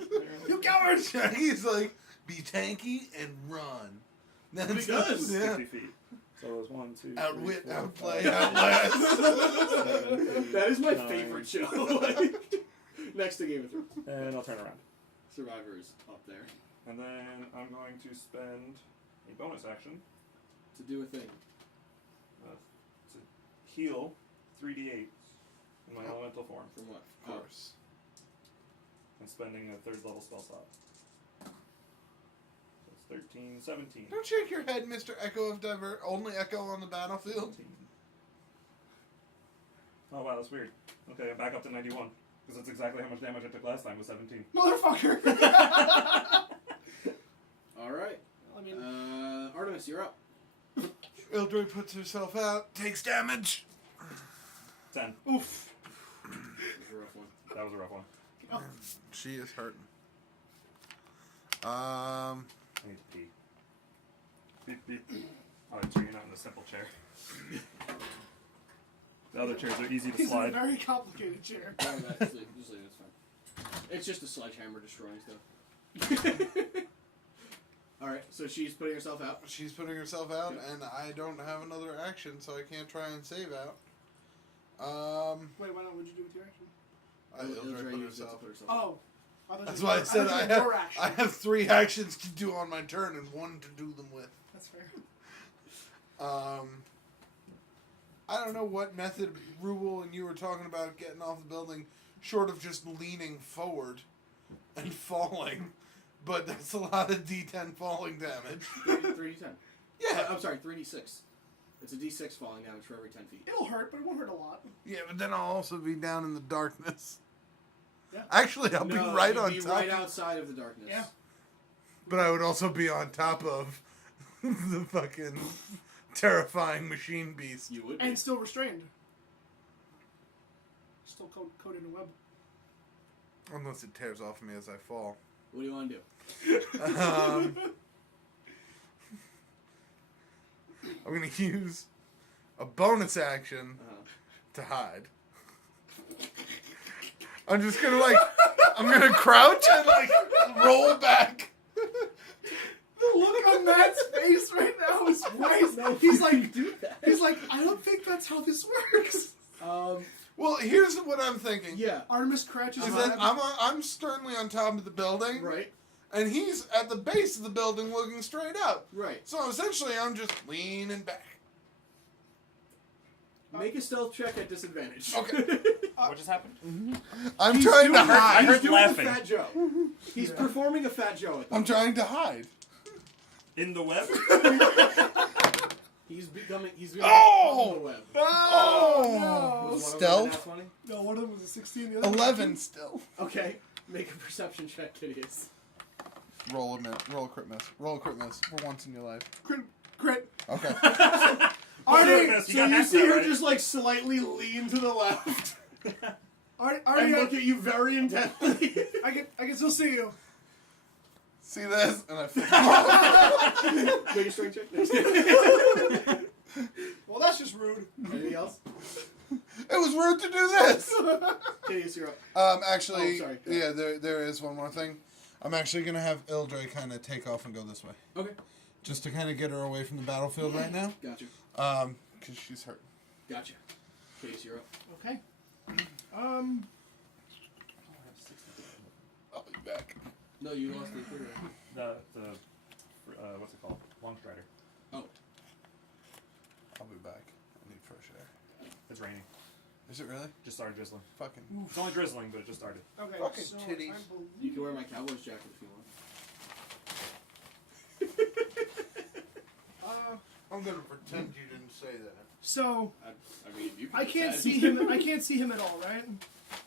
You coward! Shaggy's like, be tanky and run. That's He does. Yeah. 50 feet. So it was 1, 2, 3, Outwit, 4, outplay, 5, outlast. 7, 8, That is my 9. favorite show. Like, next to Game of Thrones. And I'll turn around. Survivor is up there. And then I'm going to spend a bonus action To do a thing. to heal 3d8 in my elemental form. From what? Of course. And spending a 3rd level spell slot. So it's 13, 17. Don't shake your head, Mr. Echo of Diver. Only Echo on the battlefield. 17. Oh wow, that's weird. Okay, I'm back up to 91. Because that's exactly how much damage I took last time, was 17. Motherfucker! Alright. I mean, Eldroy puts herself out, takes damage. 10. Oof. That was a rough one. That was a rough one. Oh, She is hurting. I need to pee. Beep, beep. Oh, so you're not in the simple chair. The other chairs are easy to he's in a slide. very complicated chair. No, just leave it, it's fine. It's just a sledgehammer destroying stuff. Alright, so she's putting herself out. She's putting herself out, Okay. and I don't have another action, so I can't try and save out. Wait, why not? What'd you do with your action? Eldroy put used it to herself. put herself. Oh. I thought That's you- why I said thought I you did your have, action. I have 3 actions to do on my turn and 1 to do them with. That's fair. I don't know what method Ruble and you were talking about getting off the building, short of just leaning forward and falling. But that's a lot of D10 falling damage. 3d10. Yeah. I'm sorry, 3d6. It's a d6 falling damage for every 10 feet. It'll hurt, but it won't hurt a lot. Yeah, but then I'll also be down in the darkness. Yeah. Actually, I'll be right you'd on be top. right outside of the darkness. Yeah. But I would also be on top of the fucking terrifying machine beast. You would be. And still restrained. Still coated in web. Unless it tears off me as I fall. What do you want to do? I'm going to use a bonus action Uh-huh. to hide. I'm just going to I'm going to crouch and roll back. The look on Matt's face right now is crazy. He's like, do that. he's like, I don't think that's how this works. Well, here's what I'm thinking. Yeah. Artemis crouches. Is on that him. I'm sternly on top of the building, Right. and he's at the base of the building looking straight up. Right. So essentially, I'm just leaning back. Make a stealth check at disadvantage. Okay. What just happened? I'm He's trying to doing- hide. I heard He's doing laughing. a Fat Joe. He's performing a Fat Joe. At I'm trying to hide. In the web? He's becoming Oh! on the web. Oh! Was one of them Stealth? a nat 20? No, one of them was a 16. The other 11 still. Okay. Make a perception check, Kitteus. Roll a crit miss. Roll a crit miss for once in your life. Crit. Okay. Artie, You So got you half see that, her right? just like slightly lean to the left Artie, and look at you very intently. I can still see you. See this? And I flip. Make a strength check. Well, that's just rude. Anything else? It was rude to do this. Kitteus, you're up. Actually, Oh, sorry. yeah, there is one more thing. I'm actually gonna have Ildre kind of take off and go this way, Okay. just to kind of get her away from the battlefield right now. Gotcha. Because she's hurt. Gotcha. Kitteus, you're up. Okay. I'll be back. No, you lost the clear. The what's it called? Long Strider. Oh. I'll be back. I need fresh air. It's raining. Is it really? Just started drizzling. Fucking. It's only drizzling, but it just started. Okay. Fucking so titties. I You believe can wear my Cowboys jacket if you want. I'm gonna pretend you didn't say that. so. I mean, you can I do can't that. see him. I can't see him at all, right?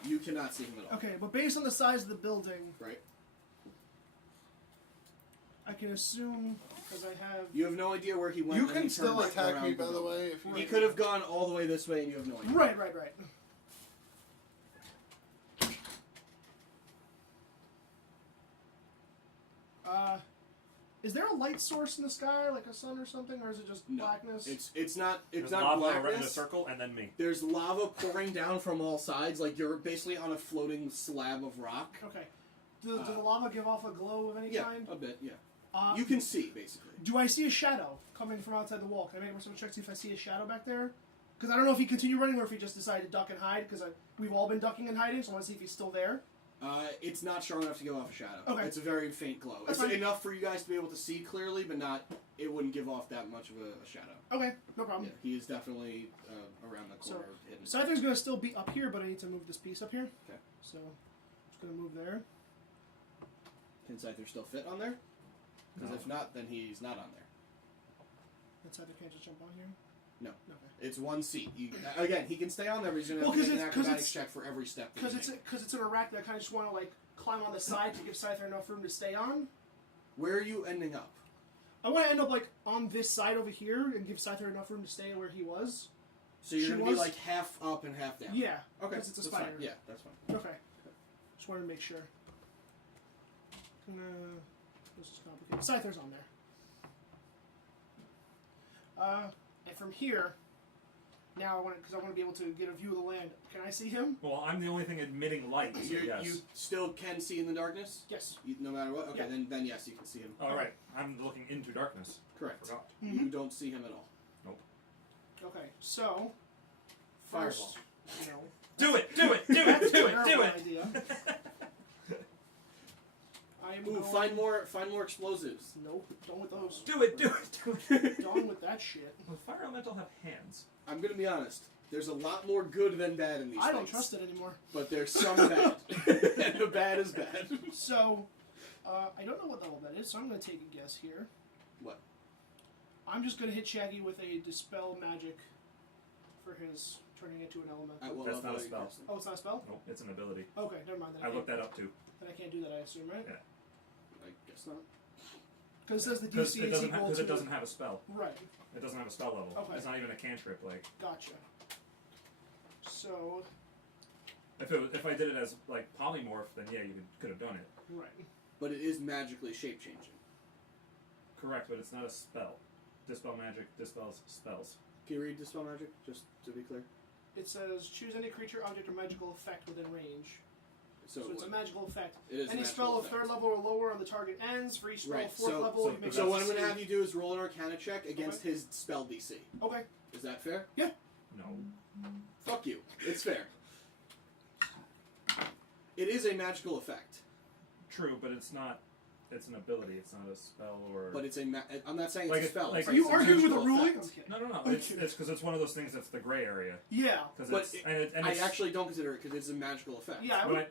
You cannot see him at all. Okay, but based on the size of the building, Right? I can assume because I have. You have no idea where he went. You and can he still turned attack around me, by the building. way. If you He could have gone all the way this way, and you have no idea. Right. Is there a light source in the sky, like a sun or something, or is it just No, blackness? it's not There's not lava blackness. right in a circle, and then me. There's lava pouring down from all sides, like you're basically on a floating slab of rock. Okay. Does the lava give off a glow of any Yeah, kind? a bit. Yeah, Uh, you can see basically. Do I see a shadow coming from outside the wall? Can I make a perception check to see if I see a shadow back there? Because I don't know if he continued running or if he just decided to duck and hide. Because we've all been ducking and hiding, so I want to see if he's still there. It's not strong enough to give off a shadow. Okay. It's a very faint glow. That's It's fine. enough for you guys to be able to see clearly, but not. It wouldn't give off that much of a shadow. Okay, no problem. Yeah, he is definitely around the corner, hidden. Scyther's going to still be up here, but I need to move this piece up here. Okay. So, I'm just going to move there. Can Scyther still fit on there? Because No. if not, then he's not on there. And Scyther can't just jump on here? No. Okay. It's one seat. Again, he can stay on there, but he's going to Well, have to 'cause make an it's- 'cause acrobatics it's- check for every step. Because it's an arachne, I kind of just want to, like, climb on the side to give Scyther enough room to stay on. Where are you ending up? I want to end up like on this side over here and give Scyther enough room to stay where he was. So you're She going to be was- like half up and half down. Yeah. Okay. Because it's a that's spider. fine. Yeah, that's fine. Okay. Just wanted to make sure. This is complicated. Scyther's on there. And from here, now I want to be able to get a view of the land. Can I see him? Well, I'm the only thing emitting light. So yes. You still can see in the darkness? Yes. No matter what? Okay, Yeah. then yes, you can see him. All right. I'm looking into darkness. Correct. Forgot. You don't see him at all. Okay. So. Fireball. First, you know, Do it! Do it! Do it! that's a Do it! Do terrible it! idea. I am Ooh, going... find more explosives. Nope. Done with those. Do it! Do it! Do it! Done with that shit. Well, fire elemental have hands. I'm gonna be honest. There's a lot more good than bad in these I things. don't trust it anymore. But there's some bad. And the bad is bad. So, I don't know what level that is, so I'm going to take a guess here. What? I'm just going to hit Shaggy with a Dispel Magic for his turning into an elemental. At what That's level not a are you spell. casting? Oh, it's not a spell? Nope, it's an ability. Okay, never mind. I looked that up too. Then I can't do that, I assume, right? Yeah. I guess not. Because it says the Because DC it is equal doesn't, to... it doesn't have a spell. Right, It doesn't have a spell level. Okay. It's not even a cantrip. Like gotcha. So, if I did it as like polymorph, then yeah, you could have done it. right. But it is magically shape changing. Correct, but it's not a spell. Dispel magic dispels spells. Can you read Dispel Magic, just to be clear? It says, choose any creature, object, or magical effect within range. So it's a magical effect. it is a Any magical spell of effect. third level or lower on the target ends. For each spell Right, of fourth so- level, so- you make So a what I'm going to save. have you do is roll an Arcana check against Okay. his spell DC. Okay. Is that fair? No. Fuck you. It's fair. It is a magical effect, True, but it's not. It's an ability. It's not a spell or. but it's a. I'm not saying it's Like a it- spell. like it's Are a you arguing with a magical ruling? effect. I'm kidding. no. It's because it's one of those things that's the gray area. Yeah. Because But it's it- and I it's, actually don't consider it because it's a magical effect. Yeah, I would,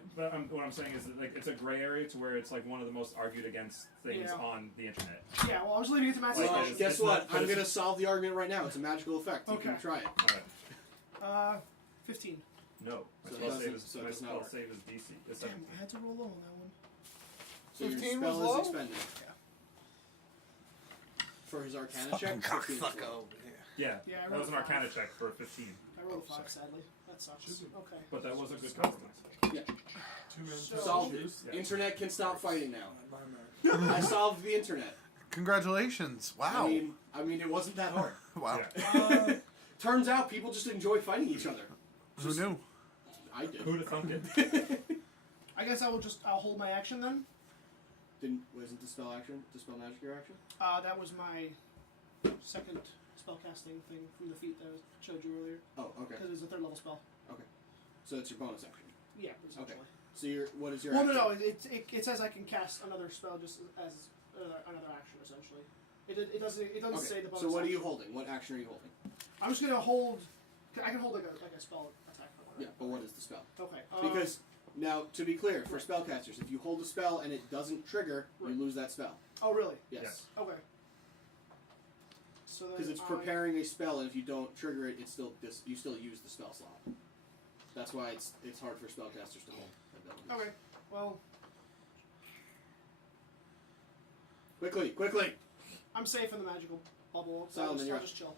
what I'm saying is that like it's a gray area to where it's like one of the most argued against things Yeah. on the internet. yeah, well, I was leaving it to Matt's Well, Like, discretion. guess it's what? not- but I'm it's- going to solve the argument right now. It's a magical effect. You can Okay. try it. All right. 15. No. My So it spell doesn't- save is so it my does not spell work. save is DC. It's Damn, 17. I had to roll low on that one. So your 15 spell was is low? expended. For his Arcana check, 15 is low. Yeah. Yeah, I that rolled was an a Arcana five. check for 15. I rolled a 5, sadly. That sucks. Okay. But that was a good compromise. So- Solved it. Yeah. Internet can stop fighting now. My man. I solved the internet. Congratulations! Wow. I mean, it wasn't that hard. Wow. Yeah. Turns out people just enjoy fighting each other. Who knew? I did. Who'd have thunk it? I guess I'll hold my action then. Wasn't Dispel Magic your action? That was my second spellcasting thing from the feat that I showed you earlier. Oh, okay. Because it's a third level spell. So it's your bonus action. Yeah, essentially. So what is your Well, action? no, it says I can cast another spell just as another action, essentially. It doesn't Okay. say the bonus So what are you action. holding? What action are you holding? I'm just gonna hold. I can hold like a spell attack. Or Yeah, whatever. but what is the spell? Okay. Because now, to be clear, for spellcasters, if you hold a spell and it doesn't trigger, Right. you lose that spell. Oh, really? Yes. Okay. So then Because it's preparing a spell, and if you don't trigger it, it's still you still use the spell slot. That's why it's hard for spellcasters to hold abilities. Okay. Well, Quickly! I'm safe in the magical bubble. So Solomon, you're I'll up. just chill.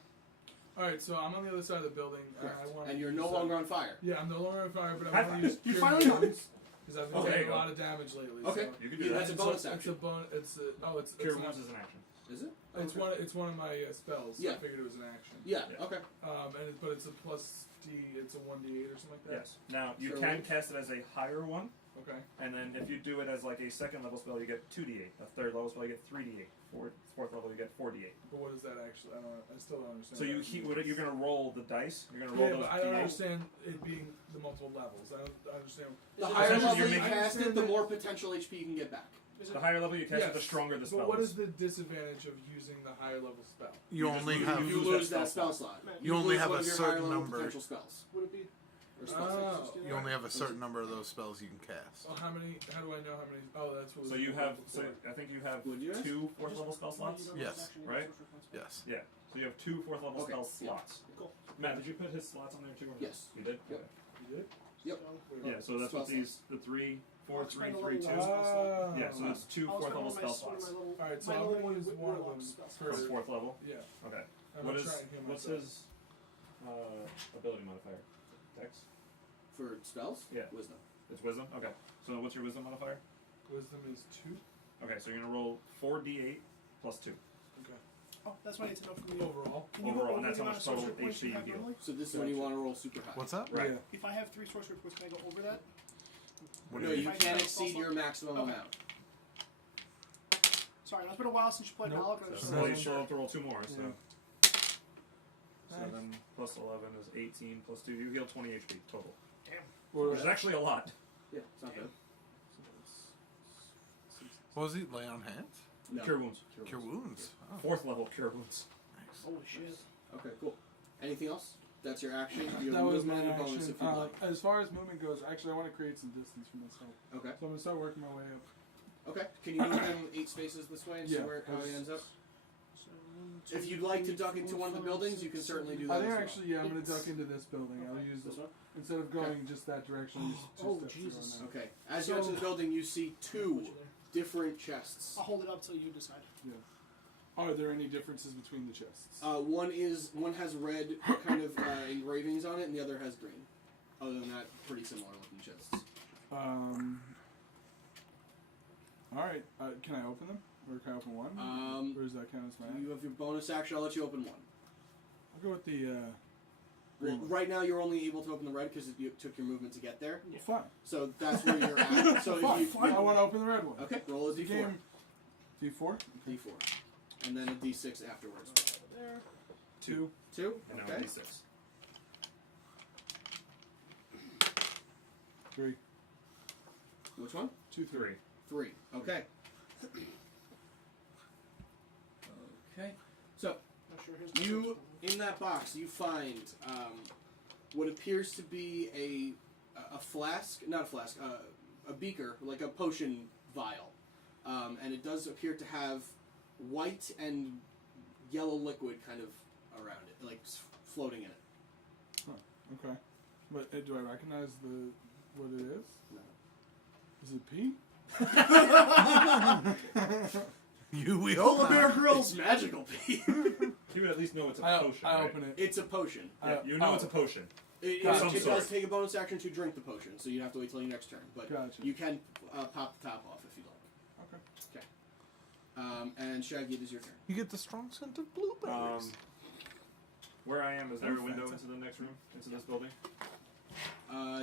Alright, so I'm on the other side of the building. I want And you're no longer on fire. Yeah, I'm no longer on fire, but High I want five. to use You Cure finally know. Wounds, because I've been Oh, there taking you a go. lot of damage lately. Okay. So. You can do Yeah, that. that's a It's bonus It's action. a bonus. Cure wounds is an action. Is it? It's one of my spells. So Yeah. I figured it was an action. Yeah. Yeah. Okay. But it's a plus D. It's a 1d8 or something like that. Yes. Now you Cure can wounds. cast it as a higher one, Okay. and then if you do it as like a second level spell, you get 2d8. A third level spell, you get 3d8. Fourth level, you get 4d8. But what is that actually? I still don't understand. So that. you're gonna roll the dice. You're gonna roll Yeah, those but I don't d8s. understand it being the multiple levels. I don't understand. The Is it higher essentially level you're you making- cast it, the understand more potential HP you can get back. Is it? The higher level you cast it, the Yes, stronger the spell But what is. is the disadvantage of using the higher level spell? You just only lose- have You lose lose that that spell spell slot. Man, You only lose have one a of your certain higher level number. potential spells. Would it be? Or spell Oh. saves. You only have a certain number of those spells you can cast. Oh, how many? How do I know how many? Oh, that's what. So was you have. before. So I think you have Would you? 2 fourth level spell You slots. don't Yes. have action, you Right? just refresh my spell. Yes. Yeah. So you have 2 fourth level Okay, spell yeah. slots. Cool. Matt, did you put his slots on there too? Or no? Yes. You did. Yep. Okay. You did? Yep. Yeah, so that's what Spell these the 3, 4, I'll 3, spend a 3, 2. little spell Yeah, so that's 2 I'll fourth spend level one of spell my- one of slots. my little- Alright, so my I'm little gonna use one of warlock them spell for- From 4th level. Yeah. Okay. I'm What gonna is try and heal what's myself. his ability modifier? Dex? For spells? Yeah. Wisdom. It's wisdom. Okay. So what's your wisdom modifier? Wisdom is 2. Okay, so you're gonna roll 4d8 plus 2. Okay. Oh, that's what I need to know from you. Overall. Can you Overall, go and over that's the how amount much of sorcery total points you HP have you heal. normally? So this is when you want to roll super high. What's that? Right. Yeah. If I have 3 sorcery points, can I go over that? What No, do you If I can't do exceed spell your maximum Okay. amount. Sorry, it's been a while since you played Nope. Malak. So, Seven. you still have to roll 2 more. So Yeah. 7 plus 11 is 18 plus 2. You heal 20 HP total, What which is actually a lot. Yeah, it's not bad. What was he? Lay on hands? No. Cure wounds. Cure wounds. Oh, 4th level cure wounds. nice. Holy shit. Okay, cool. Anything else? That's your action. You have That was my movement and a action. bonus if you'd like. As far as movement goes, actually, I want to create some distance for myself. Okay. So I'm going to start working my way up. Okay. Can you move him 8 spaces this way and see Yeah, how he that's- ends up? So, 1, If 2, you'd like to 3, duck into 4, one of the 5, buildings, you 6, can certainly 7. do I that think as well. actually, yeah, I'm going to It's- duck into this building. I'll use This one? instead of going just that direction. Just 2 Oh, steps Jesus. around Okay. As you enter the building, you see Put 2 you there. different chests. I'll hold it up till you decide. that. Yeah. Are there any differences between the chests? One has red kind of engravings on it, and the other has green. Other than that, pretty similar looking chests. All right. Can I open them, or can I open one? Or does that count as my? You have your bonus action. I'll let you open one. I'll go with the. Well, green one. right now you're only able to open the red because you took your movement to get there. Fine. So that's where you're at. So if Fine. I want to open the red one. okay, roll a d4. Game. D4. D4, and then a d6 afterwards. There. 2. 2. And now Okay. d6. 3. Which one? 2, 3. 3. Okay. Okay. So Not sure his you in that box you find what appears to be a flask, not a flask, a beaker, like a potion vial, and it does appear to have white and yellow liquid kind of around it, like floating in it. Okay. But do I recognize what it is? No. Is it pee? We hope Polar Bear not. Grylls. It's magical pea. You would at least know it's a potion. I right? open it. It's a potion. Yeah, you know it's a potion. It Of some does sort. take a bonus action to drink the potion, so you have to wait till your next turn. But Gotcha. you can pop the top off if you like. Okay. And Shaggy, it is your turn. You get the strong scent of blueberries. Where I am, is there a Oh, window fantastic. into the next room? Into this building?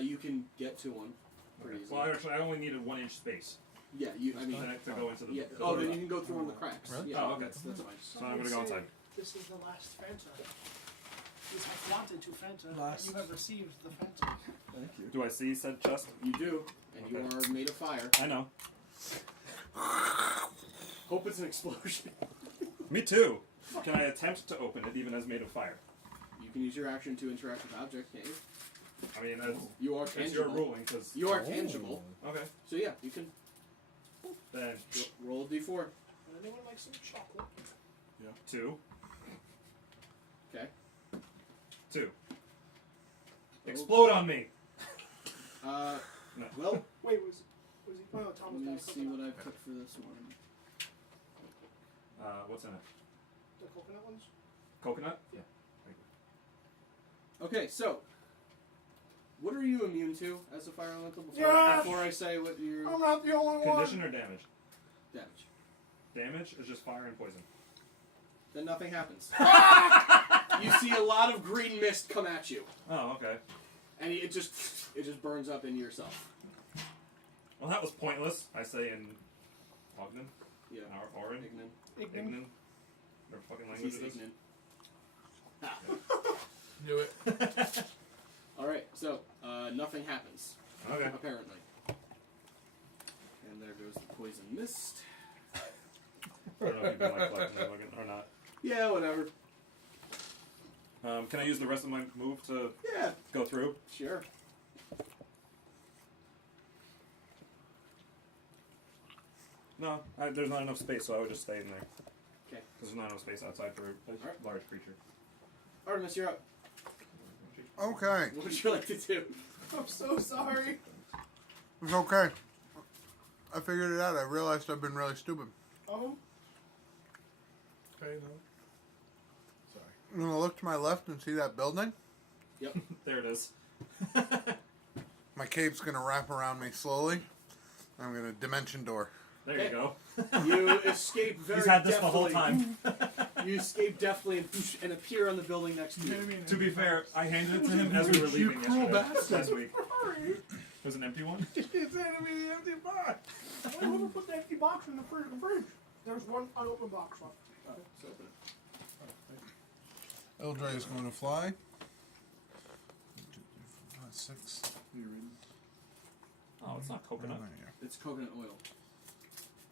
You can get to one pretty Okay. easily. Well, actually, I only needed 1 inch space Yeah, I mean, to go into the yeah. the Oh, then door. you can go through one of the cracks. Really? Yeah, Oh, okay. that's fine. So I'm gonna go inside. This is the last Fanta. These have wanted to Fanta. Last. You have received the Fanta. Thank you. Do I see said chest? You do, and you Okay. are made of fire. I know. Hope it's an explosion. Me too. Can I attempt to open it even as made of fire? You can use your action to interact with objects, can't you? I mean, that's, You are it's your tangible. ruling, because... You are tangible. Okay. So yeah, you can Then, roll a d4. And anyone like some chocolate? 2. Okay. 2. Explode on me! Uh, No. well, Wait, was he? Oh, no, Tom was let me got a see what coconut. I've put for this one. What's in it? The coconut ones? Coconut? Yeah. Okay, so what are you immune to as a fire elemental Yes! before I say what your I'm not the only one. Condition or damage? damage? Damage is just fire and poison. Then nothing happens. You see a lot of green mist come at you, Oh, okay. and it just burns up into yourself. Well, that was pointless, I say in Ogden, Yeah. or Orin, Ignan. Ignan, whatever fucking language He's it is. Ignan. Knew it. All right, so nothing happens Okay. apparently, and there goes the poison mist. I don't know if you've been like collecting them or not. Yeah, whatever. Can I use the rest of my move to Yeah, go through? sure. No, there's not enough space, so I would just stay in there. Okay. Because there's not enough space outside for a Alright. large creature. Artemis, you're up. Okay. What would you like to do? I'm so sorry. It's okay. I figured it out. I realized I've been really stupid. Oh. Okay, no. Sorry. I'm gonna look to my left and see that building. Yep. There it is. My cape's gonna wrap around me slowly. I'm gonna dimension door. There you go. You escape very He's had this the deftly. whole time. You escape deftly and appear on the building next to you. To be fair, I handed it to him as we were You leaving cruel yesterday, bastard. last week. It was an empty one? It's enemy empty box. Why would we put the empty box in the fridge? There's one unopened box left. Oh, so open it. Eldray is going to fly. 1, 2, 3, 4, 5, 6. You're reading. Oh, it's not coconut. It's coconut oil.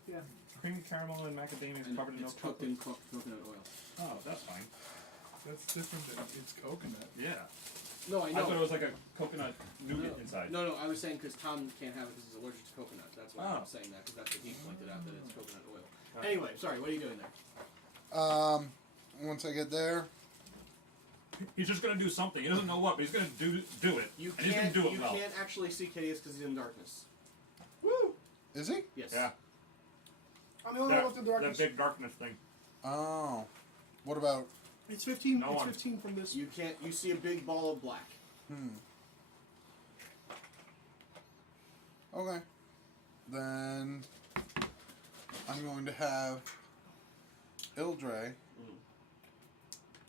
Yeah. Cream caramel and macadamia is And covered in it's milk cooked chocolate. in coconut oil. Oh, that's fine. That's different than it's coconut. Yeah. No, I I thought it know. was like a coconut nougat inside. No, I was saying because Tom can't have it because he's allergic to coconut. That's why Oh. I'm saying that because that's what he pointed out, that it's coconut oil. Gotcha. Anyway, sorry, what are you doing there? Once I get there, He's just gonna do something. He doesn't know what, but he's gonna do it. You and he's gonna can't, do it you well. can't actually see Kitteus because he's in darkness. Woo! is he? Yes. Yeah. I'm the only one left in the That darkness. big darkness thing. Oh. What about? It's 15. No it's one. 15 from this. You can't. You see a big ball of black. Okay. Then I'm going to have Ildray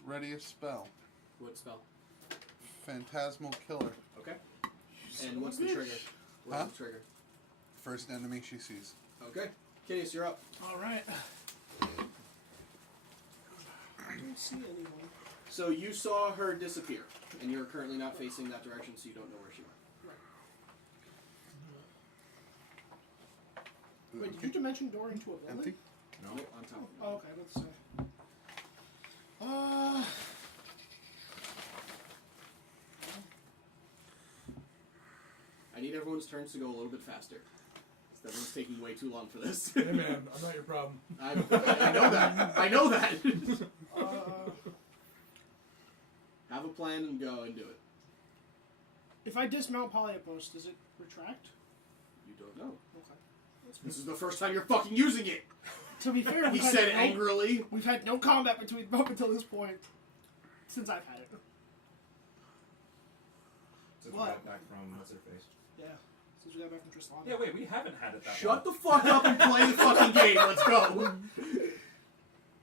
ready a spell. What spell? Phantasmal Killer. Okay. Son And of a what's the bitch. trigger? What's Huh? the trigger? First enemy she sees. Okay. Kitteus, you're up. All right. I don't see anyone. So you saw her disappear, and you're currently not facing that direction, so you don't know where she went. Wait, did you dimension door into a building? Empty? No, on top. Oh, okay, let's see. I need everyone's turns to go a little bit faster. Everyone's taking way too long for this. Hey man, I'm not your problem. I know that. I know that. Have a plan and go and do it. If I dismount Polypost, does it retract? You don't know. Okay. This is the first time you're fucking using it. To be fair, He said angrily. We've had no combat between up until this point since I've had it. Since we What? got back from what's her face. Yeah, since we got back from Tristan. Yeah, wait, we haven't had it that Shut the fuck up and play the fucking game. Let's go.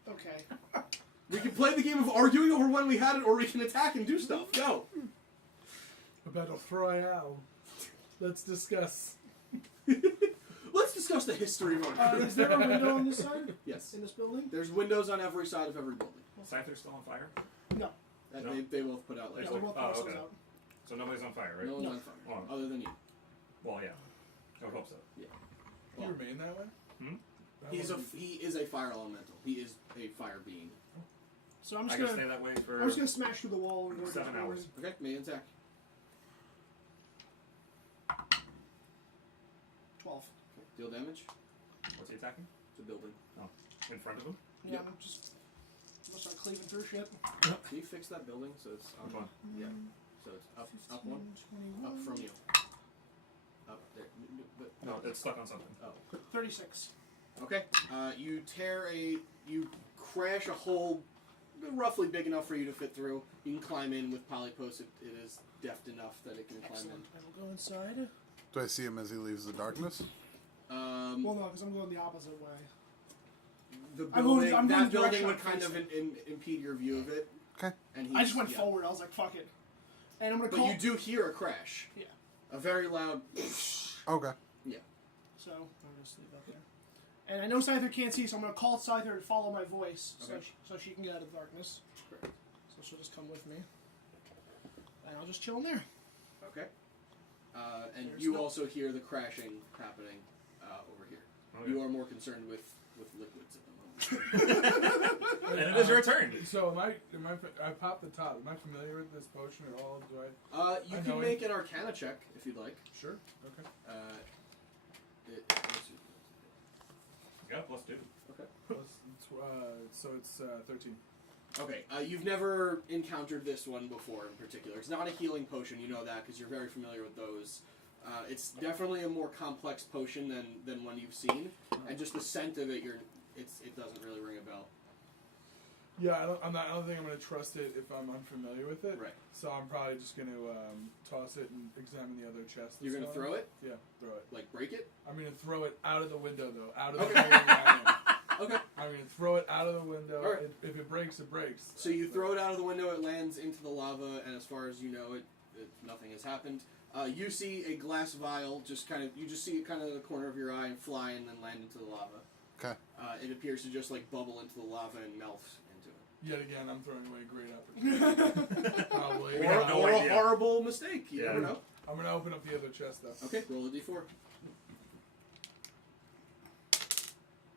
Okay. We can play the game of arguing over when we had it, or we can attack and do stuff. Go. A Battle Royale. Let's discuss. Let's discuss the history of our Is there a window on this side? Yes. In this building? There's windows on every side of every building. Scyther's still on fire? No. That No. they both put out Yeah, later. we're both Oh, parcels okay. out. So nobody's on fire, right? No one's No. on fire. Oh. Other than you. Well, yeah. I would hope so. You Well, remain that way? Hmm? That he would is a fire elemental. He is a fire being. So I'm I just can gonna stay that way for... I'm just gonna smash through the wall and go 7 down. hours. Okay, make an attack. 12. Okay. Deal damage. What's he attacking? The building. In front of him? Yeah, Yep. I'm just gonna start cleaving through shit. Can you fix that building so it's Which one? Yeah. So it's up one. 21, Up from you. Up there. But, No, it's stuck on something. Oh. 36. Okay. You you crash a hole roughly big enough for you to fit through. You can climb in with polypost. It is deft enough that it can climb Excellent. I will go inside. Do I see him as he leaves the darkness? in. Well, no, because I'm going the opposite way. The I'm going- building, I'm going that the building direction would I'm kind of impede your view of it. Okay. And I just went yeah. forward. I was like, fuck it. And I'm gonna But call. you do hear a crash. Yeah. A very loud. Okay. So I'll just leave that there. And I know Scyther can't see, so I'm gonna call Scyther to follow my voice, Okay. so she can get out of the darkness. So she'll just come with me, and I'll just chill in there. Okay. And There's you no- also hear the crashing happening over here. Oh, You yeah. are more concerned with liquids at the moment. And it is your turn. So I popped the top. Am I familiar with this potion at all? Do I? You I can know make an Arcana check if you'd like. Sure. Okay. Yeah, +2. Okay. Plus, so it's 13. Okay, you've never encountered this one before in particular. It's not a healing potion, you know that, because you're very familiar with those. It's definitely a more complex potion than one you've seen, and just the scent of it, it doesn't really ring a bell. Yeah, I don't think I'm going to trust it if I'm unfamiliar with it. Right. So I'm probably just going to toss it and examine the other chest. You're going to throw it? Yeah, throw it. Like break it? I'm going to throw it out of the window, though. Out of the Okay. building that I'm in. Okay. I'm going to throw it out of the window. All right. If it breaks, it breaks. So you throw it out of the window, it lands into the lava, and as far as you know, nothing has happened. You see a glass vial, you just see it kind of in the corner of your eye and fly and then land into the lava. Okay. It appears to just like bubble into the lava and melt into it. Yet again, I'm throwing away a great opportunity. Probably. We have no or idea. a horrible mistake. You Yeah. never know. I'm going to open up the other chest, though. Okay, roll a d4.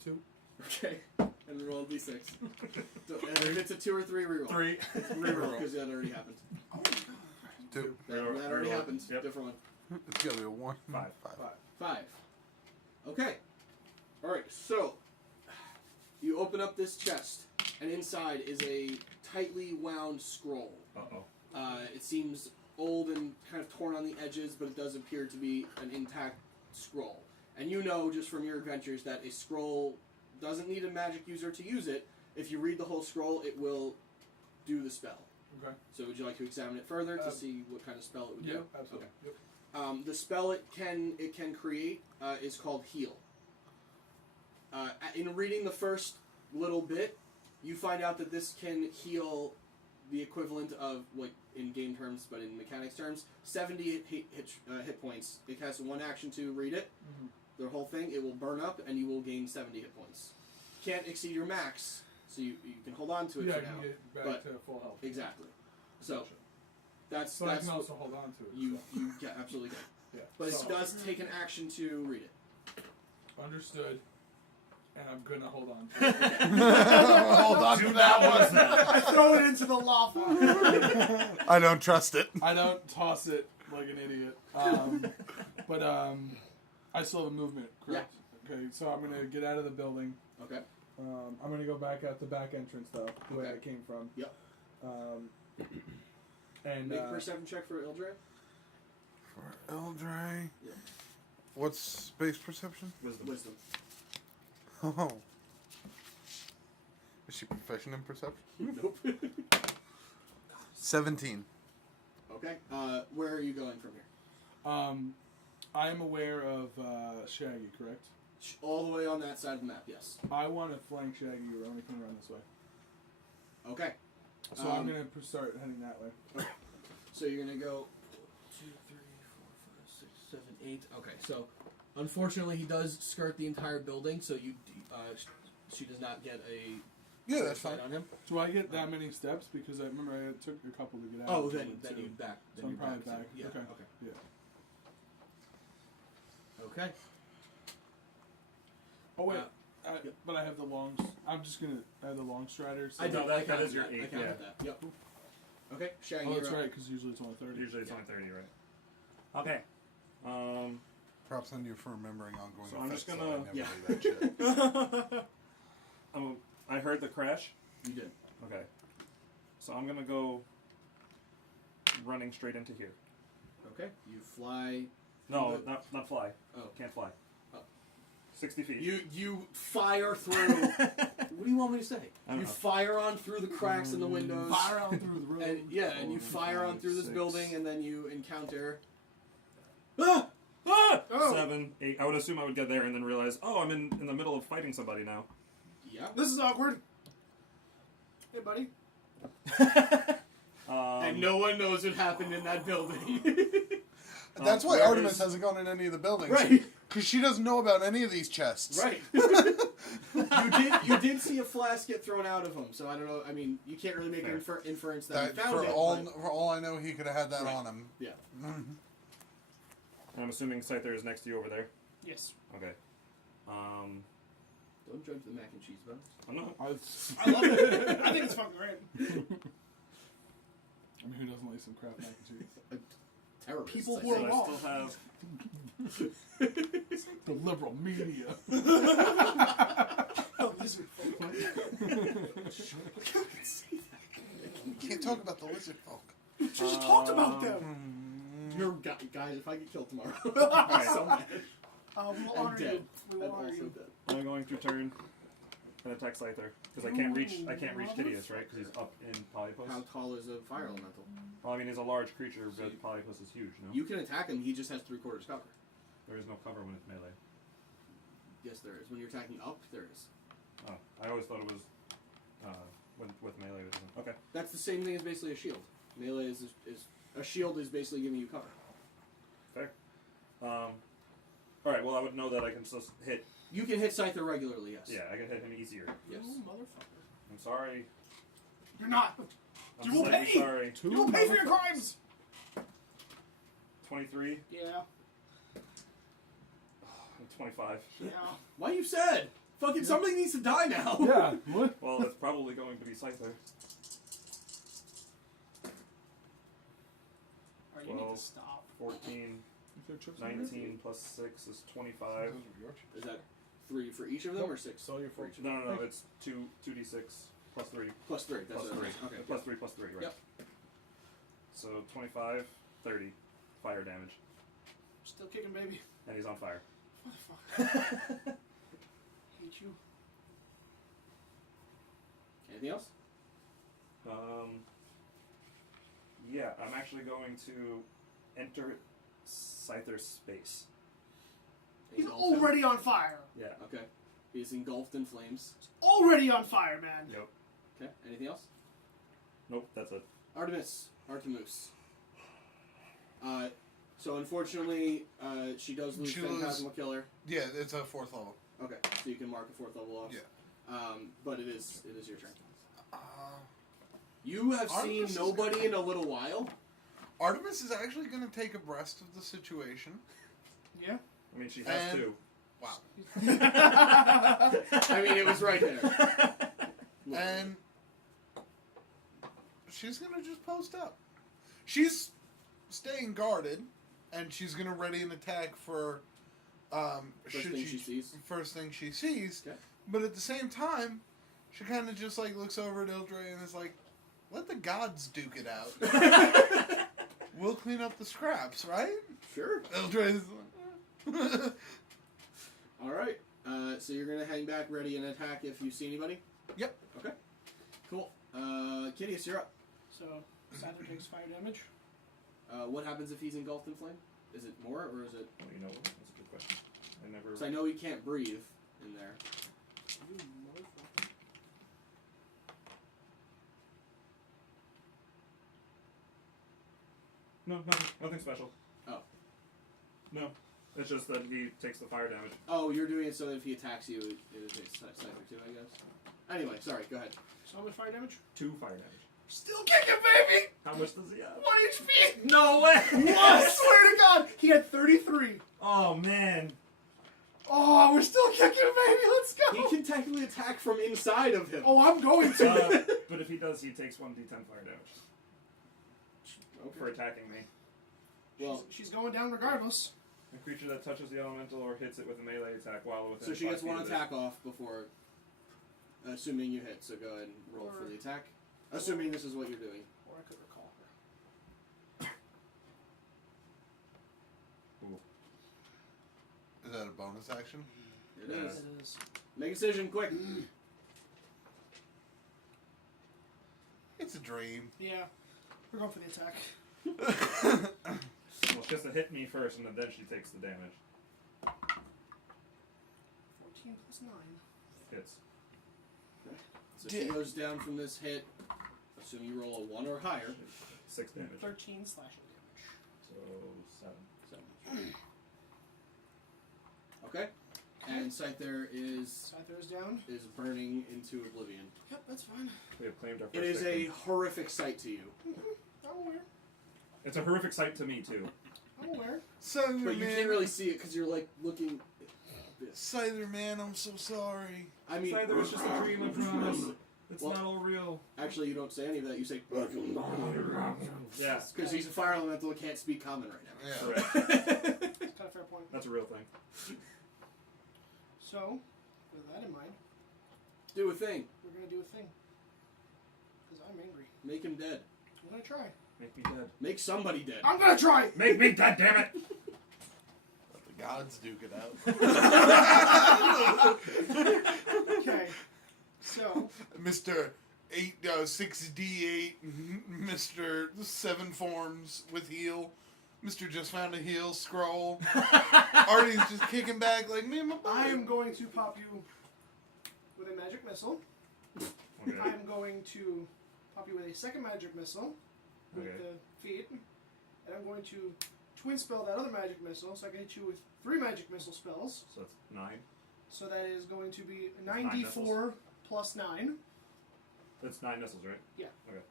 2. Okay, and then roll a d6. So, and if it's a 2 or 3, reroll. 3. Reroll, because that already happened. 2. That Reroll, already reroll. happened. Yep. Different one. It's gotta be a 1. 5. 5. Okay. Alright, so you open up this chest, and inside is a tightly wound scroll. Uh-oh. It seems old and kind of torn on the edges, but it does appear to be an intact scroll. And you know, just from your adventures, that a scroll doesn't need a magic user to use it. If you read the whole scroll, it will do the spell. Okay. So would you like to examine it further to see what kind of spell it would Yeah, do? absolutely. Okay. Yep. The spell it can create is called Heal. In reading the first little bit, you find out that this can heal the equivalent of, like in game terms, but in mechanics terms, 70 hit points. It has one action to read it. Mm-hmm. The whole thing, it will burn up, and you will gain 70 hit points. Can't exceed your max, so you can hold on to it Yeah, I for can now. get back but- to full health. Exactly. So Gotcha. that's But I that's can also hold on to it. you so. you yeah, absolutely can. Yeah. But so, it does take an action to read it. Understood. And I'm gonna hold on to it. Hold on to that one. I throw it into the lava. I don't trust it. I don't toss it like an idiot. But I still have a movement, correct? Okay, so I'm gonna get out of the building. Okay. I'm gonna go back out the back entrance though, the way Okay. I came from. Yep. And Make a perception check for Ildre. For Eldray. Yeah. What's space perception? Wisdom. Oh. Is she proficient in perception? Nope. 17. Okay. Where are you going from here? I'm aware of Shaggy, correct? All the way on that side of the map. Yes. I want to flank Shaggy. We're only coming around this way, Okay. so I'm gonna start heading that way. So you're gonna go 2, 3, 4, 5, 6, 7, 8. Okay. So, unfortunately, he does skirt the entire building. So she does not get a Yeah, that's sight fine. on him. Do I get that many steps? Because I remember I took a couple to get out. Oh, of the then building, too. you back. So Then I'm you're probably too. back. Yeah. Okay. Okay. Yeah. Okay. Oh wait, Yep. but I have the long. I'm just gonna. I have the long striders. I No, did. that- I that counted is your that. 8, I counted yeah. that. Yep. Okay. Shaggy. Oh, that's you're up. right. Because usually it's only 30. Usually it's Yeah. only 30, right? Okay. Props on you for remembering ongoing So I'm just effects, gonna- I never Yeah. do that shit. I heard the crash. You did. Okay. So I'm gonna go running straight into here. Okay. You fly. No, But- not fly. Oh. Can't fly. Oh. 60 feet. You fire through. What do you want me to say? I don't You know. fire on through the cracks in the windows. Fire out through the room. And and you fire on through this 6. building, and then you encounter. Ah! Ah! Oh. 7, 8. I would assume I would get there and then realize, oh, I'm in the middle of fighting somebody now. Yeah. This is awkward. Hey, buddy. And no one knows what happened in that building. That's why where Artemis is- hasn't gone in any of the buildings. Right. Because she doesn't know about any of these chests. Right. you did see a flask get thrown out of him, so I don't know. I mean, you can't really make an inference that, That, he found for it. all but- for all I know, he could have had that Right. on him. yeah. And I'm assuming Scyther is next to you over there. Yes. Okay. Don't judge the mac and cheese buns. I'm not. I love it. I think it's fucking great. I mean, who doesn't like some crap mac and cheese? Terrorists. People I who are think. I wrong. still have. The liberal media. Oh, lizard folk. You can see that. can't talk about the lizard folk. You just talked about them. You're guys. If I get killed tomorrow, Alright. I'm so mad. We will I'm honor dead. you. We I'm will honor also you. dead. I'm going to turn and attack Scyther because I can't reach Kitteus, right? Because he's up in Polypus. How tall is a fire elemental? Well, I mean, he's a large creature, but Polypus is huge. No, You can attack him. He just has 3/4 cover. there is no cover when it's melee. Yes, there is. When you're attacking up, there is. Oh, I always thought it was with melee. It isn't. Okay. That's the same thing as basically a shield. Melee is a shield is basically giving you cover. Fair. All right. Well, I would know that I can still hit. You can hit Scyther regularly, yes. Yeah, I can hit him easier. Yes. You motherfucker. I'm sorry. You're not. I'm You will slightly pay! sorry. You will pay for your crimes. 23 Yeah. and 25. Yeah. Why you said? Fucking somebody needs to die now. Yeah. What? Well, it's probably going to be Scyther. Alright, you need 12. to stop. 14, Is there chips in 19 plus 6 is 25. Is that 3 for each of them or 6? So you're for each of No, them? no, no. It's 2d6 plus 3. Plus 3. That's Plus what 3. it is. Okay. Plus 3 plus 3, right? Yep. So 25, 30 fire damage. Still kicking, baby. And he's on fire. Motherfucker. Hate you. Anything else? Yeah, I'm actually going to enter Scyther's space. He's Engulfed him? already on fire. Yeah. Okay. He's engulfed in flames. Already on fire, man. Yep. Okay. Anything else? Nope, that's it. Artemis. So unfortunately, she does lose She Phantasmal Killer. Yeah, it's a 4th level. Okay, so you can mark a 4th level off. Yeah. But it is your turn. Uh, You have seen Artemis is nobody in a little while. Artemis is actually going to take abreast of the situation. Yeah. I mean, she has And- two. Wow. I mean, it was right there. And she's going to just post up. She's staying guarded, and she's going to ready an attack for First thing she sees. First thing she sees. Okay. But at the same time, she kind of just like looks over at Ildre and is like, "Let the gods duke it out. We'll clean up the scraps, right?" Sure. Ildre is like, All right. So you're gonna hang back, ready an attack if you see anybody. Yep. Okay. Cool. Kitteus, you're up. So, Scyther takes fire damage. What happens if he's engulfed in flame? Is it more or is it? Well, you know, that's a good question. I never. So I know he can't breathe in there. You motherfucker. No, nothing special. Oh. No, it's just that he takes the fire damage. Oh, you're doing it so that if he attacks you, it takes Scyther too, I guess. Anyway, sorry. Go ahead. So how much fire damage? 2 fire damage. Still kicking, baby! How much does he have? 1 HP! No way! I swear to God! He had 33. Oh man! Oh, we're still kicking, baby! Let's go! He can technically attack from inside of him. Oh, I'm going to. But if he does, he takes 1d10 fire damage for attacking me. Well, she's going down regardless. A creature that touches the elemental or hits it with a melee attack while within so she 5 gets feet 1 of it. attack off before, assuming you hit. So go ahead and roll for the attack. Assuming this is what you're doing. Or I could recall her. "Is that a bonus action?" It Yeah. is. It is. Make a decision, quick. It's a dream. Yeah. We're going for the attack. Well, she has to hit me first, and then she takes the damage. 14 plus 9. Hits. So she goes down from this hit. Assuming you roll a 1 or higher. 6 damage. 13 slashing damage. So 7. Okay. And Scyther is Scyther is down. burning into oblivion. Yep, that's fine. We have claimed our first It is a victim. horrific sight to you. I'm aware. It's a horrific sight to me, too. I'm aware. Scyther But you man, can't really see it because you're like looking. This. Scyther man, I'm so sorry. I mean, Scyther was just a dream, I promise. It's Well- not all real. actually, you don't say any of that. You say Yeah, because he's a fire elemental, can't speak common right now. Yeah. correct. That's kind of a fair point. That's a real thing. So, with that in mind, Do a thing. we're going to do a thing. Because Because I'm angry. Make him dead. I'm gonna try. Make me dead. Make somebody dead. I'm gonna try! Make me dead, damn it! Let the gods duke it out. Okay. So, Mr. 6D8, Mr. 7 forms with heal, Mr. just found a heal scroll. Artie's just kicking back like me and my buddy. I am going to pop you with a magic missile. Okay. I am going to pop you with a second magic missile with Okay. the feet. And I'm going to twin spell that other magic missile, so I can hit you with 3 magic missile spells. So it's 9. So that is going to be a 9 9d4 plus 9. That's 9 missiles, right? Yeah. Okay.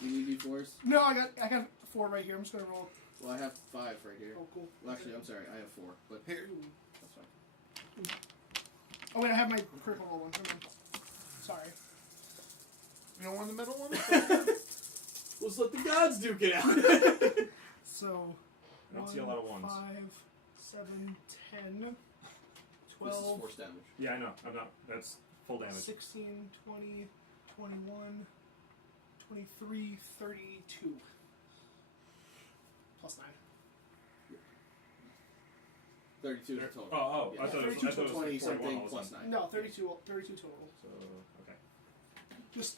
You need D4s? No, I got 4 right here. I'm just gonna roll. Well, I have 5 right here. Oh, cool. Well, actually, I'm sorry. I have 4, but Here. that's fine. Oh wait, I have my critical roll one. Never mind. Sorry. You don't want the middle one? Let's let the gods duke it out. So. I don't see a lot of ones. 5, 7, 10, This is 12, force damage. Yeah, I know. I'm not. That's full damage. 16, 20, 21, 23, 32. Plus 9. 32 There- total. Oh, Yeah. I thought it was 32 to 20 like 41 something all of a plus sudden. 9. No, 32 total. So, okay. Just.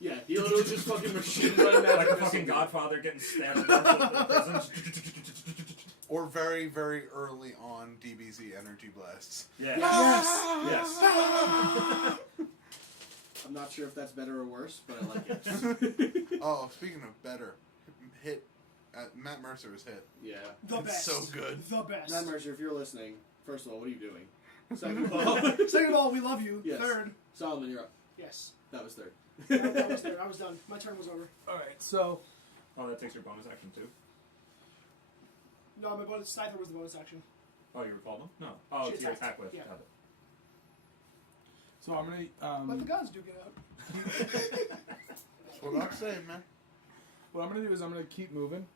Yeah, he literally just fucking machine gun magic Like a missile fucking dude. Godfather getting stabbed in the prison. Or very, very early on DBZ energy blasts. Yeah. Yes! Yes. I'm not sure if that's better or worse, but I like it. Oh, speaking of better, hit. Matt Mercer was hit. Yeah. The It's best. so good. The best. Matt Mercer, if you're listening, first of all, what are you doing? Second of all, Second of all, we love you. Yes. Third. Solomon, you're up. Yes. That was third. That was third. I was done. My turn was over. Alright, so Oh, that takes your bonus action too. No, my bonus. Scyther was the bonus action. Oh, you recalled them? No. Oh, She it's your attacked. attack with. Yeah. Got it. I'm gonna Let the gods duke it out. That's what I'm saying, man. what I'm gonna do is I'm gonna keep moving.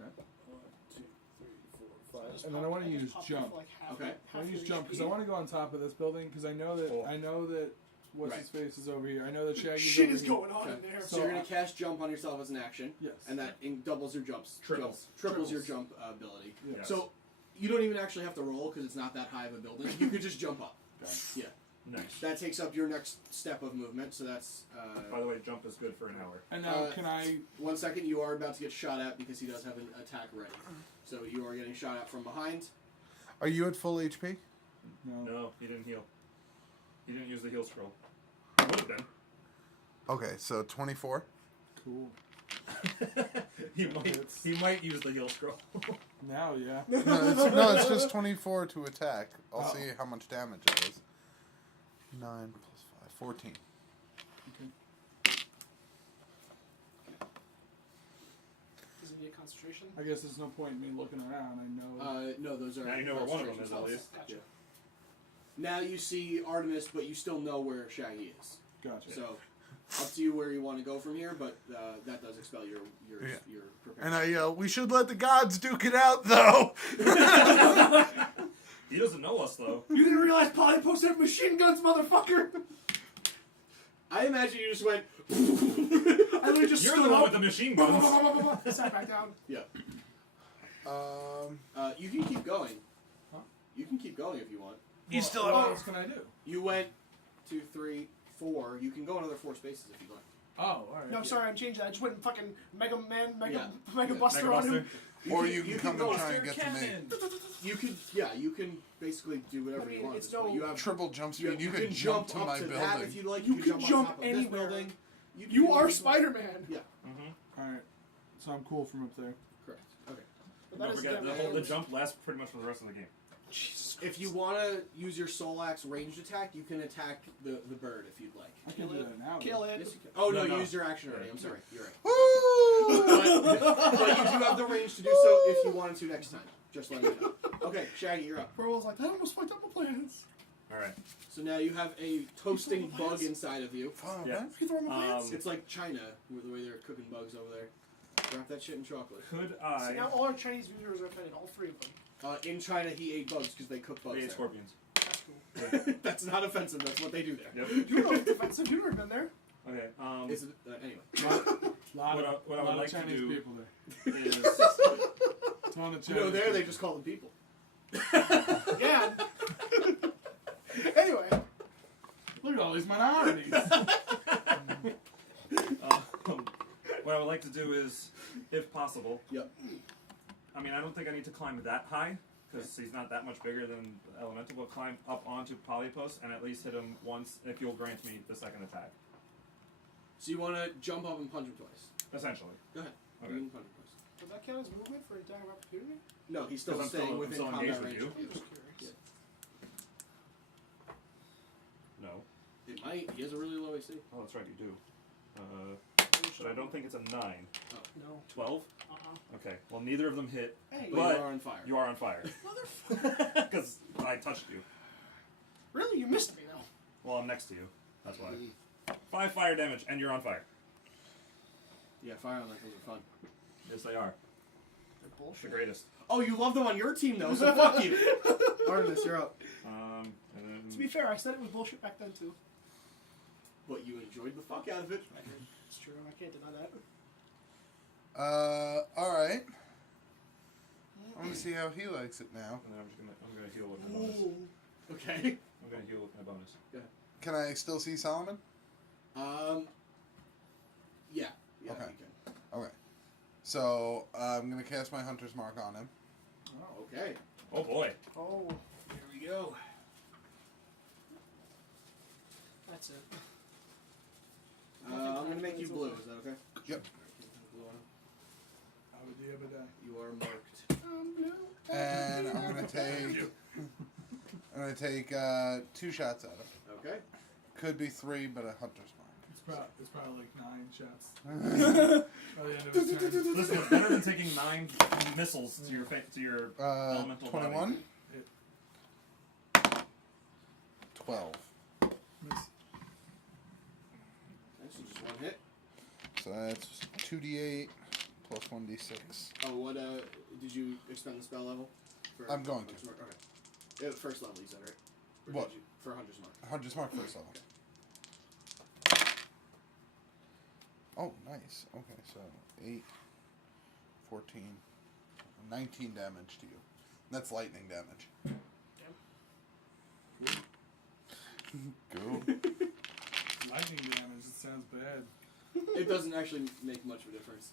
Okay. 1, 2, 3, 4, 5. And then I want to use jump. Okay. I want to use jump because I want to go on top of this building because I know that Cool. what's his face is over here. I know that Shaggy's Shit over is here. going on Okay. in there. So you're going to cast jump on yourself as an action, Yes. and that doubles your jumps. Triples. Triples your Triples. jump ability. Yeah. Yes. So you don't even actually have to roll because it's not that high of a building. You could just jump up. Yeah. Nice. That takes up your next step of movement, so that's... By the way, jump is good for an hour. And now can I? 1 second, you are about to get shot at because he does have an attack ready. So you are getting shot at from behind. Are you at full HP? No. No, he didn't heal. He didn't use the heal scroll. He would have been. Okay, so 24. Cool. he might use the heal scroll. Now, yeah. No, it's just 24 to attack. I'll Oh. see how much damage it is. 9 plus 5, 14. Does it need a concentration? I guess there's no point in me looking around. I know. No, those are... Now you know where one of them is, at concentration least. spells. Gotcha. Now you see Artemis, but you still know where Shaggy is. Gotcha. So, up to you where you want to go from here, but that does expel your Yeah. prepared. And I yell, we should let the gods duke it out, though! He doesn't know us, though. You didn't realize Polypost have machine guns, motherfucker! I imagine you just went. I literally just You're stood the one up. with the machine guns. Sat back down. Yeah. Um, You can keep going. Huh? You can keep going if you want. You still What have- else can I do? You went 2, 3, 4. You can go another 4 spaces if you'd like. Oh, all right. No, sorry, I'm changing that. I just went fucking Mega Man, Mega Yeah. Buster Mega on him. Buster. or you can come go and try and get to me. You can, you can basically do whatever I mean, you want. it's at this point. no- You have Triple jump you, speed. You can could jump to up my to building. that if you'd like. You can can jump jump on top of this anywhere. building. can You do are anything. Spider-Man. Yeah, All right. So I'm cool from up there. correct. Okay. But Don't that is forget, damn the jump lasts pretty much for the rest of the game. Jesus If you want to use your soul axe ranged attack, you can attack the bird if you'd like. I can do that now. Kill it. Yes, you can. Oh no, No. you used your action already. I'm sorry. You're right. Woo! But you do have the range to do so if you wanted to next time. Just let me know. Okay, Shaggy, you're up. Burwell's like, that almost fucked up my plans. Alright. So now you have a toasting bug inside of you. Fun, Yeah. man. You throw my plans? It's like China, with the way they're cooking bugs over there. Wrap that shit in chocolate. Could See, I... now all our Chinese viewers are offended, all 3 of them. In China, he ate bugs because they cook bugs They ate there. scorpions. That's cool. That's not offensive. That's what they do there. Yep. You know it's defensive. You've never been there. Okay. Is it, anyway. Lot What of, I would lot like of to Chinese do people there. is Ton of Chinese You know, there they people. just call them people. Yeah. Anyway. Look at all these minorities. what I would like to do is, if possible. Yep. I mean, I don't think I need to climb that high because he's not that much bigger than Elemental. But climb up onto Polypost and at least hit him once if you'll grant me the second attack. So you want to jump up and punch him twice. Essentially. Go ahead. Okay. You can punch him twice. Does that count as movement for attack of opportunity? No, he's still 'Cause I'm staying still- I'm within still combat engaged with range. you. I'm just curious. No. It might. He has a really low AC. Oh, that's right, you do. But I don't think it's a 9. No. 12? Uh-uh. Okay. Well, neither of them hit. Hey, But, But you are on fire. You are on fire. motherfucker. Because I touched you. Really? You missed me, though. Well, I'm next to you. That's why. 5 fire damage, and you're on fire. Yeah, fire elementals are fun. Yes, they are. They're The bullshit. greatest. Oh, you love them on your team though, so fuck you. Artemis, you're up. And To then be fair, I said it was bullshit back then, too. But you enjoyed the fuck out of it. It's true. I can't deny that. Alright. I'm gonna see how he likes it now. and then I'm gonna heal with my bonus. Okay. I'm gonna heal with my bonus. Can I still see Solomon? Yeah. Yeah, Okay. you can. Okay. So, I'm gonna cast my Hunter's Mark on him. Oh, okay. Oh boy. Oh, Here we go. that's it. I'm gonna make you blue. Is that okay? Yep. Blue on him. Abadabada. You are marked. And I'm gonna take 2 shots at him. Okay. Could be 3, but a Hunter's It's probably like 9 shots. Mark. By the end of his turn. Listen, it's better than taking 9 missiles to your elemental 21? body. 12. Miss. Okay, so just one hit. So that's 2d8 plus 1d6. Oh, what, did you expend the spell level? For I'm going to. Hunter's Mark? Okay. First level, you said, right? Or What? did you? For Hunter's Mark. Hunter's Mark first level. Oh, nice. Okay, so 8, 14, 19 damage to you. That's lightning damage. Cool. Lightning damage. It sounds bad. It doesn't actually make much of a difference.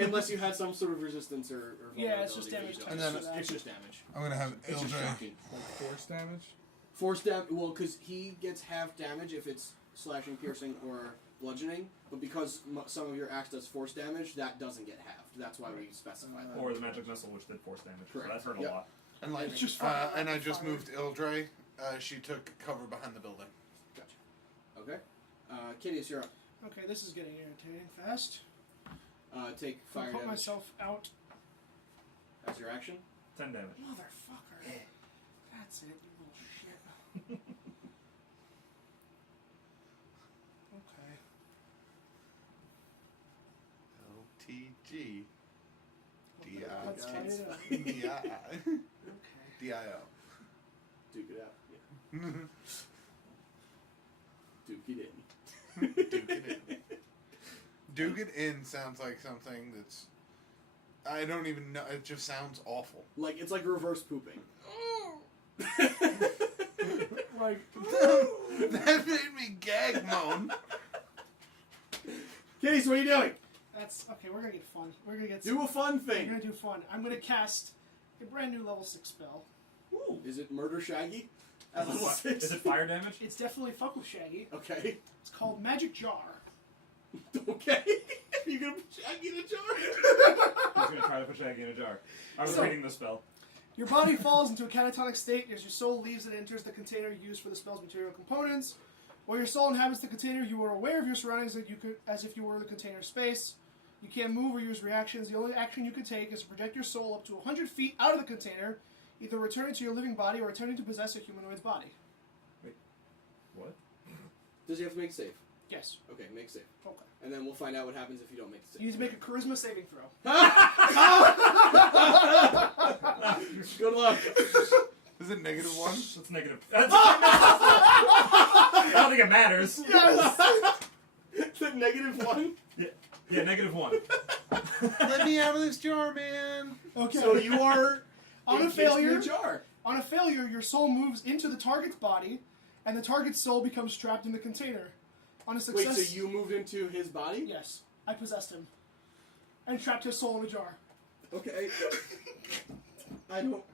Unless you had some sort of resistance or Yeah, it's just vulnerability, damage but you And don't. then- It's just damage. I'm gonna have It's just Ildre. shocking. Like force damage. Force damage. Well, because he gets half damage if it's slashing, piercing, or bludgeoning. But because some of your axe does force damage, that doesn't get halved. That's why we specify that. Or the magic missile, which did force damage. Correct. So that hurt a Yep. lot. And like, It's just fire. and I just moved Ildre. She took cover behind the building. Gotcha. Okay. Kitteus, you're up. Okay, this is getting irritating fast. Take I'll fire put damage myself out. as your action. 10 damage. Motherfucker. That's it, you little shit. Okay. LTG. Let's try it out. D-I. Okay. D-I-O. Duke it out. Yeah. Duke it in. Duke it in. Duke it in sounds like something that's... I don't even know. It just sounds awful. Like it's like reverse pooping. Like, That made me gag moan. Kitteus, what are you doing? that's okay. We're gonna get fun. We're gonna get. Do a fun We're thing. gonna do fun. I'm gonna cast a brand new level 6 spell. Ooh. Is it murder Shaggy? At level 6? Is it fire damage? It's definitely fuck with Shaggy. Okay. It's called Magic Jar. Okay. You gonna put Shaggy in a jar? He's going to try to put Shaggy in a jar. I was So- reading the spell. Your body falls into a catatonic state as your soul leaves and enters the container used for the spell's material components. While your soul inhabits the container, you are aware of your surroundings as if you were the container space. You can't move or use reactions. The only action you can take is to project your soul up to 100 feet out of the container, either returning to your living body or attempting to possess a humanoid's body. What? Does he have to make a save? Yes. Okay, make a save. Okay. And then we'll find out what happens if you don't make the save. You need to make a charisma saving throw. Good luck. Is it -1? That's negative. I don't think it matters. Yes! The -1. Yeah, -1. Let me out of this jar, man. Okay. So you are On a encased in failure- a jar. On a failure, your soul moves into the target's body, and the target's soul becomes trapped in the container. On a success... Wait, so you moved into his body? Yes. I possessed him. And trapped his soul in a jar. Okay. I don't.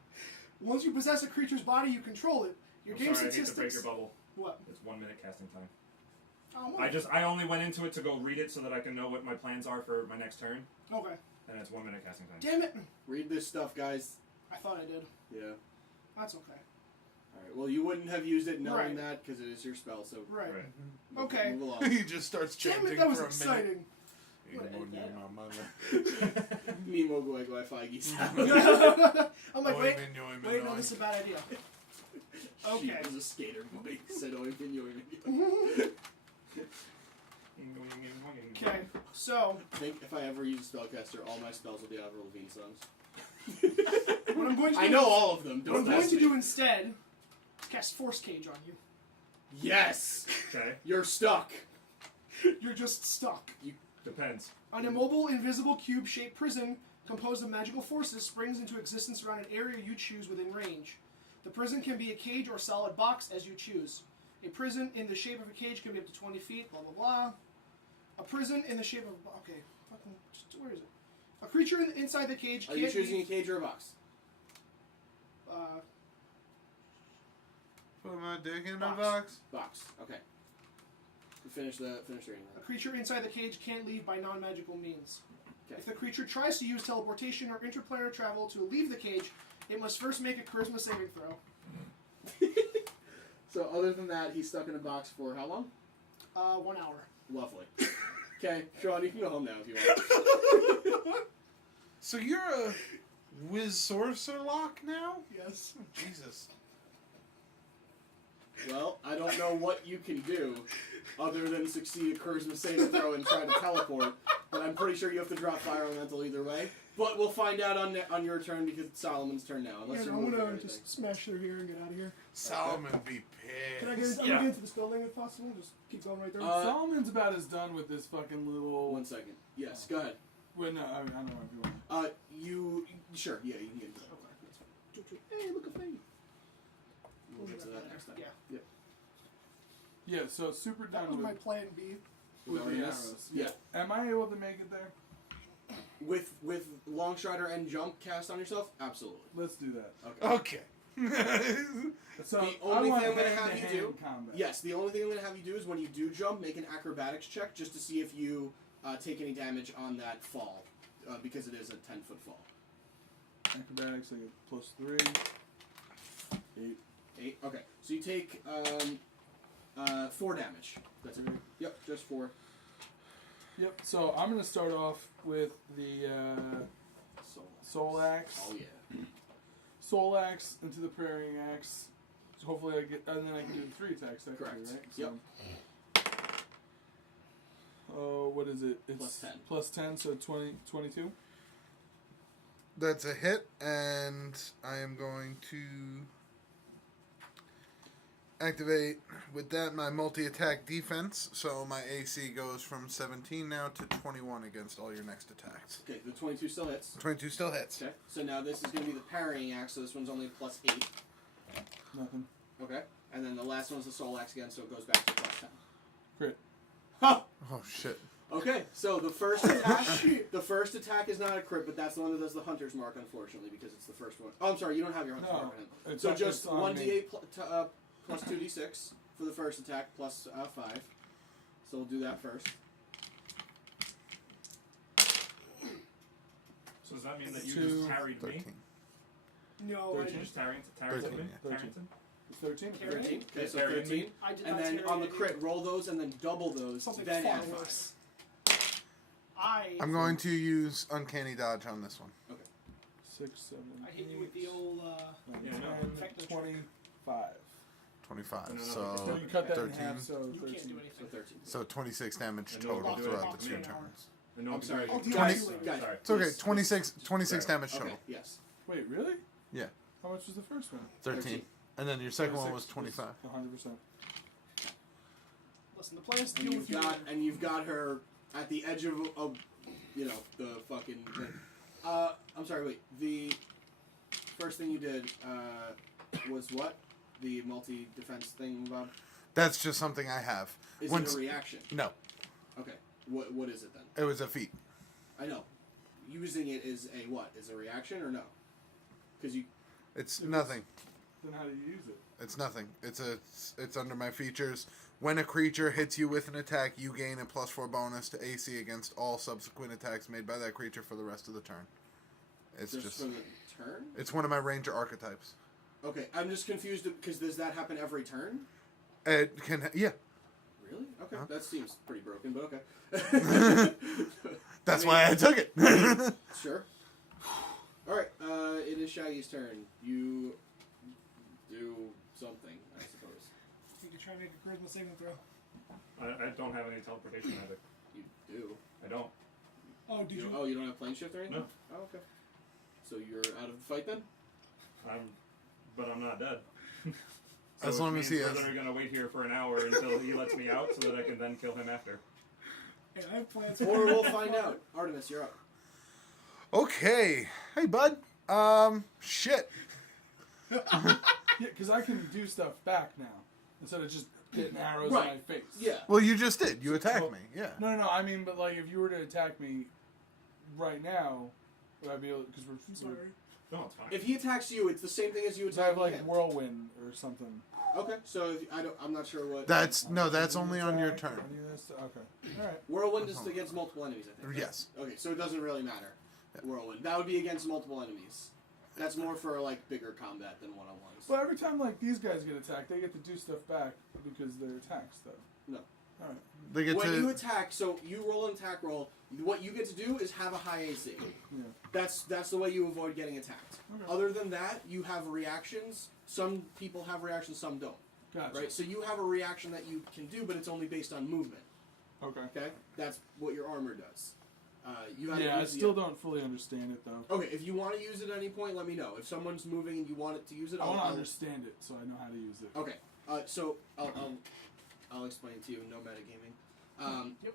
Once you possess a creature's body, you control it. Your game Sorry, I hate to break statistics... your bubble. What? It's 1 minute casting time. Oh, I only went into it to go read it so that I can know what my plans are for my next turn, Okay. and it's 1 minute casting time. Damn it! Read this stuff, guys. I thought I did. Yeah. That's okay. Alright, well, you wouldn't have used it knowing Right. that because it is your spell, so. Right. Right. Okay. Move along. He just starts Damn chanting it, that was for a exciting. minute. What a- My mother. Me mogo egg Feige sound. I'm like, Oi, wait, min, oi, min, wait, no, oi. this is a bad idea. Okay. She was a skater boy. Said oi, min, oi, min. Okay, so, I think if I ever use a spellcaster, all my spells will be Avril Lavigne songs. what I'm going to do... I know all of them. What I'm Don't going test to me. do instead is cast Force Cage on you. Yes! Okay, You're stuck. You're just stuck. depends. An immobile, invisible, cube-shaped prison composed of magical forces springs into existence around an area you choose within range. The prison can be a cage or solid box as you choose. A prison in the shape of a cage can be up to 20 feet, blah, blah, blah. A prison in the shape of... Okay, fucking... Where is it? A creature inside the cage Are can't you choosing be... a cage or a box? Put my dick in a Box. box. Box. Okay. Finish reading A that. creature inside the cage can't leave by non-magical means. Okay. If the creature tries to use teleportation or interplanar travel to leave the cage, it must first make a charisma saving throw. So other than that, he's stuck in a box for how long? 1 hour. Lovely. Okay, Sean, you can go home now if you want. So you're a whiz sorcerer lock now? Yes. Jesus. Well, I don't know what you can do other than succeed a charisma saving throw and try to teleport, but I'm pretty sure you have to drop fire elemental either way. But we'll find out on your turn because it's Solomon's turn now. Unless you're I'm moving gonna everything. just smash through here and get out of here. Solomon be Can I pissed. get, I'm gonna get into this building if possible? Just keep going right there. Solomon's about as done with this fucking little. 1 second. Yes, go ahead. Wait, no, I don't know if you want. Sure, yeah, you can get into that. Hey, look a thing. We'll get to that next time. Yeah. Yep. Yeah, so super That was done my with, plan B. with the Artemis? arrows. Yeah. Am I able to make it there? With long strider and jump cast on yourself, absolutely. Let's do that. Okay. Okay. So The only I want thing I'm gonna have hand-to-hand you do- combat. Yes, the only thing I'm going to have you do is when you do jump, make an acrobatics check just to see if you take any damage on that fall, because it is a 10-foot fall. Acrobatics, I get +3. 8. 8. Okay, so you take 4 damage. That's everything. Yep, just 4. Yep. So I'm gonna start off with the soul axe. Oh yeah. Soul axe into the parrying axe. So hopefully I get, and then I can do 3 attacks. Technically, Correct. right? Yep. Oh, what is it? It's Plus 10. Plus 10, so 20, 22. That's a hit, and I am going to activate with that my multi-attack defense. So my AC goes from 17 now to 21 against all your next attacks. Okay, the 22 still hits. 22 still hits. Okay, so now this is going to be the parrying axe, so this one's only +8. Nothing. Okay, and then the last one's the soul axe again, so it goes back to +10. Crit. Ha! Oh shit. Okay, so the first attack is not a crit, but that's the one that does the hunter's mark, unfortunately, because it's the first one. Oh, I'm sorry, you don't have your hunter's mark on him. It's So on- just it's on 1d8 plus 2d6 for the first attack, plus 5. So we'll do that first. So does that mean that you 2, just tarried me? 13. No, Did I you just... just tarry me? 13, me? yeah. 13. 13. Carry? 13. Okay, so Carry 13. I did And not then tear on the any- crit, roll those and then double those, Something then far add 5. worse. I'm going to use Uncanny Dodge on this one. 6, 7. I hit you with the old, 9, Yeah, 10, no. Effective 25. 25. No, no, So no, So you cut that 13. in half, so you 13. can't do So anything. 13. So 26 damage And no one total can do throughout anything the to 2 me. turns. And no, I'm sorry. I'll do Guys, that. guys, Sorry. It's okay. please. 26 damage Okay, total. yes. Wait, really? Yeah. How much was the first one? 13. And then your second one was 25. 100%. Listen, the plan is to And deal with you. you've got her at the edge of you know, the fucking thing. I'm sorry, wait. The first thing you did was what? The multi-defense thing, Bob? That's just something I have. Is Once- it a reaction? No, Okay. What is it then? it was a feat. I know. Using it is a what? Is a reaction or no? Because you... It's nothing. Then how do you use it? It's nothing. It's under my features. When a creature hits you with an attack, you gain a +4 bonus to AC against all subsequent attacks made by that creature for the rest of the turn. It's just just for the turn? it's one of my ranger archetypes. Okay, I'm just confused because does that happen every turn? It can yeah. Really? Okay, Huh? that seems pretty broken, but okay. That's I mean, why I took it. Sure. Alright, it is Shaggy's turn. You do something, I suppose. You can try and make a charisma saving throw. I don't have any teleportation either. You do. I don't. Oh, did you? Oh, you don't have plane shift or anything? No. Oh, okay. So you're out of the fight then? But I'm not dead. As which long as he means has- We're gonna wait here for an hour until he lets me out, so that I can then kill him after. Hey, I have plans. Or we'll find out. Artemis, you're up. Okay. Hey, bud. Shit. Yeah, because I can do stuff back now instead of just hitting arrows in my Right. face. Yeah. Well, you just did. You attacked Well, me. Yeah. No. I mean, but like, if you were to attack me right now, would I be able? Because I'm sorry. No, it's fine. If he attacks you, it's the same thing as you I attack have like him. whirlwind or something. Okay, so if, I'm not sure what... That's only on your Attack, turn. any of this- Okay. All right. Whirlwind is against multiple enemies, I think. Right? Yes. Okay, so it doesn't really matter. Whirlwind. That would be against multiple enemies. That's more for, like, bigger combat than one-on-ones. Well, every time like these guys get attacked, they get to do stuff back because they're attacks, though. No. All right. They get When to you attack, so you roll an attack roll, what you get to do is have a high AC. Yeah. That's the way you avoid getting attacked. Okay. Other than that, you have reactions. Some people have reactions, some don't. Gotcha. Right? So you have a reaction that you can do, but it's only based on movement. Okay. Okay? That's what your armor does. You have Yeah, I use the- still don't fully understand it though. Okay, if you want to use it at any point, let me know. If someone's moving and you want it to use it, I want to I'll- understand it so I know how to use it. Okay, so I'll explain it to you. No metagaming. Yep.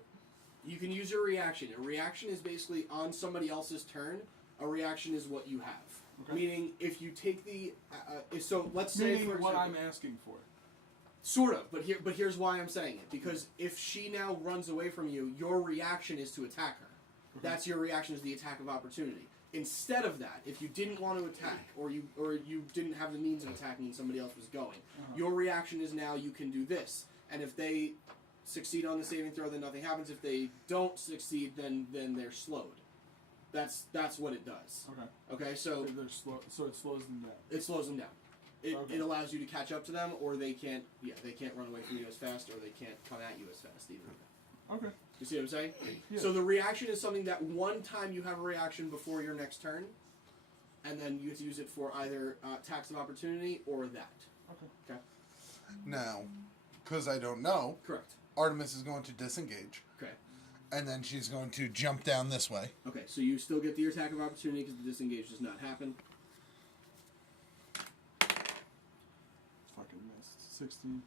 You can use your reaction. A reaction is basically on somebody else's turn. A reaction is what you have. Okay. Meaning, if you take the so let's say Meaning for what example, I'm asking for. sort of, but here's why I'm saying it, because if she now runs away from you, your reaction is to attack her. That's your reaction, is the attack of opportunity. Instead of that, if you didn't want to attack, or you didn't have the means of attacking and somebody else was going, your reaction is now you can do this. And if they succeed on the saving throw, then nothing happens. If they don't succeed, then they're slowed. That's what it does. Okay. Okay, so They're slow, so it slows them down. it slows them down. It Okay. allows you to catch up to them, or they can't run away from you as fast, or they can't come at you as fast either. Okay. You see what I'm saying? Yeah. So the reaction is something that one time you have a reaction before your next turn, and then you have to use it for either attacks of opportunity or that. Okay. now, because I don't know, Correct. Artemis is going to disengage, Okay. and then she's going to jump down this way. Okay, so you still get the attack of opportunity because the disengage does not happen. Fucking missed. 16.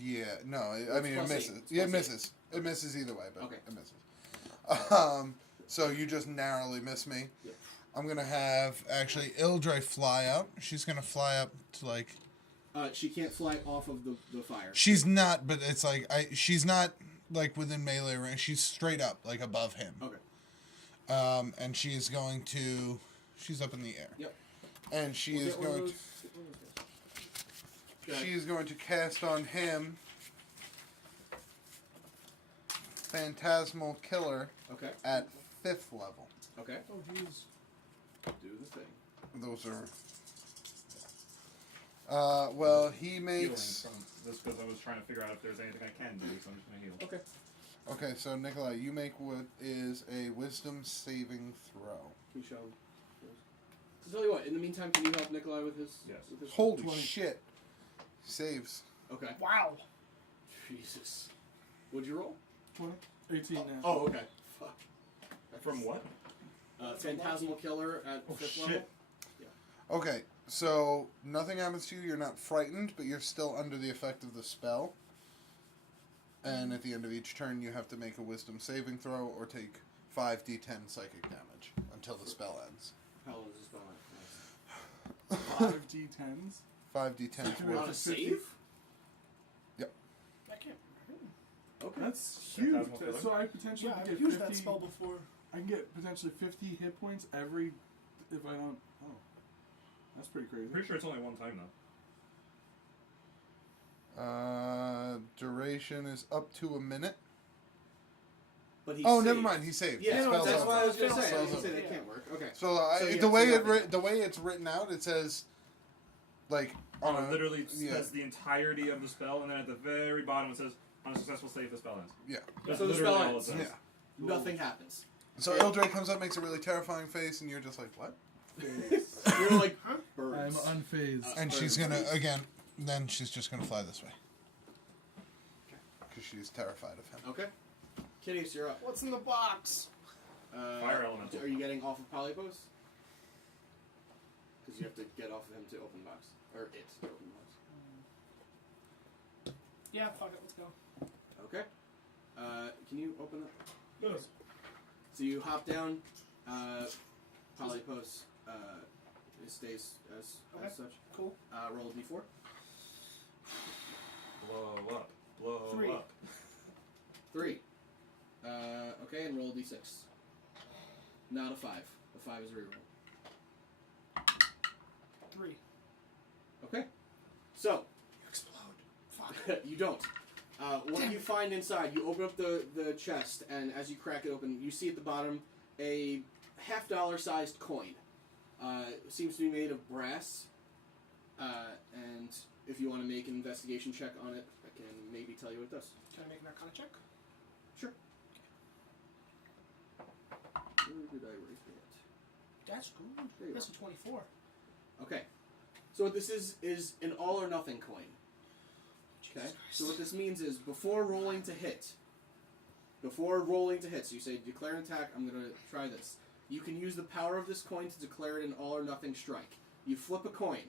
Yeah, no, I mean it plus misses. 8. It's Yeah, it plus 8. misses. It misses either way, but Okay. it misses. So you just narrowly miss me. Yep. I'm gonna have actually Ildre fly up. She's gonna fly up to like. She can't fly off of the fire. She's not, but it's like she's not like within melee range. She's straight up like above him. Okay. And she's going to. She's up in the air. Yep. And she We'll is get one of going those- to. get one of those guys. Go ahead. She is going to cast on him Phantasmal Killer Okay. at 5th level. Okay. Oh, jeez. Do the thing. Those are. Well, he Healing makes. from this because I was trying to figure out if there's anything I can do, so I'm just gonna heal. Okay. Okay, so Nikolai, you make what is a Wisdom saving throw. Can you show him? So tell you what. In the meantime, can you help Nikolai with his? Yes. With his Holy 20. shit! Saves. Okay. Wow. Jesus. What'd you roll? 20. 18 now. Oh, okay. Fuck. From what? Phantasmal Killer at Oh, 5th shit. level. Yeah. Okay, so nothing happens to you. You're not frightened, but you're still under the effect of the spell. And at the end of each turn, you have to make a wisdom saving throw or take 5d10 psychic damage until the spell ends. How long does this spell last? 5 d10s. 5d10 So do we have On to a save? I can't. Okay. That's That huge. has more filling? So I potentially Yeah, get I've used 50. that spell before. I can get potentially 50 hit points every if I don't. Oh, that's pretty crazy. Pretty sure it's only one time though. Duration is up to a minute. But he Oh, saved. never mind. He saved. Yeah, The spell's that's over. what I was going to Spell's say. I was over. going to say Yeah. that can't work. Okay. So, yeah, the way so it nothing. the way it's written out, it says like on a, Literally yeah. says the entirety of the spell, and then at the very bottom it says, on a successful save, the spell ends. Yeah. That's So the literally spell all it ends. says. Yeah. Nothing happens. So Ildre comes up, makes a really terrifying face, and you're just like, what? You're like I'm birds. unfazed. And she's birds. gonna again. Then she's just gonna fly this way because she's terrified of him. Okay. Kitteus, you're up. What's in the box? Fire elemental. Are you getting off of Polypos? Because you have to get off of him to open the box. Or it to open the box. Yeah, fuck it, let's go. Okay. Can you open that? Yes. So you hop down. Polypos. It stays as Okay. such. Cool. Roll a d4. Blow up. Blow 3. up. 3. Okay, and roll a d6. Not a 5. A 5 is a reroll. 3. Okay. So, You explode. Fuck. you don't. What you find inside, you open up the chest, and as you crack it open, you see at the bottom a $50 sized coin. Seems to be made of brass. And if you want to make an investigation check on it, I can maybe tell you what it does. Can I make an Arcana check? Sure. Where did I write that? That's good. There you That's a 24. Okay. So what this is an all or nothing coin. Okay. Jesus So what Christ. this means is before rolling to hit, so you say declare an attack, I'm going to try this. You can use the power of this coin to declare it an all or nothing strike. You flip a coin.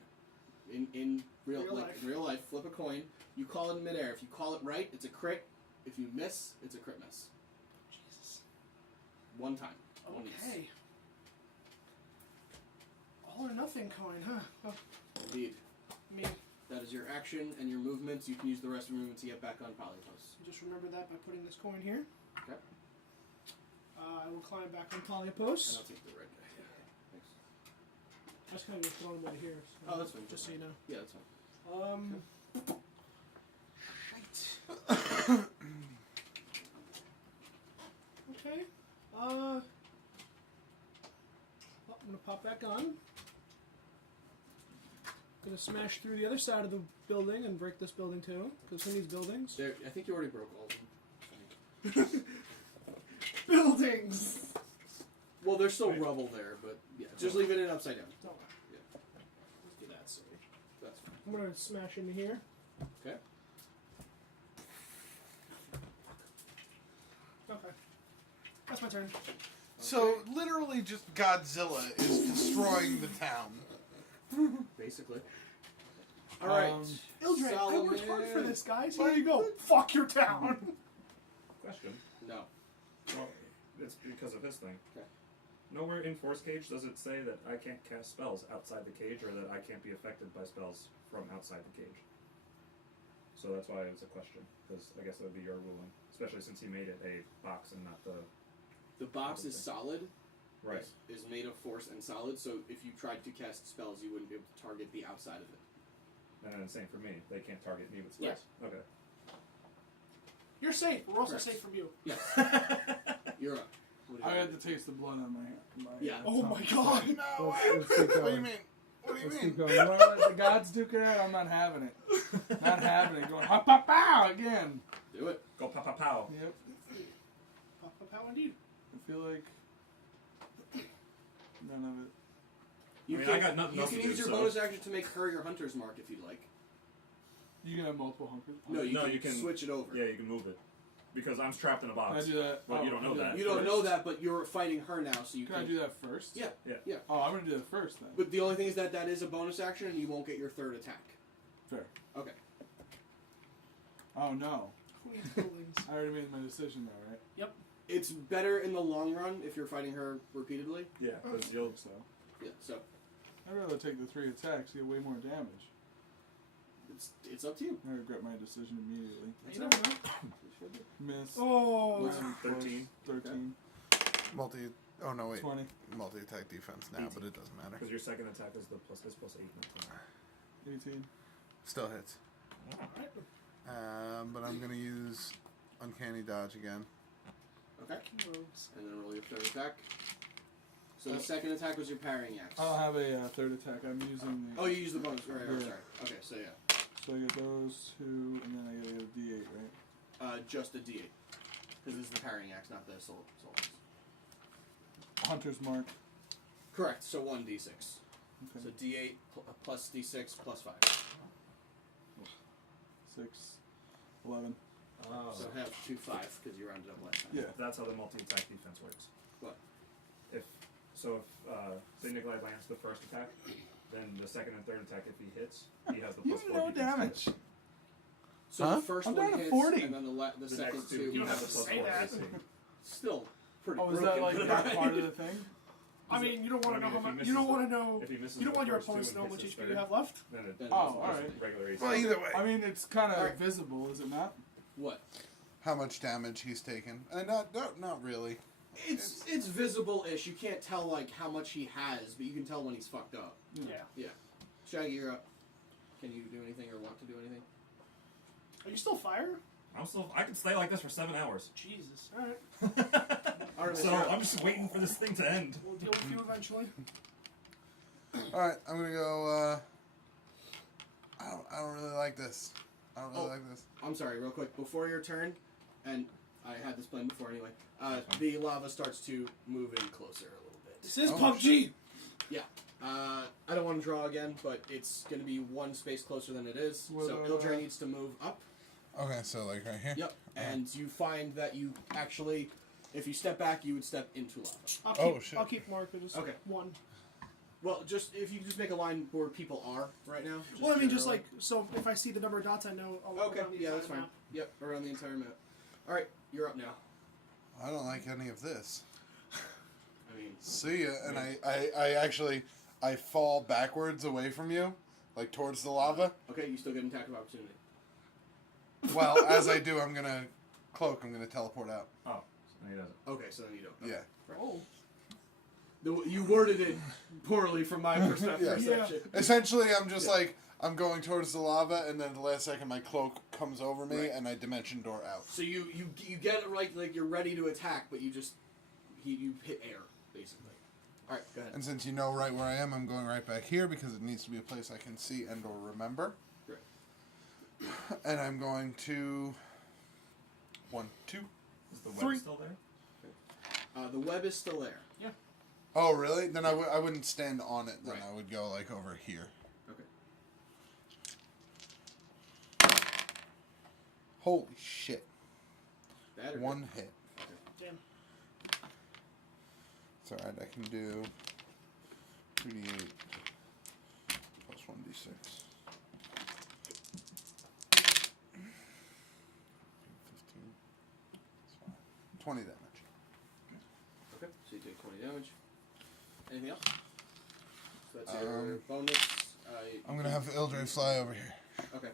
In real life, flip a coin. You call it in midair. If you call it right, it's a crit. If you miss, it's a crit miss. Jesus. One time. One miss. Okay. All or nothing coin, huh? Oh, Indeed. I mean, That is your action and your movements. You can use the rest of your movements to get back on Polypos. just remember that by putting this coin here. Okay. I will climb back on And Polypos. I'll take the red guy. Thanks. I just kind of just thrown him over here. So Oh, that's fine. Just so you know. Yeah, that's fine. Shite. Okay. I'm gonna pop back on. Gonna smash through the other side of the building and break this building too, because who needs buildings? There, I think you already broke all of them. Buildings! Well, there's still rubble there, but yeah, just leave it in upside down. Don't worry. Yeah. Let's do that, so That's fine. I'm gonna smash into here. Okay. Okay. That's my turn. So literally, just Godzilla is destroying the town. Basically. All right. Ildre, I worked hard for Solomon. this, guys. Here you go. Fuck your town. Question. No. Well, it's because of his thing. Okay. Nowhere in Force Cage does it say that I can't cast spells outside the cage or that I can't be affected by spells from outside the cage. So that's why it's a question, because I guess that would be your ruling, especially since he made it a box and not the... The box is solid. Right. Is made of force and solid, so if you tried to cast spells, you wouldn't be able to target the outside of it. And then same for me. They can't target me with spells. Okay. You're safe. We're also Correct. safe from you. Yes. You're up. What do I you had want? the taste of blood on my Yeah. Oh my god. No. Let's keep What do going. you mean? What do you Let's mean? keep going. You want to let the gods duke it out? I'm not having it. Not having it. Going ha pa pow again. Do it. Go pow pow pow. Yep. Pop up how indeed. I feel like none of it. You I mean, can, I got nothing you else can to do, use your so- bonus action to make her your hunter's mark if you'd like. You can have multiple hunkers. No, No, you you can can- switch it over. Yeah, you can move it. Because I'm trapped in a Can I box. do that? But you don't know that. You don't know that, but you're fighting her now, so you Can I do that first? Yeah. Oh, I'm gonna do that first then. But the only thing is that is a bonus action, and you won't get your third attack. Fair. Okay. Oh no. Queen buildings. I already made my decision though, right? It's better in the long run if you're fighting her repeatedly. Yeah, because you'll. So Yeah. So I'd rather take the 3 attacks, get way more damage. it's up to you. I regret my decision immediately. You never know. Miss. Oh. What's- 13. 13. Oh no, wait. 20. Multi-attack defense now, but it doesn't matter. Because your second attack is the plus 8, not 10. 18. Still hits. Alright. But I'm gonna use Uncanny Dodge again. Okay. Rogues. And then roll your third attack. So the second attack was your parrying axe. I'll have a third attack. I'm using the. Oh, you use the bonus. Right, Yeah. sorry. Okay, so yeah. So I get those 2, and then I gotta get a D8, right? Just a D8. Because this is the parrying axe, not the soul axe. Hunter's Mark. Correct, so 1d6. Okay. So D8 plus D6 plus 5. 6. 11. Oh. So have 2 5 because you rounded up last time. Yeah. That's how the multi-attack defense works. What? If say Nikolai lands the first attack, then the second and third attack, if he hits, he has the You plus have 4 no defense. damage. So Huh? the first I'm one down to hits, 40. and then the The second next 2, two. you don't have have the to plus say 4 that. DC. Still pretty Oh, is broken. that like that part of the thing? I mean, you don't want to know I mean, how if he much. misses You don't the- want to know. If he misses You don't the want your first two opponents to know and how much hits his HP you third, have left. Then it, Then Oh, it's alright. regular AC. Well, either way. I mean, it's kind of Alright. visible, is it not? What? How much damage he's taken? Not really. It's visible-ish. You can't tell like how much he has, but you can tell when he's fucked up. Yeah. Shaggy, you're up. Can you do anything or want to do anything? Are you still fire? I can stay like this for 7 hours. Jesus. All right. Artemis, So you're up. I'm just waiting for this thing to end. We'll deal with you eventually. All right, I'm gonna go. I don't really like this. I don't really like this. I'm sorry, real quick. Before your turn, and I had this planned before anyway, the lava starts to move in closer a little bit. This is Oh, PUBG. I don't want to draw again, but it's going to be one space closer than it is. Well, So Ildre needs to move up. Okay, so like right here. Yep. And you find that you actually, if you step back, you would step into lava. Oh, shit. I'll keep markers. Okay. 1. Well, just if you just make a line where people are right now. Well, I mean, just generally. like, so if I see the number of dots, I know I'll Okay, around the yeah, entire that's fine. map. Yep, around the entire map. All right, you're up now. I don't like any of this. I mean, See ya, and I actually I fall backwards away from you, like towards the lava. okay, you still get an attack of opportunity. Well, as I do, I'm gonna cloak. I'm gonna teleport out. Oh, no, he doesn't. Okay, so then you don't. Yeah. Oh. You worded it poorly from my perception. Yeah. Essentially, I'm just like I'm going towards the lava, and then at the last second, my cloak comes over me, Right. and I dimension door out. So you get it right, like you're ready to attack, but you just you hit air basically. All right, go ahead. And since you know right where I am, I'm going right back here because it needs to be a place I can see and or remember. Great. And I'm going to 1, 2. Is the web 3. still there? The web is still there. Oh, really? Then I wouldn't stand on it. Then Right. I would go like over here. Okay. Holy shit! That or 1 hit. Damn. It's alright. I can do 2d8 plus 1d6. 15. That's fine. 20 damage. Okay, so you take 20 damage. Anything else? So that's your bonus. I'm gonna have Ildre fly over here. Okay.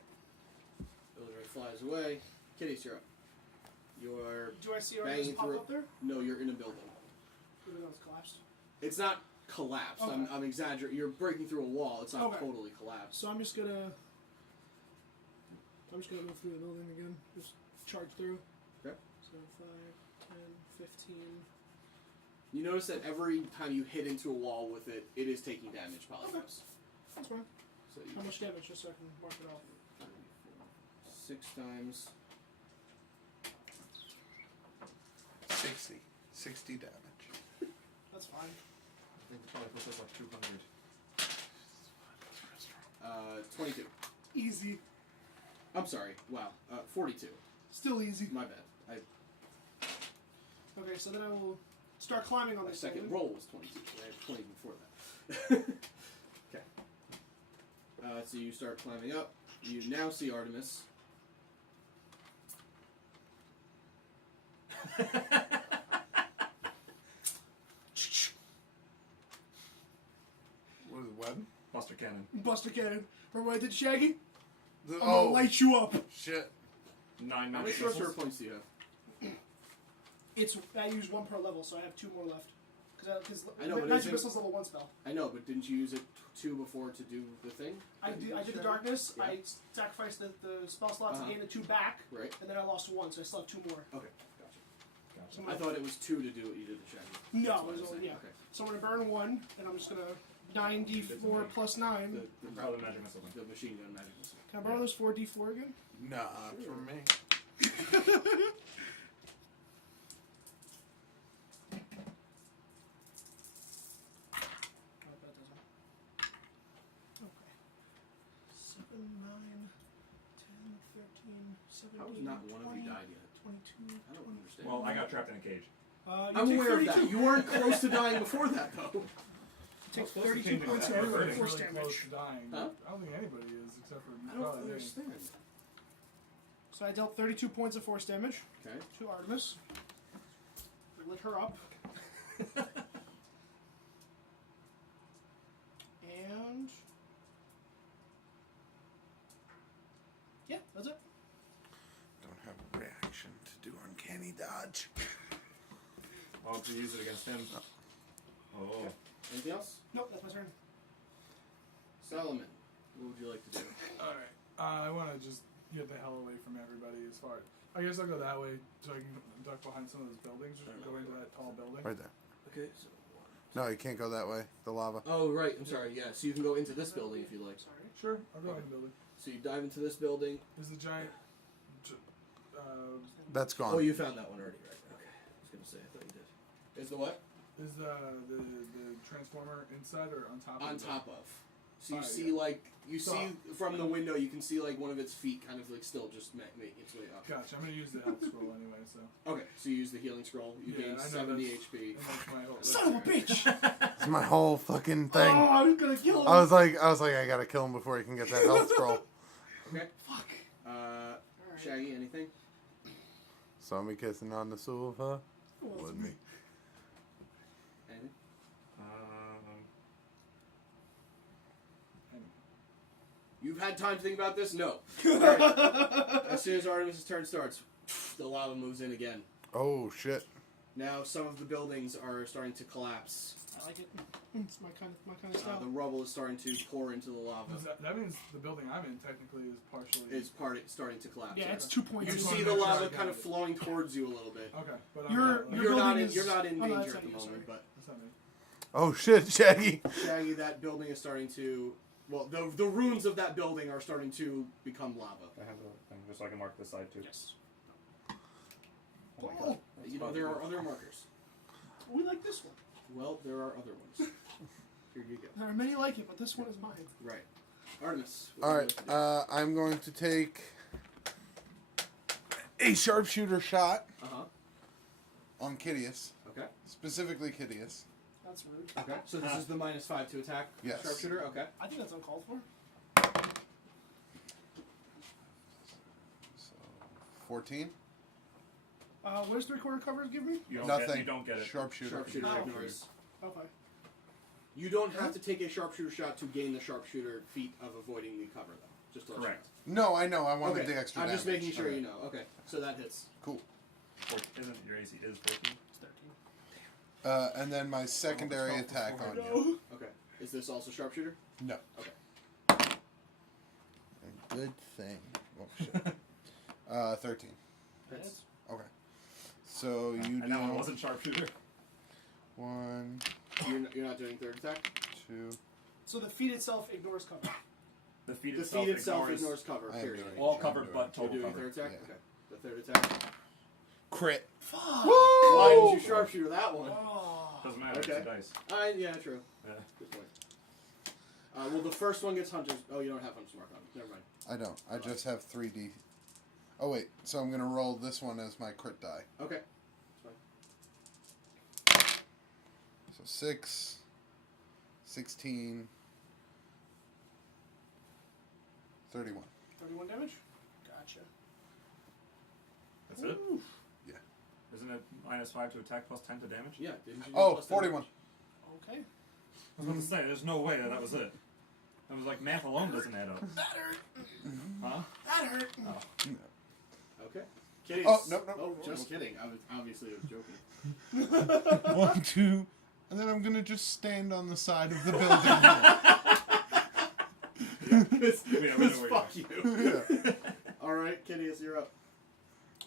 Ildre flies away. Kitteus, you're up. You're Do I see Artemis banging pop through. up there? No, you're in a building. Even though it's collapsed. It's not collapsed. Okay. I'm exaggerating. You're breaking through a wall. It's not Okay. totally collapsed. So I'm just gonna move through the building again. Just charge through. Okay. So 5, 10, 15. You notice that every time you hit into a wall with it, it is taking damage, Polyphos. That's fine. So How you much damage, just so I can mark it off? 6 times. 60 damage. That's fine. I think the probably puts us like 200. 22. Easy. I'm sorry. Wow. 42. Still easy. My bad. Okay, so then I will start climbing on My this second building. roll was 22, so I had 20 before that. Okay. So you start climbing up. You now see Artemis. What is it, web? Buster Cannon. Buster Cannon. Remember what I did, Shaggy? The- I'm gonna light you up. shit. 9 How many magic sorcerer missiles. points do you have? I use 1 per level, so I have 2 more left. Because I know, but magic isn't- missile's level 1 spell. I know, but didn't you use it 2 before to do the thing? I did the darkness. Yeah. I sacrificed the spell slot to gain the 2 back, Right. and then I lost 1, so I still have 2 more. Okay. Gotcha. So I'm I gonna- thought it was 2 to do what you did to Shaggy. No, That's it what was I only, said. yeah. Okay. So I'm gonna burn 1, and I'm just gonna 9d4 plus 9. The Oh, the magic missile. the machine gun magic missile. Can I borrow those 4d4 again? Nah, Sure. for me. Oh, that doesn't. Okay. 7, 9, 10, 13, 17, How has not one of 20, you died yet? 22, I don't understand. Well, I got trapped in a cage. you I'm take aware of 32. that. You weren't close to dying before that, though. Take supposed to 32 change it points back. of Everybody's force really close damage. to dying. Huh? I don't think anybody is except for I don't probably me. understand. So I dealt 32 points of force damage Okay. to Artemis. We lit her up. And yeah, that's it. Don't have a reaction to do uncanny dodge. Oh, to use it against him. Oh. Anything else? Nope, that's my turn. Solomon, what would you like to do? Alright. I want to just get the hell away from everybody as far. I guess I'll go that way so I can duck behind some of those buildings or go into that tall building. Right there. Okay, so No, you can't go that way. The lava. Oh, right. I'm sorry. Yeah, so you can go into this building if you like. Sorry. Sure, I'll go Okay. in the building. So you dive into this building. There's the giant. That's gone. Oh, you found that one already, right? Okay. I was gonna say I thought you did. Is the what? Is the transformer inside or on top? On of it? top of. So you Oh, see see from the window. You can see like one of its feet kind of like still just making its way up. Gotcha. I'm gonna use the health scroll anyway, so. Okay, so you use the healing scroll. You Yeah, gain I know 70 that's- HP. And that's my whole. Son of a bitch! It's my whole fucking thing. Oh, I was gonna kill him. I was like, I gotta kill him before he can get that health scroll. Okay. Fuck. Uh, Alright. Shaggy, anything? Saw me kissing on the sofa Well, with me. Anything? You've had time to think about this? No. Alright. As soon as Artemis' turn starts, the lava moves in again. Oh shit. Now some of the buildings are starting to collapse. I like it. It's my kind of style. The rubble is starting to pour into the lava. That means the building I'm in technically is partially. It's starting to collapse. Yeah, it's 2 points. You just see wanna the make sure I lava got kind of it. flowing towards you a little bit. Okay, but You're- I'm not, Your You're not building in. is- You're not in oh, no, danger that's at the not you, moment, sorry. but that's not me. Oh shit, Shaggy. Shaggy, that building is starting to. Well, the ruins of that building are starting to become lava. I have a thing just so I can mark this side too. Yes. Oh my Oh. God. You know there are other markers. We like this one. Well, there are other ones. Here you go. There are many like it, but this one is mine. Right. Artemis. what All would you right, like to do? I'm going to take a sharpshooter shot Uh-huh. on Kitteus, Okay. specifically Kitteus. That's rude. Okay. So this is the -5 to attack. Yes. Sharpshooter. Okay. I think that's uncalled for. So 14. What does 3/4 coverage give me? You don't Nothing. Get, you don't get it. Sharpshooter. Sharpshooter Oh. ignores. Okay. You don't have to take a sharpshooter shot to gain the sharpshooter feat of avoiding the cover, though. Just to let you Correct. No, I know. I know. wanted Okay. the extra I'm damage. just making sure Okay. you know. Okay. So that hits. Cool. Isn't your AC is 14? It's 13. And then my secondary Oh, attack on you. No. Okay. Is this also sharpshooter? No. Okay. A good thing. Oh, shit. 13. Hits. Okay. So you And that one do wasn't sharpshooter. 1, You're not doing third attack? 2. So the feat itself ignores cover. The feat The itself, feat itself ignores ignores cover, I am period. doing all I'm cover doing but it. You're total doing cover. third attack? Yeah. Okay. The third attack. Crit. Fuck. Why did you sharpshooter that one? Oh. Doesn't matter, Okay. it's a dice. Yeah, true. Yeah. Good point. Well, the first one gets Hunter's. Oh, you don't have Hunter's Mark on it. Never mind. I don't. I just have 3D. Oh wait, so I'm gonna roll this one as my crit die. Okay. So 6, 16, 31. 31 damage? Gotcha. That's it? Ooh. Yeah. Isn't it -5 to attack plus 10 to damage? Yeah. Didn't you do Oh, plus 41. Okay. I was about to say, there's no way that was it. I was like, math alone doesn't add up. That hurt. Huh? That hurt. Oh. Okay. Kitteus. Oh, no. Oh, just kidding. I was joking. 1, 2, and then I'm gonna just stand on the side of the building. Fuck you. Yeah. All right, Kitteus, you're up.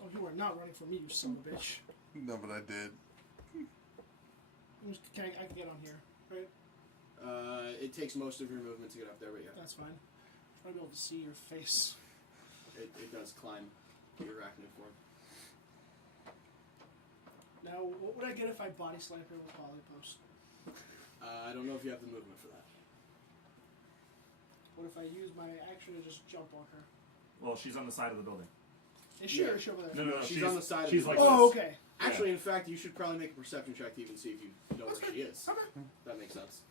Oh, you are not running from me, you son of a bitch. No, but I did. I can get on here, right? It takes most of your movement to get up there, but yeah, That's fine. I'll be able to see your face. it does climb your arachnid form. Now, what would I get if I body slam her with volley post? I don't know if you have the movement for that. What if I use my action to just jump on her? Well, she's on the side of the building. Is she or is she over there? No, She's on the side of she's the like building. Oh, this. okay. Actually, in fact, you should probably make a perception check to even see if you know That's where good. she is. Okay. That makes sense.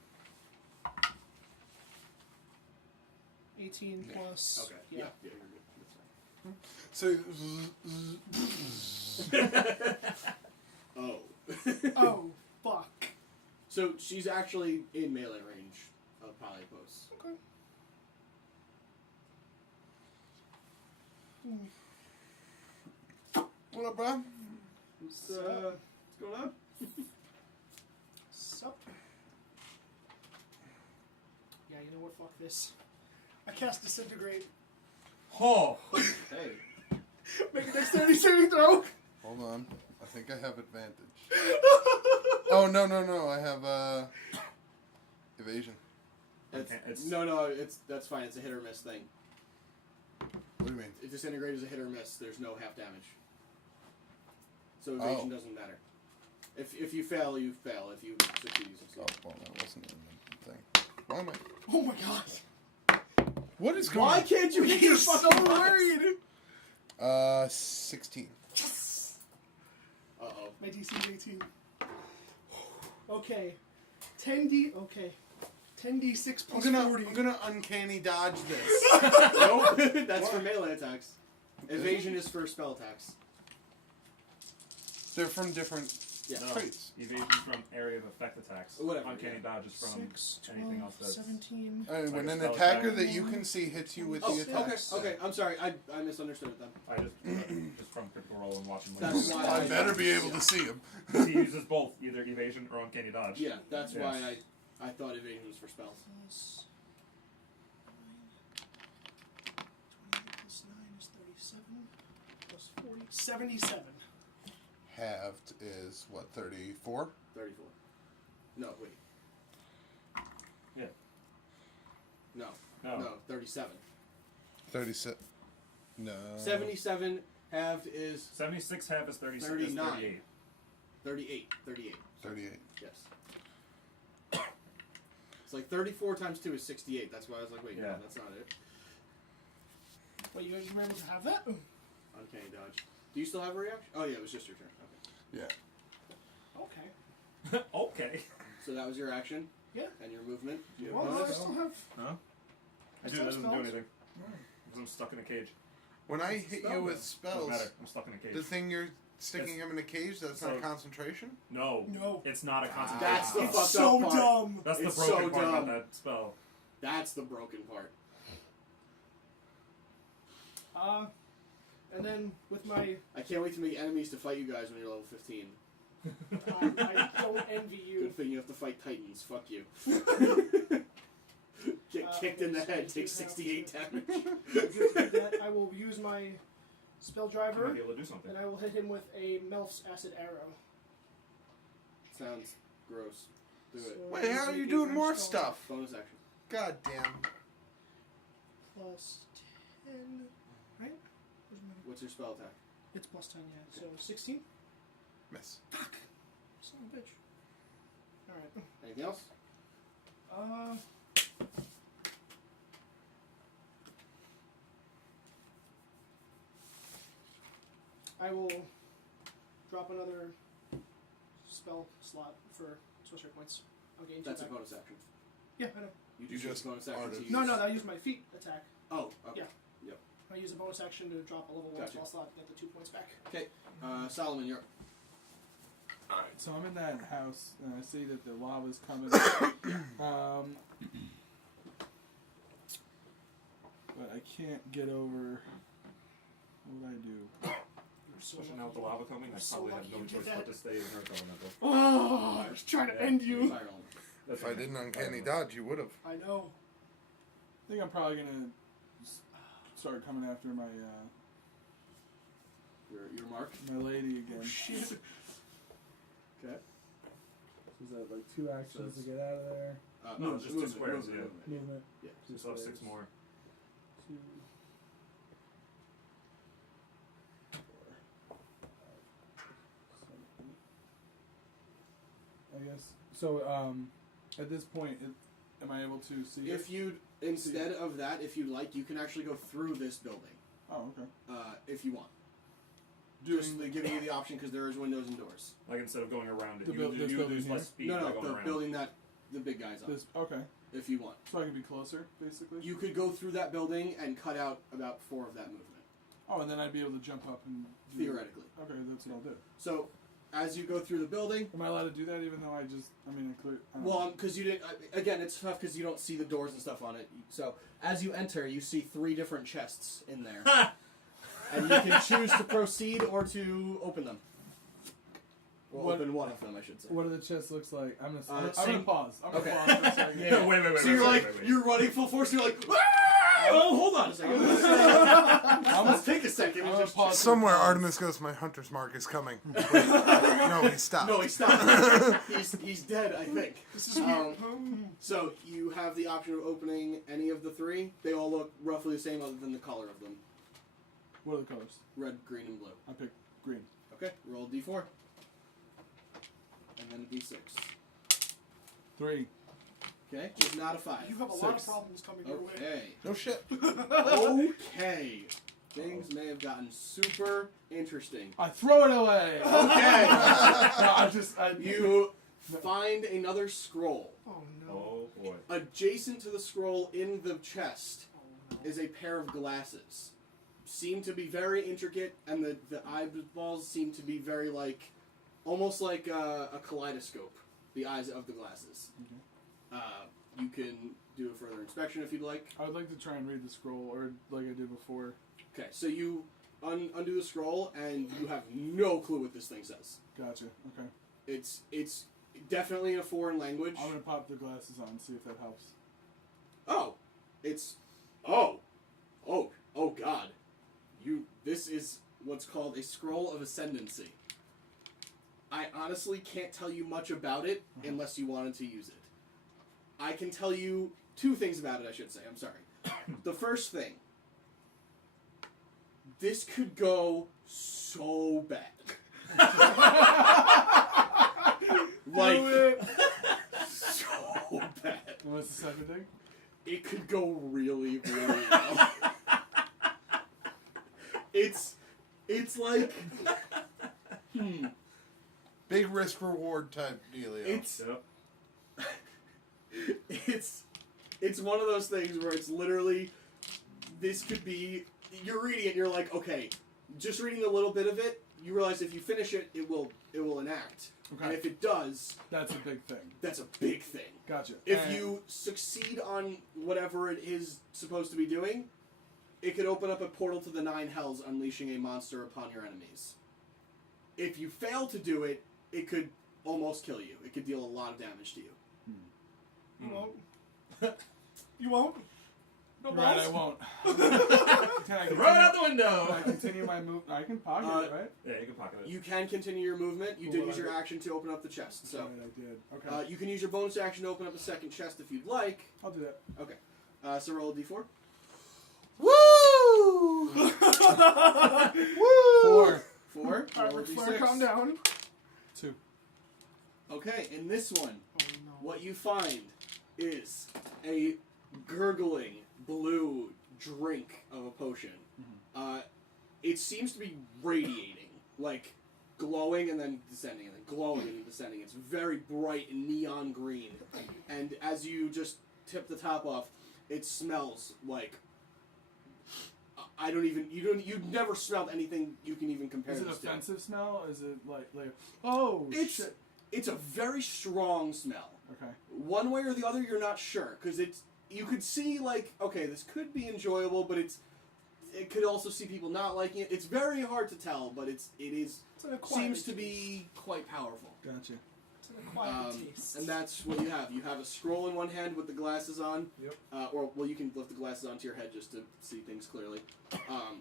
18 plus. Okay. Yeah. Yeah, you're good. So, That's fine. Oh. Oh, fuck. So she's actually in melee range of poly posts. Okay. what up, bro? What's going on? Sup? Yeah, you know what? Fuck this. I cast Disintegrate. Oh! Hey. Make a dexterity saving throw. Hold on. I think I have advantage. Oh, no. I have, evasion. That's fine. It's a hit or miss thing. What do you mean? Disintegrate is a hit or miss. There's no half damage. So evasion doesn't matter. If you fail, you fail. If you succeed, you succeed. Oh, well, that wasn't in the thing. Why am I... Oh my god. What is going Why on? can't you hit your He's so fucking worried. 16. Uh-oh. My DC is 18. Okay. 10d6 plus 40. I'm gonna uncanny dodge this. Nope. That's for melee attacks. Evasion is for spell attacks. They're from different Yeah. traits. Evasion from area of effect attacks. Whatever, Uncanny yeah. dodge is from 6, anything 12, else that's... 17. And It's when like an a spell attacker attack. that you can see hits you with Oh, the okay. attacks. Okay. I'm sorry. I misunderstood it then. I just from critical roll and watching what That's he why I I- better be able to see him. he uses both, either evasion or uncanny dodge. Yeah, that's Yes. why I thought evasion was for spells. Plus 9. 28 plus 9 is 37. Plus 40. 77. Halved is what, 34? 34. No, wait. Yeah. No. No. No, 37. 36. No. 77 halved is 76 half is 36. 39. 38. 38. 38. 38. Yes. It's like 34 times 2 is 68. That's why I was like, wait, no, Yeah. that's not it. Wait, you were able to have that? Uncanny dodge. Do you still have a reaction? Oh, yeah, it was just your turn. Okay. Yeah. Okay. Okay. So that was your action? Yeah. And your movement? Do you have Well, no, I bonus? still have. Huh? I Dude, still that have doesn't do spells. anything. Because I'm stuck in a cage. When I It's a hit spell you with then. Doesn't spells, matter. I'm stuck in a cage. the thing you're sticking him in a cage, that's So- not concentration? No. No. It's not a concentration That's the spell. It's fucked so up part. dumb. That's the It's broken so part about dumb. that spell. That's the broken part. And then with my, I can't wait to make enemies to fight you guys when you're level 15. I don't envy you. Good thing you have to fight titans. Fuck you. Get kicked in the head, take 68 damage. With that, I will use my spell You driver, might be able to do something. and I will hit him with a Melf's acid arrow. Sounds gross. Do it. So Wait, how are you doing more stuff? Bonus action. God damn. Plus 10, right? Where's my... What's your spell attack? It's plus 10, yeah. So 16? Miss. Fuck! Son of a bitch. Alright. Anything else? I will drop another spell slot for sorcery points. I'll gain 2 That's a back. bonus action. Yeah, I know. You You just use just bonus action already- to use. No, I use my feet attack. Oh, okay. Yeah. I use a bonus action to drop a level 1 Gotcha. spell slot to get the 2 points back. Okay, Solomon, you're. Alright, so I'm in that house and I see that the lava's coming. But I can't get over. What would I do? You're so Pushing lucky. out the lava coming, I So probably have lucky no you did choice that. but to stay in Earth Elemental. Oh, I was trying to Yeah. end you. Fire element. That's If I okay. didn't uncanny Fire dodge, you would have. I know. I think I'm probably gonna start coming after my Your mark. my lady again. Shit. Okay. Is that like 2 actions to get out of there? No, it's just 2 squares, yeah. Movement. Yeah. You still have 6 more. 2, 4, 5, 6, 7, 8. I guess. So, at this point, am I able to see If it? you instead of that, if you like, you can actually go through this building. Oh, okay. If you want. Doing Just giving you the option because there is windows and doors. Like instead of going around it, The you, buil- do, this you building lose here? less speed No, by going the around. building that the big guy's on. this. Okay. If you want. So I can be closer, basically. You could go through that building and cut out about 4 of that movement. Oh, and then I'd be able to jump up and. Do Theoretically. Okay, that's what I'll do. So, as you go through the building, Am I allowed to do that even though I just? I mean, I clear. I don't know. well, because you didn't. Again, it's tough because you don't see the doors and stuff on it. So, as you enter, you see 3 different chests in there, and you can choose to proceed or to open them. Well, What- open one of them, I should say. What do the chests looks like? I'm gonna. I'm same- gonna pause. I'm gonna Okay. pause for a second. Yeah. wait, So you're wait, like, wait. you're running full force. You're like, "Ah!" oh, hold on a second. Let's take a second. I'm And gonna just pause. Somewhere Artemis goes, my hunter's mark is coming. No, he stopped. No, he stopped. he's dead, I think. This is weird. So you have the option of opening any of the 3. They all look roughly the same, other than the color of them: What are the colors? red, green, and blue. I pick green. Okay, roll a d4, and then a d6. 3. Okay, just not a 5. You have a lot of 6. problems coming your way. Okay. No shit. Okay. Things may have gotten super interesting. I throw it away. Okay. No, I just. You find another scroll. Oh no. Oh boy. Adjacent to the scroll in the chest Oh, no. is a pair of glasses. Seem to be very intricate, and the eyeballs seem to be very almost like a kaleidoscope. The eyes of the glasses. You can do a further inspection if you'd like. I would like to try and read the scroll, or like I did before. Okay, so you undo the scroll, and you have no clue what this thing says. Gotcha. Okay. It's definitely in a foreign language. I'm gonna pop the glasses on and see if that helps. Oh, it's oh God, this is what's called a scroll of ascendancy. I honestly can't tell you much about it unless you wanted to use it. I can tell you 2 things about it, I should say. I'm sorry. The first thing, this could go so bad. So bad. And what's the second thing? It could go really, really well. It's like Big risk reward type dealio. it's Yep. it's one of those things where it's literally, this could be, you're reading it and you're like, okay, just reading a little bit of it, you realize if you finish it, it will enact. Okay. And if it does, That's a big thing. that's a big thing. Gotcha. If And- you succeed on whatever it is supposed to be doing, it could open up a portal to the 9 hells, unleashing a monster upon your enemies. If you fail to do it, it could almost kill you. It could deal a lot of damage to you. You won't. You won't. No Right, balls? I won't. Can I Throw it out the Can I window. continue my move? I can pocket it, right? Yeah, you can pocket it. You can continue your movement. You Well, did what use I your did- action to open up the chest. So Right, I did. Okay. you can use your bonus action to open up a second chest if you'd like. I'll do that. Okay. So roll a d4. Woo! Woo! 4. 4. Alright, Roll a Ric Flair, d6. calm down. 2. Okay, in this one, Oh no. what you find is a gurgling blue drink of a potion. It seems to be radiating. like glowing and then descending and then glowing and then descending. It's very bright and neon green. And as you just tip the top off, it smells like you've never smelled anything you can even compare Is it this to. offensive smell? Is it like oh shit? It's a very strong smell. Okay. One way or the other, you're not sure because you could see like, okay, this could be enjoyable, but it could also see people not liking it. It's very hard to tell, but it seems to be quite powerful. Gotcha. It's an acquired taste. And that's what you have. You have a scroll in one hand with the glasses on. Yep. You can lift the glasses onto your head just to see things clearly.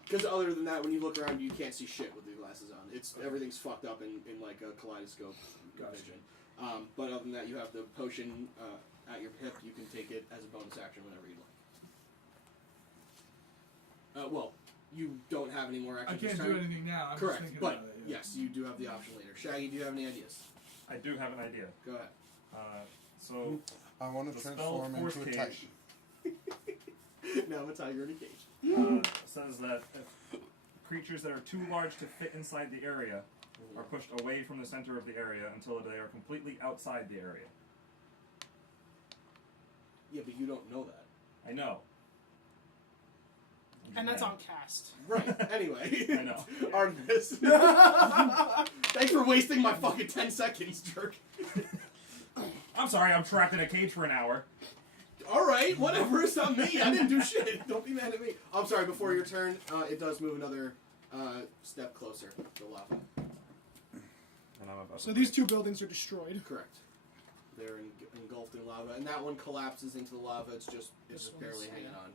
Because other than that, when you look around, you can't see shit with the glasses on. Everything's fucked up in like a kaleidoscope vision. But other than that, you have the potion at your hip. You can take it as a bonus action whenever you'd like. Well, you don't have any more I actions. can't this do time. anything now. I'm Correct, just thinking but about it. Yeah. yes, you do have the option later. Shaggy, do you have any ideas? I do have an idea. Go ahead. So I want The to spell transform Force into a Cage. titan. Now I'm a tiger in a cage. says that if creatures that are too large to fit inside the area are pushed away from the center of the area until they are completely outside the area. Yeah, but you don't know that. I know. And that's on cast. Right. Anyway. I know. Artemis. Thanks for wasting my fucking 10 seconds, jerk. I'm sorry, I'm trapped in a cage for an hour. Alright, whatever. It's not me. I didn't do shit. Don't be mad at me. I'm sorry, before your turn, it does move another step closer to lava. And I'm about So to these two buildings are destroyed. Correct. They're engulfed in lava, and that one collapses into the lava. It's just barely one's- hanging on.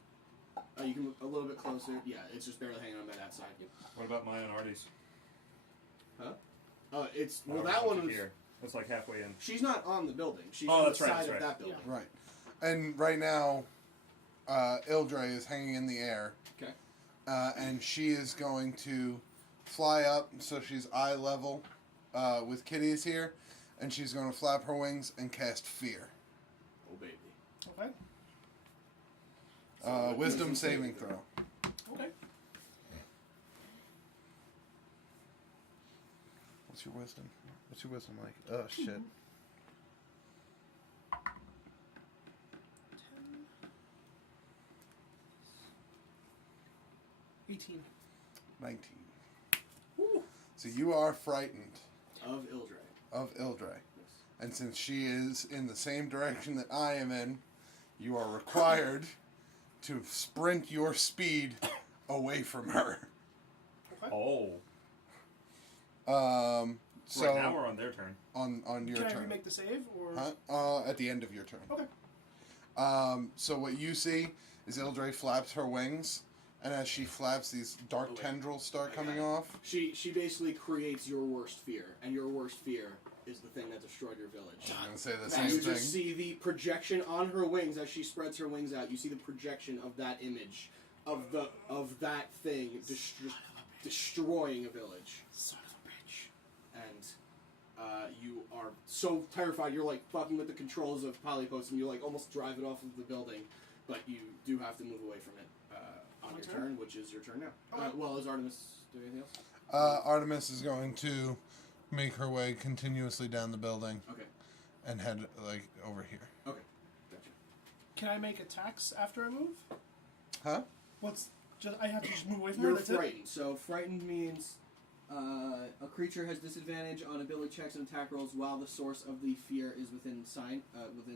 You can move a little bit closer. Yeah, it's just barely hanging on by that side. What about mine and Artie's? That one was. here. It's like halfway in. She's not on the building. She's Oh, on that's the right, side that's of right. that building. Right. And right now, Ildre is hanging in the air. Okay. And she is going to fly up, so she's eye level with Kitteus here, and she's going to flap her wings and cast Fear. Oh, baby. Okay. Wisdom saving throw. Okay. What's your wisdom? What's your wisdom like? Oh, shit. 18. 19. So you are frightened Of Ildre. of Ildre. Yes. And since she is in the same direction that I am in, you are required to sprint your speed away from her. Oh. So right now we're on their turn. on your Can I turn. remake the save? Or At the end of your turn. Okay. So what you see is Ildre flaps her wings, and as she flaps, these dark tendrils start coming off. She basically creates your worst fear, and your worst fear is the thing that destroyed your village. I'm gonna say the And same you thing. just see the projection on her wings as she spreads her wings out. You see the projection of that image, of that thing destroying a village. Son of a bitch. And you are so terrified. You're like fucking with the controls of Polypost, and you like almost drive it off of the building, but you do have to move away from it on My your turn? turn, which is your turn now. Okay. Well, is Artemis doing anything else? Artemis is going to make her way continuously down the building Okay. and head like over here. Okay. Gotcha. Can I make attacks after I move? Huh? I have to just move away from her. You're That's it. frightened. So frightened means a creature has disadvantage on ability checks and attack rolls while the source of the fear is within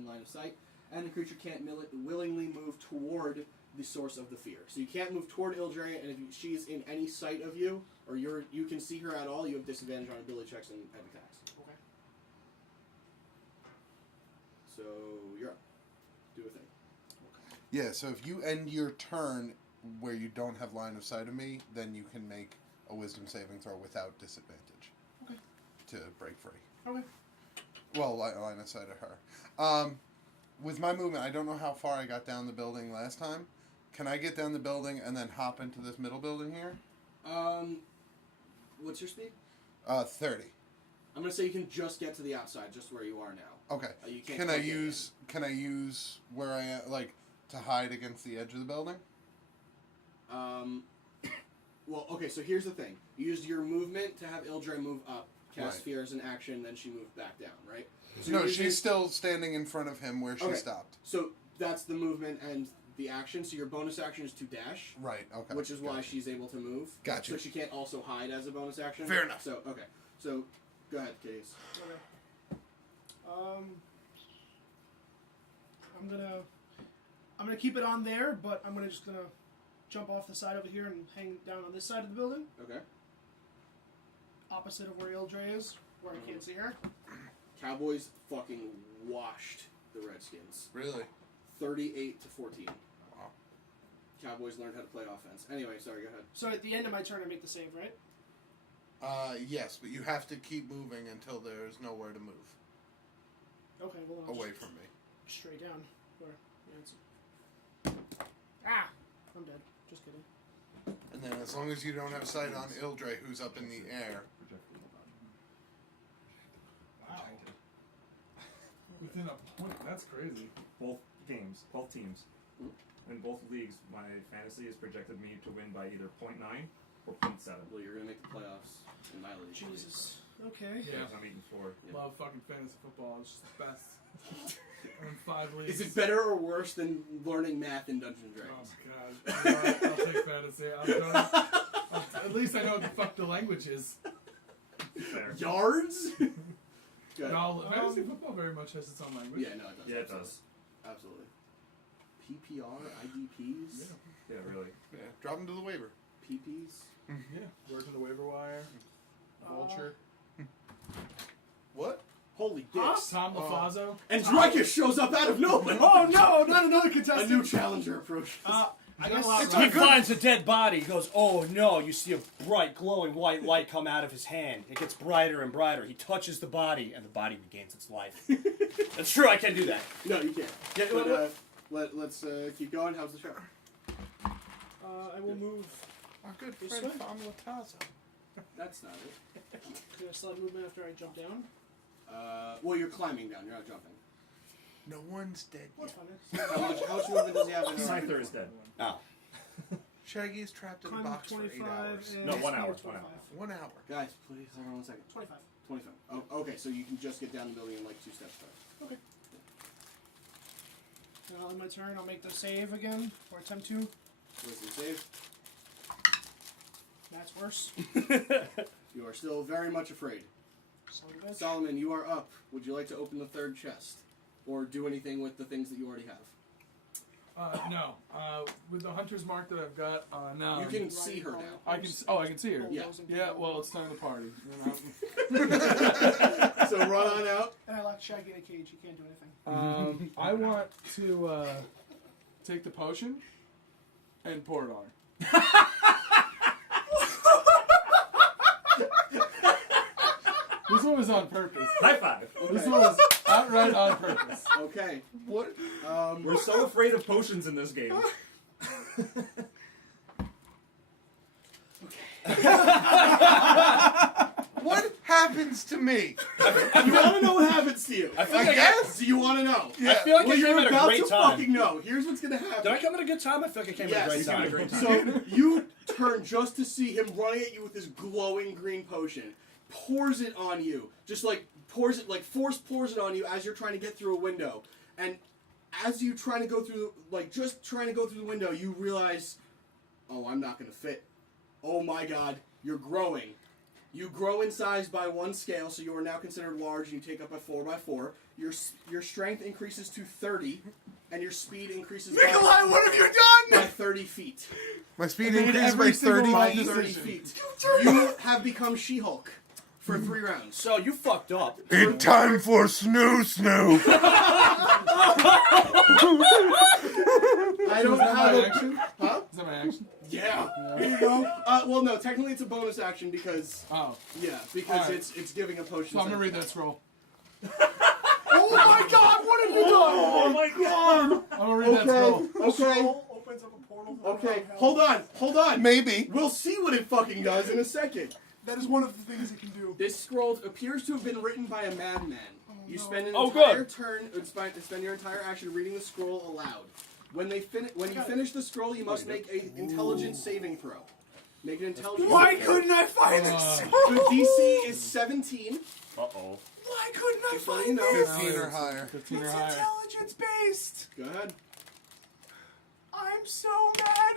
line of sight, and the creature can't willingly move toward the source of the fear. So you can't move toward Ildre, and if she's in any sight of you, or you can see her at all, you have disadvantage on ability checks and attacks. Okay. So you're up. Do a thing. Yeah, so if you end your turn where you don't have line of sight of me, then you can make a wisdom saving throw without disadvantage. Okay. To break free. Okay. Well, line of sight of her. With my movement, I don't know how far I got down the building last time. Can I get down the building and then hop into this middle building here? What's your speed? 30. I'm gonna say you can just get to the outside, just where you are now. Okay. You can't Can I quite get use where I am, like, to hide against the edge of the building? Well, okay, so here's the thing. You used your movement to have Ildre move up, cast Right. Fear as an action, then she moved back down, right? So No, you're using- she's still standing in front of him where she Okay. stopped. So that's the movement and the action. So your bonus action is to dash, Right. Okay. which is why Gotcha. she's able to move. Gotcha. So she can't also hide as a bonus action. Fair enough. So okay. So go ahead, Kitteus. Okay. I'm gonna keep it on there, but I'm gonna jump off the side over here and hang down on this side of the building, Okay. opposite of where Ildre is, where I can't see her. Cowboys fucking washed the Redskins. Really? 38-14. Wow. Cowboys learned how to play offense. Anyway, sorry, go ahead. So at the end of my turn, I make the save, right? Yes, but you have to keep moving until there's nowhere to move Okay, well then I'll away just from me. straight down. Where? I'm dead. Just kidding. And then as long as you don't have sight on Ildre, who's up in the air. Wow. Within a point. That's crazy. Both games, both teams. In both leagues, my fantasy has projected me to win by either 0.9 or 0.7. Well, you're gonna make the playoffs in my league. Jesus. Okay. Yeah. I'm eating 4. Love fucking fantasy football. It's just the best. I'm in 5 leagues. Is it better or worse than learning math in Dungeons and Oh Dragons? my god. You know what? I'll take fantasy. At least I know what the fuck the language is. Fair. Yards? Good. No, fantasy football very much has its own language. Yeah, no, it does. Yeah, it does. Absolutely. PPR, IDPs, Yeah, really. Yeah, drop him to the waiver. PPs. Yeah. Working the waiver wire. Vulture. What? Holy dicks. Tom LaFazzo. And Drekas shows up out of nowhere. Oh no! Not another A contestant. new challenger approaches. I guess He finds a dead body. He goes, "Oh no!" You see a bright, glowing white light come out of his hand. It gets brighter and brighter. He touches the body, and the body regains its life. That's true. I can do that. No, you can't. Yeah, But, let's keep going. How's the show? I will move. Our good This friend way? Tom Latazzo. That's not it. Can I still have movement after I jump down? Well, you're climbing down. You're not jumping. No one's dead That's yet. fine. How much movement does he have in Scyther is dead. Oh. Shaggy is trapped in a Climb box for 8 25 hours. and No, 1 hour, speed 1 hour. 1 hour. Guys, please, hold on 1 second. 25. 25. Oh, okay, so you can just get down the building in like 2 steps fast. Okay. Now in my turn, I'll make the save again, or attempt to. Wisdom save. That's worse. You are still very much afraid. Son of a bitch. Solomon, you are up. Would you like to open the 3rd chest? Or do anything with the things that you already have? No. With the hunter's mark that I've got, no. You can see her now. I can. Oh, I can see her. Yeah. Yeah. Well, it's time to party. So run on out. And I locked Shaggy in a cage. He can't do anything. I want to take the potion and pour it on her. This one was on purpose. High five. This one was outright on purpose. Okay. What? We're so afraid of potions in this game. What happens to me? You want to know what happens to you? I feel I like guess. Do you want to know? Yeah. I feel like Well, I you're came at a about great to time. fucking know. Here's what's gonna happen. Did I come at a good time? I feel like I came at a great Yes. time. a great time. So you turn just to see him running at you with this glowing green potion. Pours it on you. Just like pours it, like force pours it on you as you're trying to get through a window. And as you trying to go through, like just trying to go through the window, you realize, oh, I'm not gonna fit. Oh my God, you're growing. You grow in size by 1 scale, so you are now considered large, and you take up a 4x4. Your strength increases to 30, and your speed increases Nikolai, what have you by done? 30 feet. My speed made increased every by single 30 right feet. 30 decision. feet. You have become She-Hulk for 3 rounds. So you fucked up. In time for snoo snoo. I don't Is that have my a... action? Huh? Is that my action? Yeah. There you go. Well, no, technically it's a bonus action because... Oh. Yeah, because Alright. it's giving a potion. So I'm gonna read that scroll. Oh my God! What have you done? Oh my god! I'm gonna read that scroll. Okay. Opens up a portal. Okay. Hold on. Maybe. We'll see what it fucking does in a second. That is one of the things it can do. This scroll appears to have been written by a madman. You spend an Oh, entire good. turn, spend your entire action reading the scroll aloud. When you finish the scroll, you must make a intelligence saving throw. Make an intelligence. Why check. couldn't I find Uh, this? The DC is 17. Uh-oh. Why couldn't I Just letting find you know. this? 15 or higher. 15 or It's higher. intelligence based. Go ahead. I'm so mad.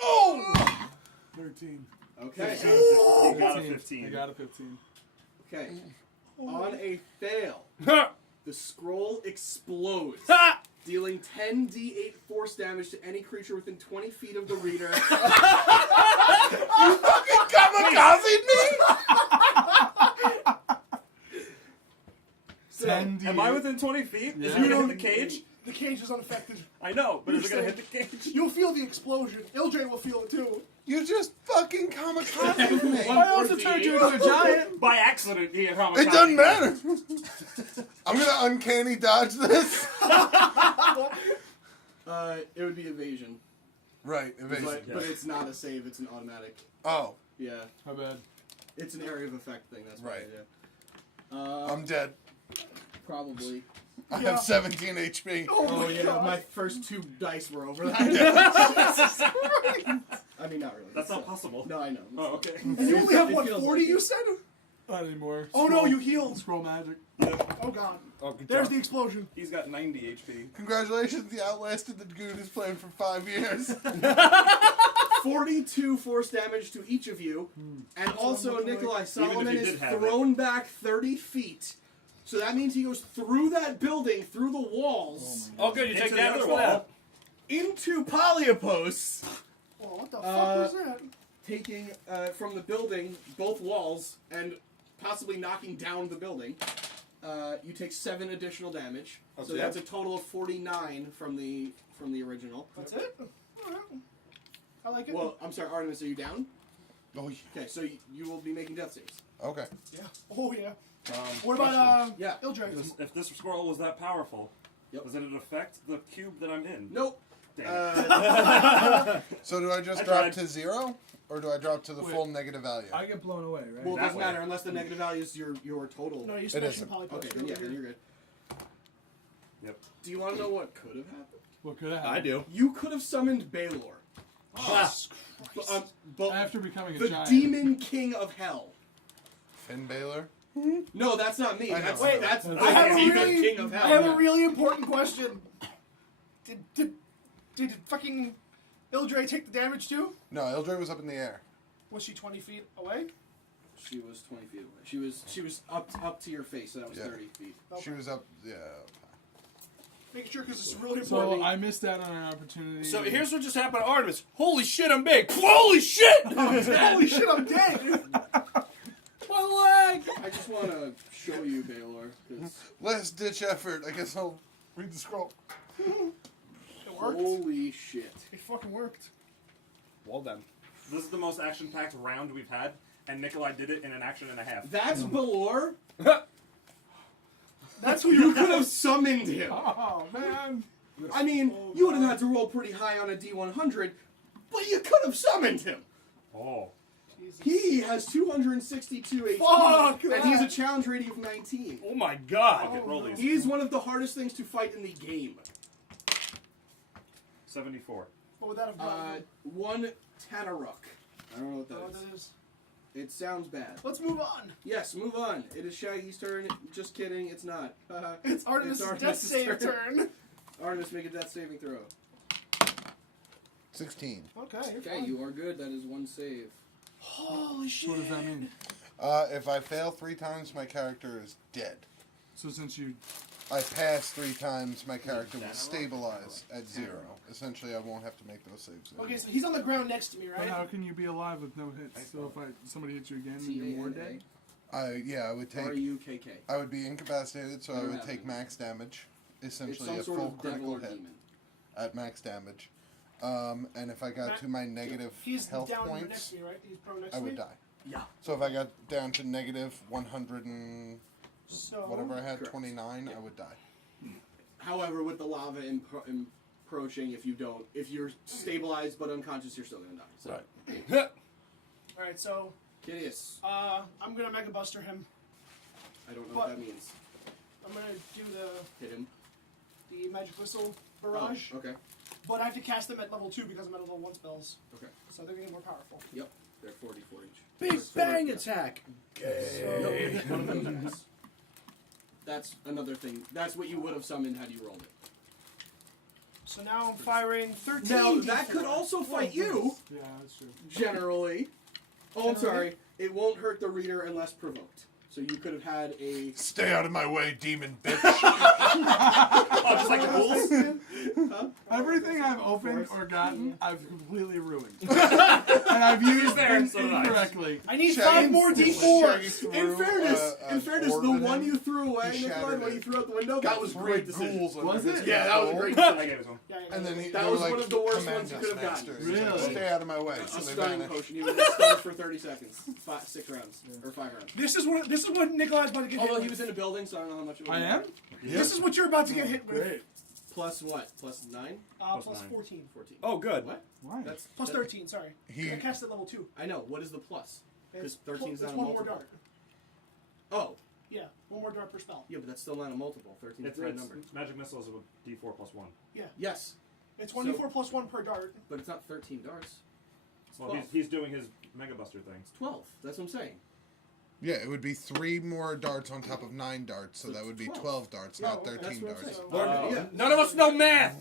Oh! 13. Okay. You got a 15. 15. I got a 15. Okay. On a fail, the scroll explodes, dealing 10d8 force damage to any creature within 20 feet of the reader. Kamikaze me? 10 Am I within 20 feet? Is it Yeah. gonna hit the cage? The cage is unaffected. I know, but is it gonna You're hit the cage? You'll feel the explosion. Ildre will feel it too. You just fucking kamikaze me. I also turned you into a giant. By accident, he It doesn't matter. I'm gonna uncanny dodge this. It would be evasion, Right, evasion. but it's not a save. It's an automatic. Oh, Yeah, How bad? it's an area of effect thing. That's Right. Yeah. I'm dead. Probably. I Yeah. have 17 HP. Oh yeah, my first 2 dice were over that. I mean, not really. That's not possible. No, I know. Oh, okay. And you only have, what, It feels 40 like you it. said? Not anymore. Oh no, you healed. Scroll magic. Oh god. Oh, good There's job. the explosion. He's got 90 HP. Congratulations, you outlasted the dude who's playing for 5 years. 42 force damage to each of you, and also looking Nikolai Even Solomon if you is did have thrown back 30 feet. So that means he goes through that building, through the walls, Oh, good. You Into take the damage other for that. wall. into Polyopos, Oh, what the fuck was that? taking from the building both walls and possibly knocking down the building. You take 7 additional damage, so Okay. that's a total of 49 from the original. That's it? Alright. I like it. Well, I'm sorry, Artemis, are you down? Oh, yeah. Okay, so you will be making death saves. Okay. yeah. Oh yeah. What Question. about Yeah. Ildre? If this scroll was that powerful, Yep. does it affect the cube that I'm in? Nope. Damn it. So do I just I drop tried. to 0? Or do I drop to the Wait. full negative value? I get blown away, right? Well, it That doesn't way. matter unless the negative value is your total. No, you It smash isn't. Polypost. Okay, then yeah, then you're good. Yep. Do you want to know what could have happened? What could have happened? I do. You could have summoned Baelor, Jesus Christ. but After becoming a the giant. demon king of hell. Finn Balor? No, that's not me. I know. That's Wait, that's the I have a demon really, king of I hell. have yeah. a really important question. Did fucking Ildre take the damage too? No, Ildre was up in the air. Was she 20 feet away? She was 20 feet away. She was up to your face, so that was Yeah. 30 feet. She was up, yeah. Making sure because it's really important. So I missed out on an opportunity. So here's what just happened to Artemis. Holy shit, I'm big. Holy shit! Holy shit, I'm dead. My leg! I just want to show you Baelor, because Last ditch effort. I guess I'll read the scroll. It worked. holy shit. It fucking worked. Well done. This is the most action-packed round we've had, and Nikolai did it in an action and a half. That's Baelor. That's who You you could have summoned him. Oh man! I mean, you would have had to roll pretty high on a D100, but you could have summoned him. Oh. He has 262 HP, Fuck and he has a that. challenge rating of 19. Oh my god. I get rollies. He is one of the hardest things to fight in the game. 74. What would that have done? 1 Tanaruk. I don't know what I don't know that what is. that is. It sounds bad. Let's move on. Yes, move on. It is Shaggy's turn. Just kidding, it's not. It's Artemis' death Artemis's save turn. Artemis, make a death saving throw. 16. Okay, you're Okay, fine. you are good. That is 1 save. Holy shit. What does that mean? If I fail 3 times, my character is dead. So since you I pass 3 times, my character will stabilize at 0. Essentially, I won't have to make those saves. Okay, so he's on the ground next to me, But how right? can you be alive with no hits? So if somebody hits you again, then you're more dead. I would take. R-U-K-K. I would be incapacitated, so I Never would happened. take max damage. It's Essentially, some a sort full of devil critical or hit demon. at max damage. And if I got to my negative He's health down points, next to me, right? He's prone next I to me. would die. Yeah. So if I got down to negative 100 and So whatever I had, Correct. 29, Yeah. I would die. However, with the lava approaching, if you're stabilized but unconscious, you're still gonna die. So. Right. All right, so Kitteus. I'm gonna Mega Buster him. I don't know But- what that means. I'm gonna do Hit him. the Magic Whistle Barrage, Oh, okay. but I have to cast them at level 2 because I'm at level 1 spells. Okay. So they're gonna get more powerful. Yep. They're 44 each. Big So, bang yeah. attack. Nope, one of them dies. That's another thing. That's what you would have summoned had you rolled it. So now I'm firing 13. Now, that could also fight you, Yeah, that's true. generally. Oh, I'm sorry. It won't hurt the reader unless provoked. So you could have had a... Stay out of my way, demon bitch. Oh, just like the ghouls? Everything I've opened or gotten, I've completely ruined. And I've used there, them so did I. incorrectly. I need Shaggy 5 more Shaggy D4s. threw, In fairness, an the orb at one him. you threw away, He Nicholi, shattered the one it. you threw out the window, Got that was a three great decision. ghouls under Was his it? Yeah, that was a control. great I decision. gave it to him. Yeah, And then That they was were like, one of the worst "Command ones you us, could have gotten. masters." He's like, Really? Stay out of my way. A So they stunning vanished. potion. You would get stunned for 30 seconds. 6 rounds. Or 5 rounds. This is what Nikolai's about to get hit Although with. he was in a building, so I don't know how much it was. I am? This is what you're about to get hit with. Great. Plus what? Plus 9? Plus Plus 9. 14. 14. Oh, good. What? Why? That's Plus that- 13, sorry. He- I cast at level 2. I know. What is the plus? Because 13 is It's not a one more multiple. dart. Oh, Yeah, one more dart per spell. yeah, but that's still not a multiple. 13 is It's, the right it's number. magic missiles with D4 plus 1. Yes, It's 1d4 plus 1 per dart. but it's not 13 darts. Well, 12. he's doing his Mega Buster thing. It's 12. That's what I'm saying. Yeah, it would be 3 more darts on top of 9 darts, so So that would be 12. 12 darts, Yeah, not well, 13 that's what I'm darts. saying. So, Yeah. None of us know math.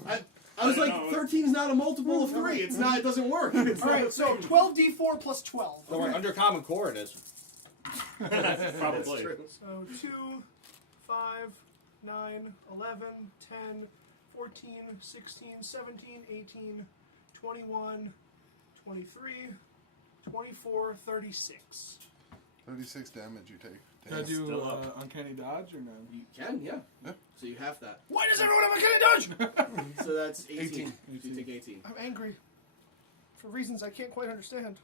I was I like, know. 13 is not a multiple of 3. It's not. It doesn't work. It's not a Alright, so thing. 12d4 plus 12. Don't worry, under Common Core it is. That's Probably. true. So 2, 5, 9, 11, 10, 14, 16, 17, 18, 21, 23, 24, 36. 36 damage you take. Can I Damn. do Still up. Uncanny Dodge or no? You can, yeah. Yeah. So you have that. Why does everyone have a cannon dodge? So that's 18. 18. You take 18. I'm angry. For reasons I can't quite understand.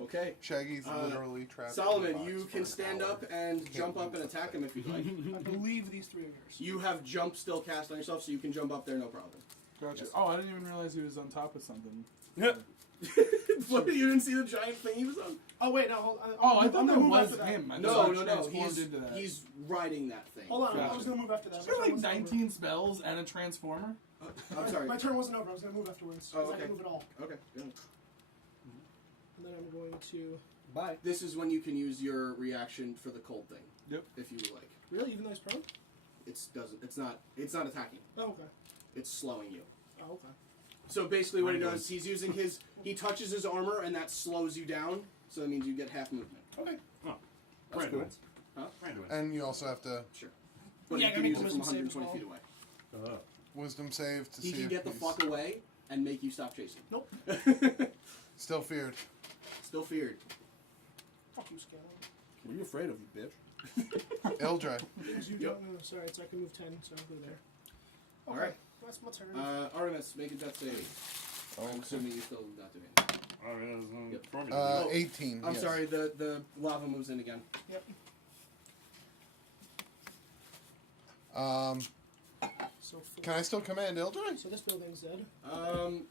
Okay. Shaggy's literally trapped. in Solomon, the box you for can an stand hour. up and jump up and attack him if you'd like. I believe these 3 of yours. You have jump still cast on yourself, so you can jump up there, no problem. Gotcha. Yes. Oh, I didn't even realize he was on top of something. What, you didn't see the giant thing he was on? Oh wait, no, hold on. Oh, I I'm thought gonna that move was after that. him. I No, thought no, I no. transformed into that. He's riding that thing. Hold on, I Gotcha. was gonna move after that. Is My there turn like wasn't 19 spells and a transformer? I'm over. sorry. My turn wasn't over. I was gonna move afterwards. Oh, 'cause I okay. can move it all. Okay. Good. And then I'm going to. Bye. This is when you can use your reaction for the cold thing. Yep. If you would like. Really, even though he's prone? It's not attacking. Oh, okay. It's slowing you. Oh, okay. So basically what he Mine does, does. he's using he touches his armor and that slows you down, so that means you get half movement. Okay. Brand cool. wins. Huh? Brand wins. And you also have to Sure. But Yeah, you I can gotta use make it the from wisdom save 120 as feet away. wisdom save to He see can if get the he's fuck away and make you stop chasing. Nope. still feared. Still feared. Fuck you, Scanlan. What are you afraid of, you bitch? Eldra. Because you Yep. don't know. Sorry, so I can move 10, so I'll go there. Okay. Alright. That's my turn. Artemis, make a death save. I'm Okay. assuming you're still not doing it. Oh, yeah, there's Yep. formula to do. 18. I'm yes. sorry, the lava moves in again. Yep. So 4. Can I still command Eldra? So this building's dead. Um,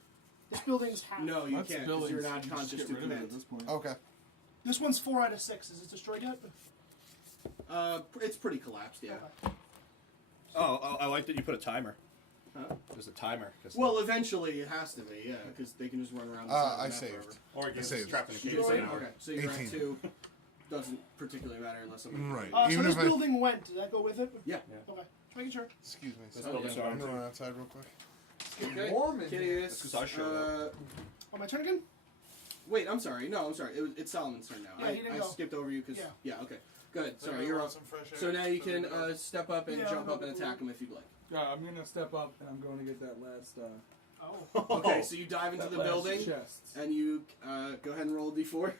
This building's half. no, you That's can't, because buildings, you're so not you just conscious get to rid of it command. at this point. Okay. This one's 4 out of 6. Is it destroyed yet? It's pretty collapsed, yeah. Okay. Oh, I like that you put a timer. Huh? There's a timer. 'cause- Well, eventually it has to be, yeah, because they can just run around. the side of the I map saved. forever. Or you I can saved. trap in a cage You're for right, an hour. okay, so you're 18. at 2. Doesn't particularly matter unless someone. Right. So Even this if I. building went. Did that go with it? Yeah. Okay. Just making sure. Excuse me. This Sorry. building's yeah. I'm gone gonna too. run outside real quick. Okay. Warm in Kitteus, That's 'cause I showed Oh, my turn again? Wait, I'm sorry. No, I'm sorry. It's Solomon's turn now. Yeah, he didn't I go. skipped over you because. Yeah. Yeah. Okay. Good. Sorry, Anybody you're want up. some fresh air? So now you can step up and Yeah, jump I'll up and go attack for him if you'd like. Yeah, I'm gonna step up and I'm going to get that last. Oh. Okay, so you dive into that the last building chest. and you go ahead and roll a d4.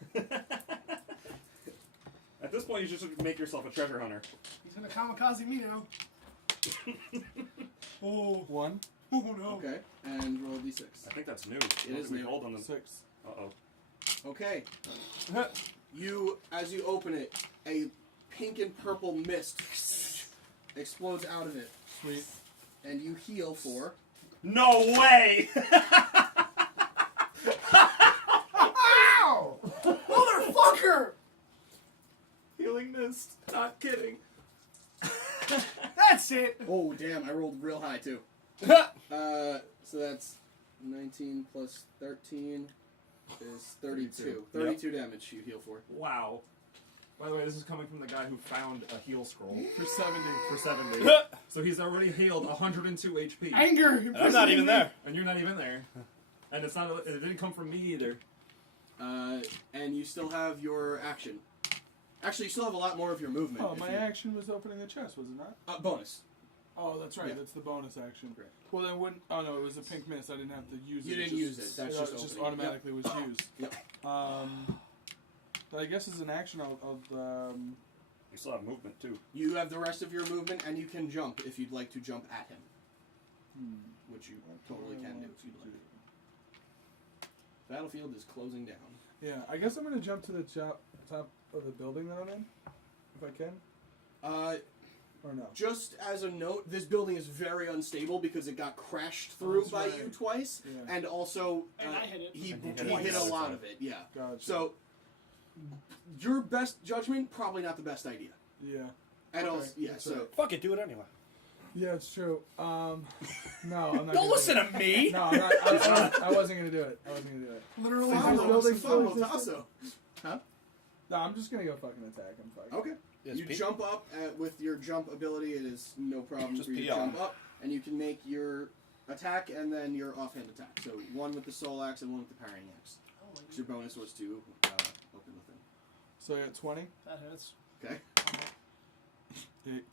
At this point, you should make yourself a treasure hunter. He's gonna kamikaze me now. Oh. 1, Oh no. Okay, and roll a d6. I think that's new. It is we new. rolled on the. 6. Uh-oh. Okay. As you open it, a pink and purple mist explodes out of it, Sweet. and you heal for. No way! Ow! Motherfucker! Healing mist. Not kidding. That's it. Oh damn! I rolled real high too. So that's 19 plus 13. is 32. 32 damage you heal for. Wow. By the way, this is coming from the guy who found a heal scroll For 70. for 70. So he's already healed 102 HP. Anger. I'm not even there. And you're not even there. And it's not. It didn't come from me either. And you still have your action. Actually, you still have a lot more of your movement. Oh, if my you- action was opening the chest, was it not? bonus. Oh, that's right. Yeah. That's the bonus action. Correct. Well, then wouldn't. Oh no, it was a pink mist. I didn't have to use it. You didn't use it. That's just opening. automatically was used. Yep. But I guess as an action, I'll You still have movement too. You have the rest of your movement, and you can jump if you'd like to jump at him, which you totally can do if you'd like. Battlefield is closing down. Yeah, I guess I'm gonna jump to the top of the building that I'm in, if I can. Or no? Just as a note, this building is very unstable because it got crashed through That's by right. you twice, Yeah. and also And I hit it. he And he hit hit it a twice. lot of it. Yeah. Gotcha. So your best judgment, probably not the best idea. Yeah. And Okay, also, yeah. that's So right. Fuck it, do it anyway. Yeah, it's true. No, I'm not. Don't gonna listen do it. to me. No, I wasn't gonna do it. I wasn't gonna do it. Literally. Is Fun, this though. building It's still fun, existing? Tasso. No, I'm just gonna go fucking attack. I'm fine. Okay. Yes, You Pete. jump up with your jump ability. It is no problem Just for you to pee on. jump up, and you can make your attack and then your offhand attack. So one with the soul axe and one with the parrying axe. Oh, 'Cause your bonus was to open the thing. So I got 20, that hits. Okay.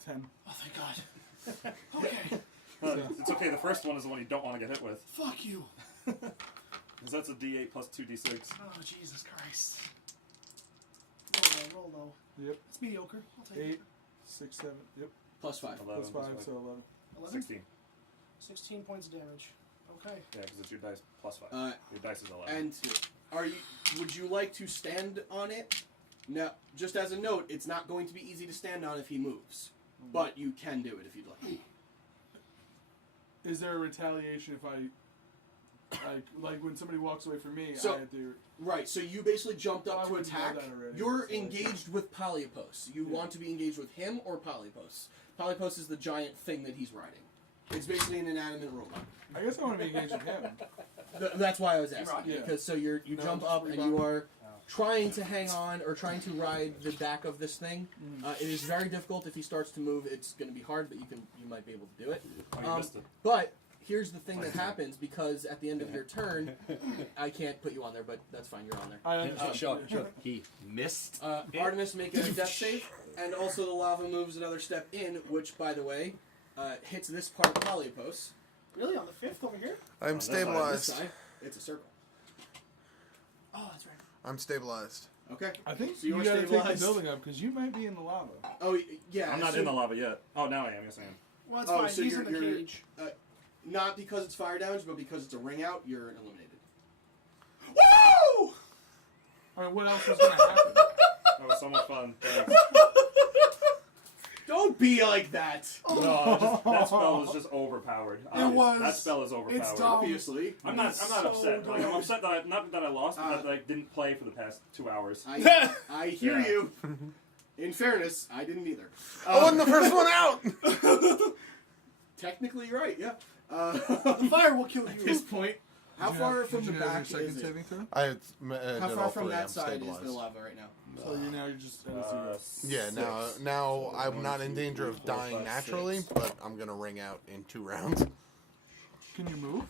10. Oh, thank God. Okay. It's okay. The first one is the one you don't want to get hit with. Fuck you. Because that's a D8 plus 2D6. Oh, Jesus Christ. Roll low. Yep. It's mediocre. I'll take 8, it. 6, 7. Yep. +5. 11 Plus 5, so 11. 11? 16. 16 points of damage. Okay. Yeah, because it's your dice plus 5. Your dice is 11. And would you like to stand on it? Now, just as a note, it's not going to be easy to stand on if he moves, but you can do it if you'd like. Is there a retaliation if I, like when somebody walks away from me, So- I have to... Right, so you basically jumped Well, up I to wouldn't know attack. that already, You're so- engaged with Polypos. You want to be engaged with him or Polypos. Polypos is the giant thing that he's riding. It's basically an inanimate robot. I guess I want to be engaged with him. That's why I was asking. Yeah. Because so you No, jump just up and rebound. you are trying to hang on or trying to ride the back of this thing. It is very difficult. If he starts to move, it's going to be hard, but you might be able to do it. Oh, you missed it. But here's the thing that happens, because at the end of your turn, I can't put you on there, but that's fine. You're on there. I understand. Sure. He missed. Artemis, make a death save, and also the lava moves another step in, which, by the way, hits this part of Polypos. Really? On the 5th over here? I'm This stabilized. side, it's a circle. Oh, that's right. I'm stabilized. Okay. I think So you you are got to take the stabilized. building up because you might be in the lava. Oh, yeah. I'm not so- in the lava yet. Oh, now I am. Yes, I am. Well, that's Oh, fine. so He's in the you're- cage. Not because it's fire damage, but because it's a ring out, you're eliminated. Woo! All right, what else was going to happen? That was so much fun. Thanks. Don't be like that! No, that spell was just overpowered. was. That spell is overpowered. It's dumb. Obviously. I'm not So upset. Like, I'm dumb. upset that not that I lost, but that I didn't play for the past 2 hours. I hear Yeah. you. In fairness, I didn't either. I wasn't the first one out! Technically, you're right, yeah. The fire will kill At you. this point, how Did you far have- from did the you have back your second is it? saving throw? I How did far all from three. that I'm side stabilized. is the lava right now? So you're now you're just at a zero. Yeah, now I'm not in danger of dying naturally, but I'm gonna ring out in 2 rounds. Can you move?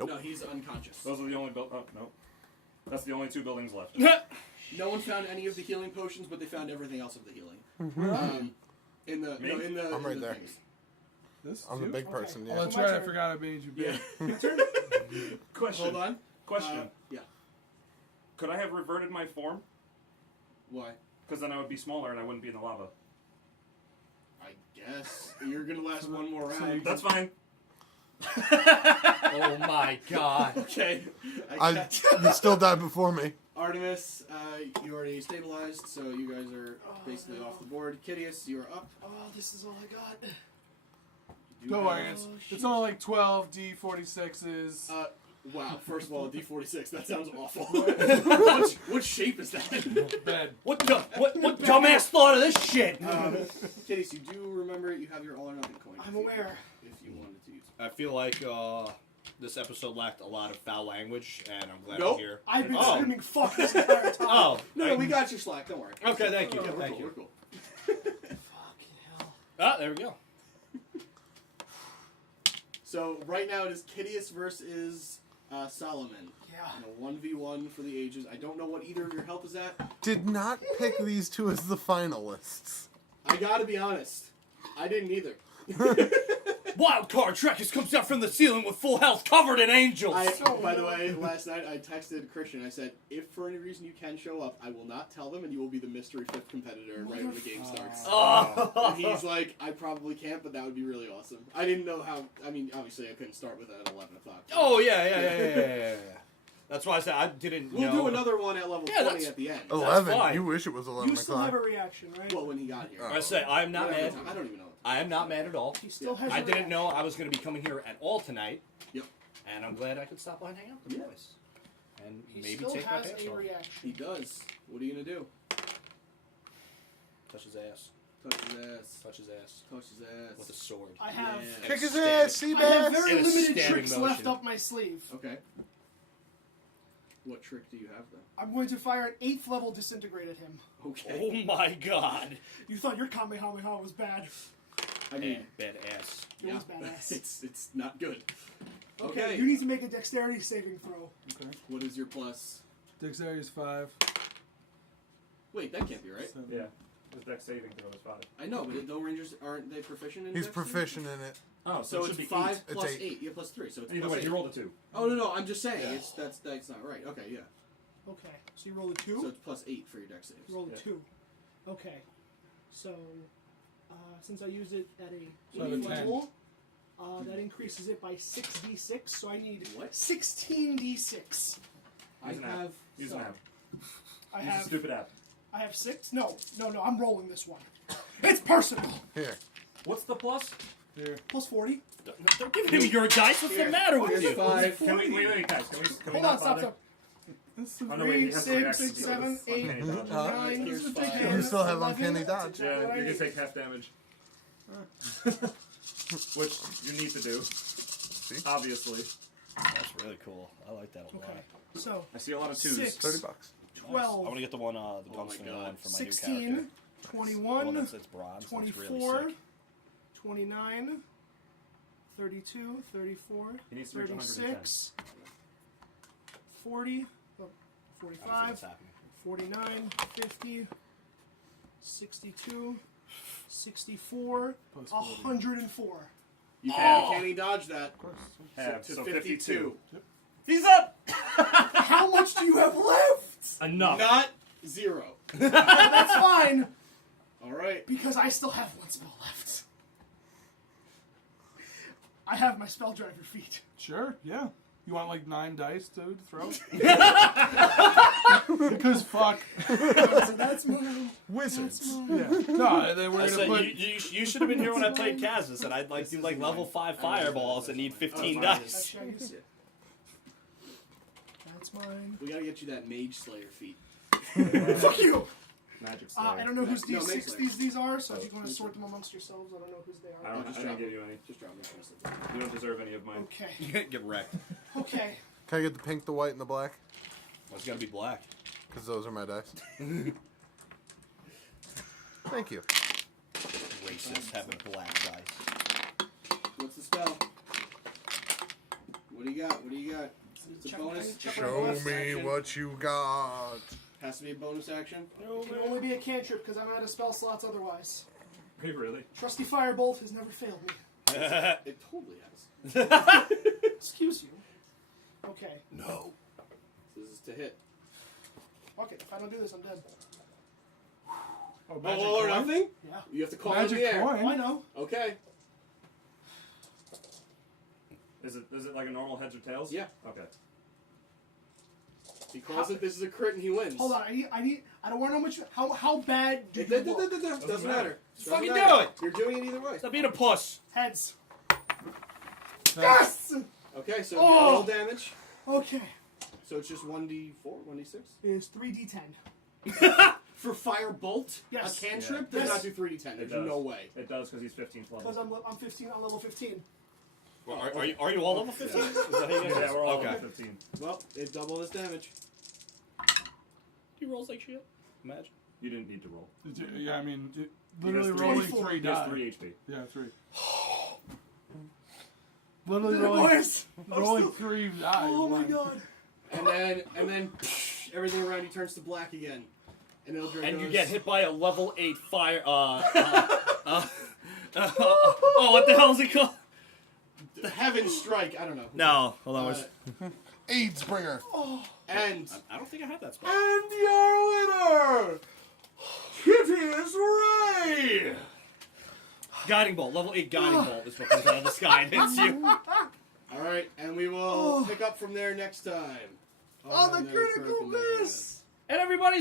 Nope. No, he's unconscious. Those are the only Oh, no. That's the only 2 buildings left. No one found any of the healing potions, but they found everything else of the healing. In the Me? in the I'm in right the there. things. This? I'm the you? big Okay. person, Oh, yeah. that's My right. I turn. forgot I made you big. Question. Hold on. Question. Yeah. Could I have reverted my form? Why? Because then I would be smaller and I wouldn't be in the lava. I guess you're gonna last one more So round. you- That's fine. Oh my god. Okay. You still died before me. Artemis, you already stabilized, so you guys are basically off the board. Kitteus, you are up. Oh, this is all I got. You do Don't worry, have- it's only like 12 D46s. Wow, first of all, a D46, that sounds awful. what shape is that? Bed. What dumbass thought of this shit? Kitteus, you do remember you have your all or nothing coin. I'm aware. If you wanted to use it. I feel like this episode lacked a lot of foul language, and I'm glad Nope. I'm here. I've been Oh. screaming fuck this entire time. Oh, No, we got your slack. Don't worry. Okay, thank you. Yeah, we're Thank cool. you. We're cool. Fucking hell. Ah, there we go. So right now it is Kitteus versus Solomon. Yeah. In a 1v1 for the ages. I don't know what either of your health is at. Did not pick these two as the finalists. I gotta be honest. I didn't either. Wild card Drekas comes out from the ceiling with full health, covered in angels. By the way, last night I texted Christian. I said, if for any reason you can show up, I will not tell them, and you will be the mystery 5th competitor right when the game starts. Oh. And he's like, I probably can't, but that would be really awesome. I didn't know how. I mean, obviously I couldn't start with it at 11 o'clock. Oh yeah. That's why I said I didn't We'll know. do another one at level Yeah, 20 that's- at the end. 11. fine. You wish it was 11 You still have o'clock. a reaction, right? Well, when he got here. Oh. I say I'm not Whatever mad. time- I don't even know. I am not mad at all. He still has I a didn't know reaction. I was going to be coming here at all tonight. Yep. And I'm glad I could stop by and hang out with the Yeah. boys. And He maybe still take my has pants a off. reaction. He does. What are you gonna do? Touch his ass. Touch his ass. Touch his ass. Touch his ass. With a sword. I have, Yeah. Kick his Stab ass, it. sea I have bass. very In a limited stabbing tricks motion. left up my sleeve. Okay. What trick do you have then? I'm going to fire an 8th level disintegrate at him. Okay. Oh my god. You thought your Kamehameha was bad. I mean, Bad ass. It was badass. it's not good. Okay, Okay. you need to make a dexterity saving throw. Okay. What is your plus? Dexterity is 5. Wait, that can't be right. 7. Yeah. His dex saving throw is 5. I know, but the Rangers aren't they proficient in? He's Dex? proficient in it. Oh, So it it's should be 5 It's plus 8. 8. Yeah, plus 3. So it's Either plus way, 8. you rolled a 2. Oh no, I'm just saying Yeah. that's not right. Okay, yeah. Okay, so you roll a 2? So it's plus 8 for your dex saves. You roll a Yeah. 2. Okay, so since I used it at a So I have a 8th 10. level, that increases it by 6d6, so I need What? 16d6. I Use an app. have. Use an app. I Use a have stupid app. I have 6? No, I'm rolling this one. It's personal! Here. What's the plus? Here. Plus 40. Don't give him your dice. What's the matter with Here's you? 5. Can we, wait, guys, can we Hold on, not stop, bother? stop. This is Oh, no, wait, he 3, has to 6, react 6, to 7, this 8, uncanny dodge. 9, Here's 10, You still have 11. uncanny dodge. Yeah, Right. you can take half damage. Which you need to do, obviously. That's really cool. I like that a lot. Okay, so I see a lot of 2s. 6, 30 bucks. 12, I want to get the one, the Oh my gunslinger God. one for my 16, new character. The one 21, that's bronze. That's really 24, sick. 29, 32, 34, He needs to reach 110. 36, 40, oh, I don't see 45, what's happening. 49, 50, 62, 64, Plus 40. 104. You can uncanny dodge that. Of course. Half, to so 52. He's up! How much do you have left? Enough. Not 0. That's fine, Alright. because I still have one spell left. I have my spell driver feat. Sure, yeah. You want like 9 dice to throw? Because fuck. So that's mine. Wizards. That's mine. Yeah. No, then we're I gonna said, put. you should have been here when I played Kazus, and I'd like do like level 5 fireballs and need 15 Oh, That's dice. Shaggy's. That's mine. We gotta get you that Mage Slayer feat. Fuck you! Magic I Slayer. don't know whose No, D6 Mage these are, so if you want to sort them amongst yourselves, I don't know whose they I are. don't, Just I didn't drop give it. you any. Just drop me. You don't deserve any of mine. Okay. Get wrecked. Okay. Can I get the pink, the white, and the black? Well, it's gotta be black. Because those are my dice. Thank you. Racist having black dice. What's the spell? What do you got? What do you got? It's a Check- bonus. check Check my Show left me action. what you got. Has to be a bonus action. It can only be a cantrip because I'm out of spell slots otherwise. Are you really? Trusty Firebolt has never failed me. It totally has. Excuse you. Okay. No. This is to hit. Okay, if I don't do this, I'm dead. Oh, All or coin? nothing? Yeah. You have to call Magic in the air. coin? Oh, I know. Okay. Is it like a normal heads or tails? Yeah. Okay. He calls it. This is a crit, and he wins. Hold on. I don't want to know much. How bad do It you doesn't look? matter. matter. Doesn't Fucking matter. do it. You're doing it either way. Stop being a puss. Heads. Nice. Yes! Okay, so Oh. roll damage. Okay. So it's just 1d4, 1d6? Is 3d10. For Firebolt? Yes. A cantrip? Yeah. Does Yes. not do 3d10. There's does. no way. It does because he's 15th level. Because I'm 15 on level 15. Well, are you all level 15? Is that how you guys Yeah, we're all okay. level 15. Well, it doubled its damage. He rolls like shit. Imagine. You didn't need to roll. Yeah, I mean, He literally has rolling 24. 3 He has die. 3 HP. Yeah, 3. Literally Did it, rolling, boys? rolling 3 die. Oh my One. god. And then everything around you turns to black again. And Ildred And you goes, get hit by a level 8 fire. Oh, what the hell is it called? the Heaven Strike. I don't know. No, hold on. AIDS bringer. And I don't think I have that spell. And your winner, Kitteus Ray. Guiding bolt, level 8 guiding bolt is what comes out of the sky and hits you. all right, and we will pick up from there next time. Oh, the Ordinary critical Purple Man. miss! And everybody's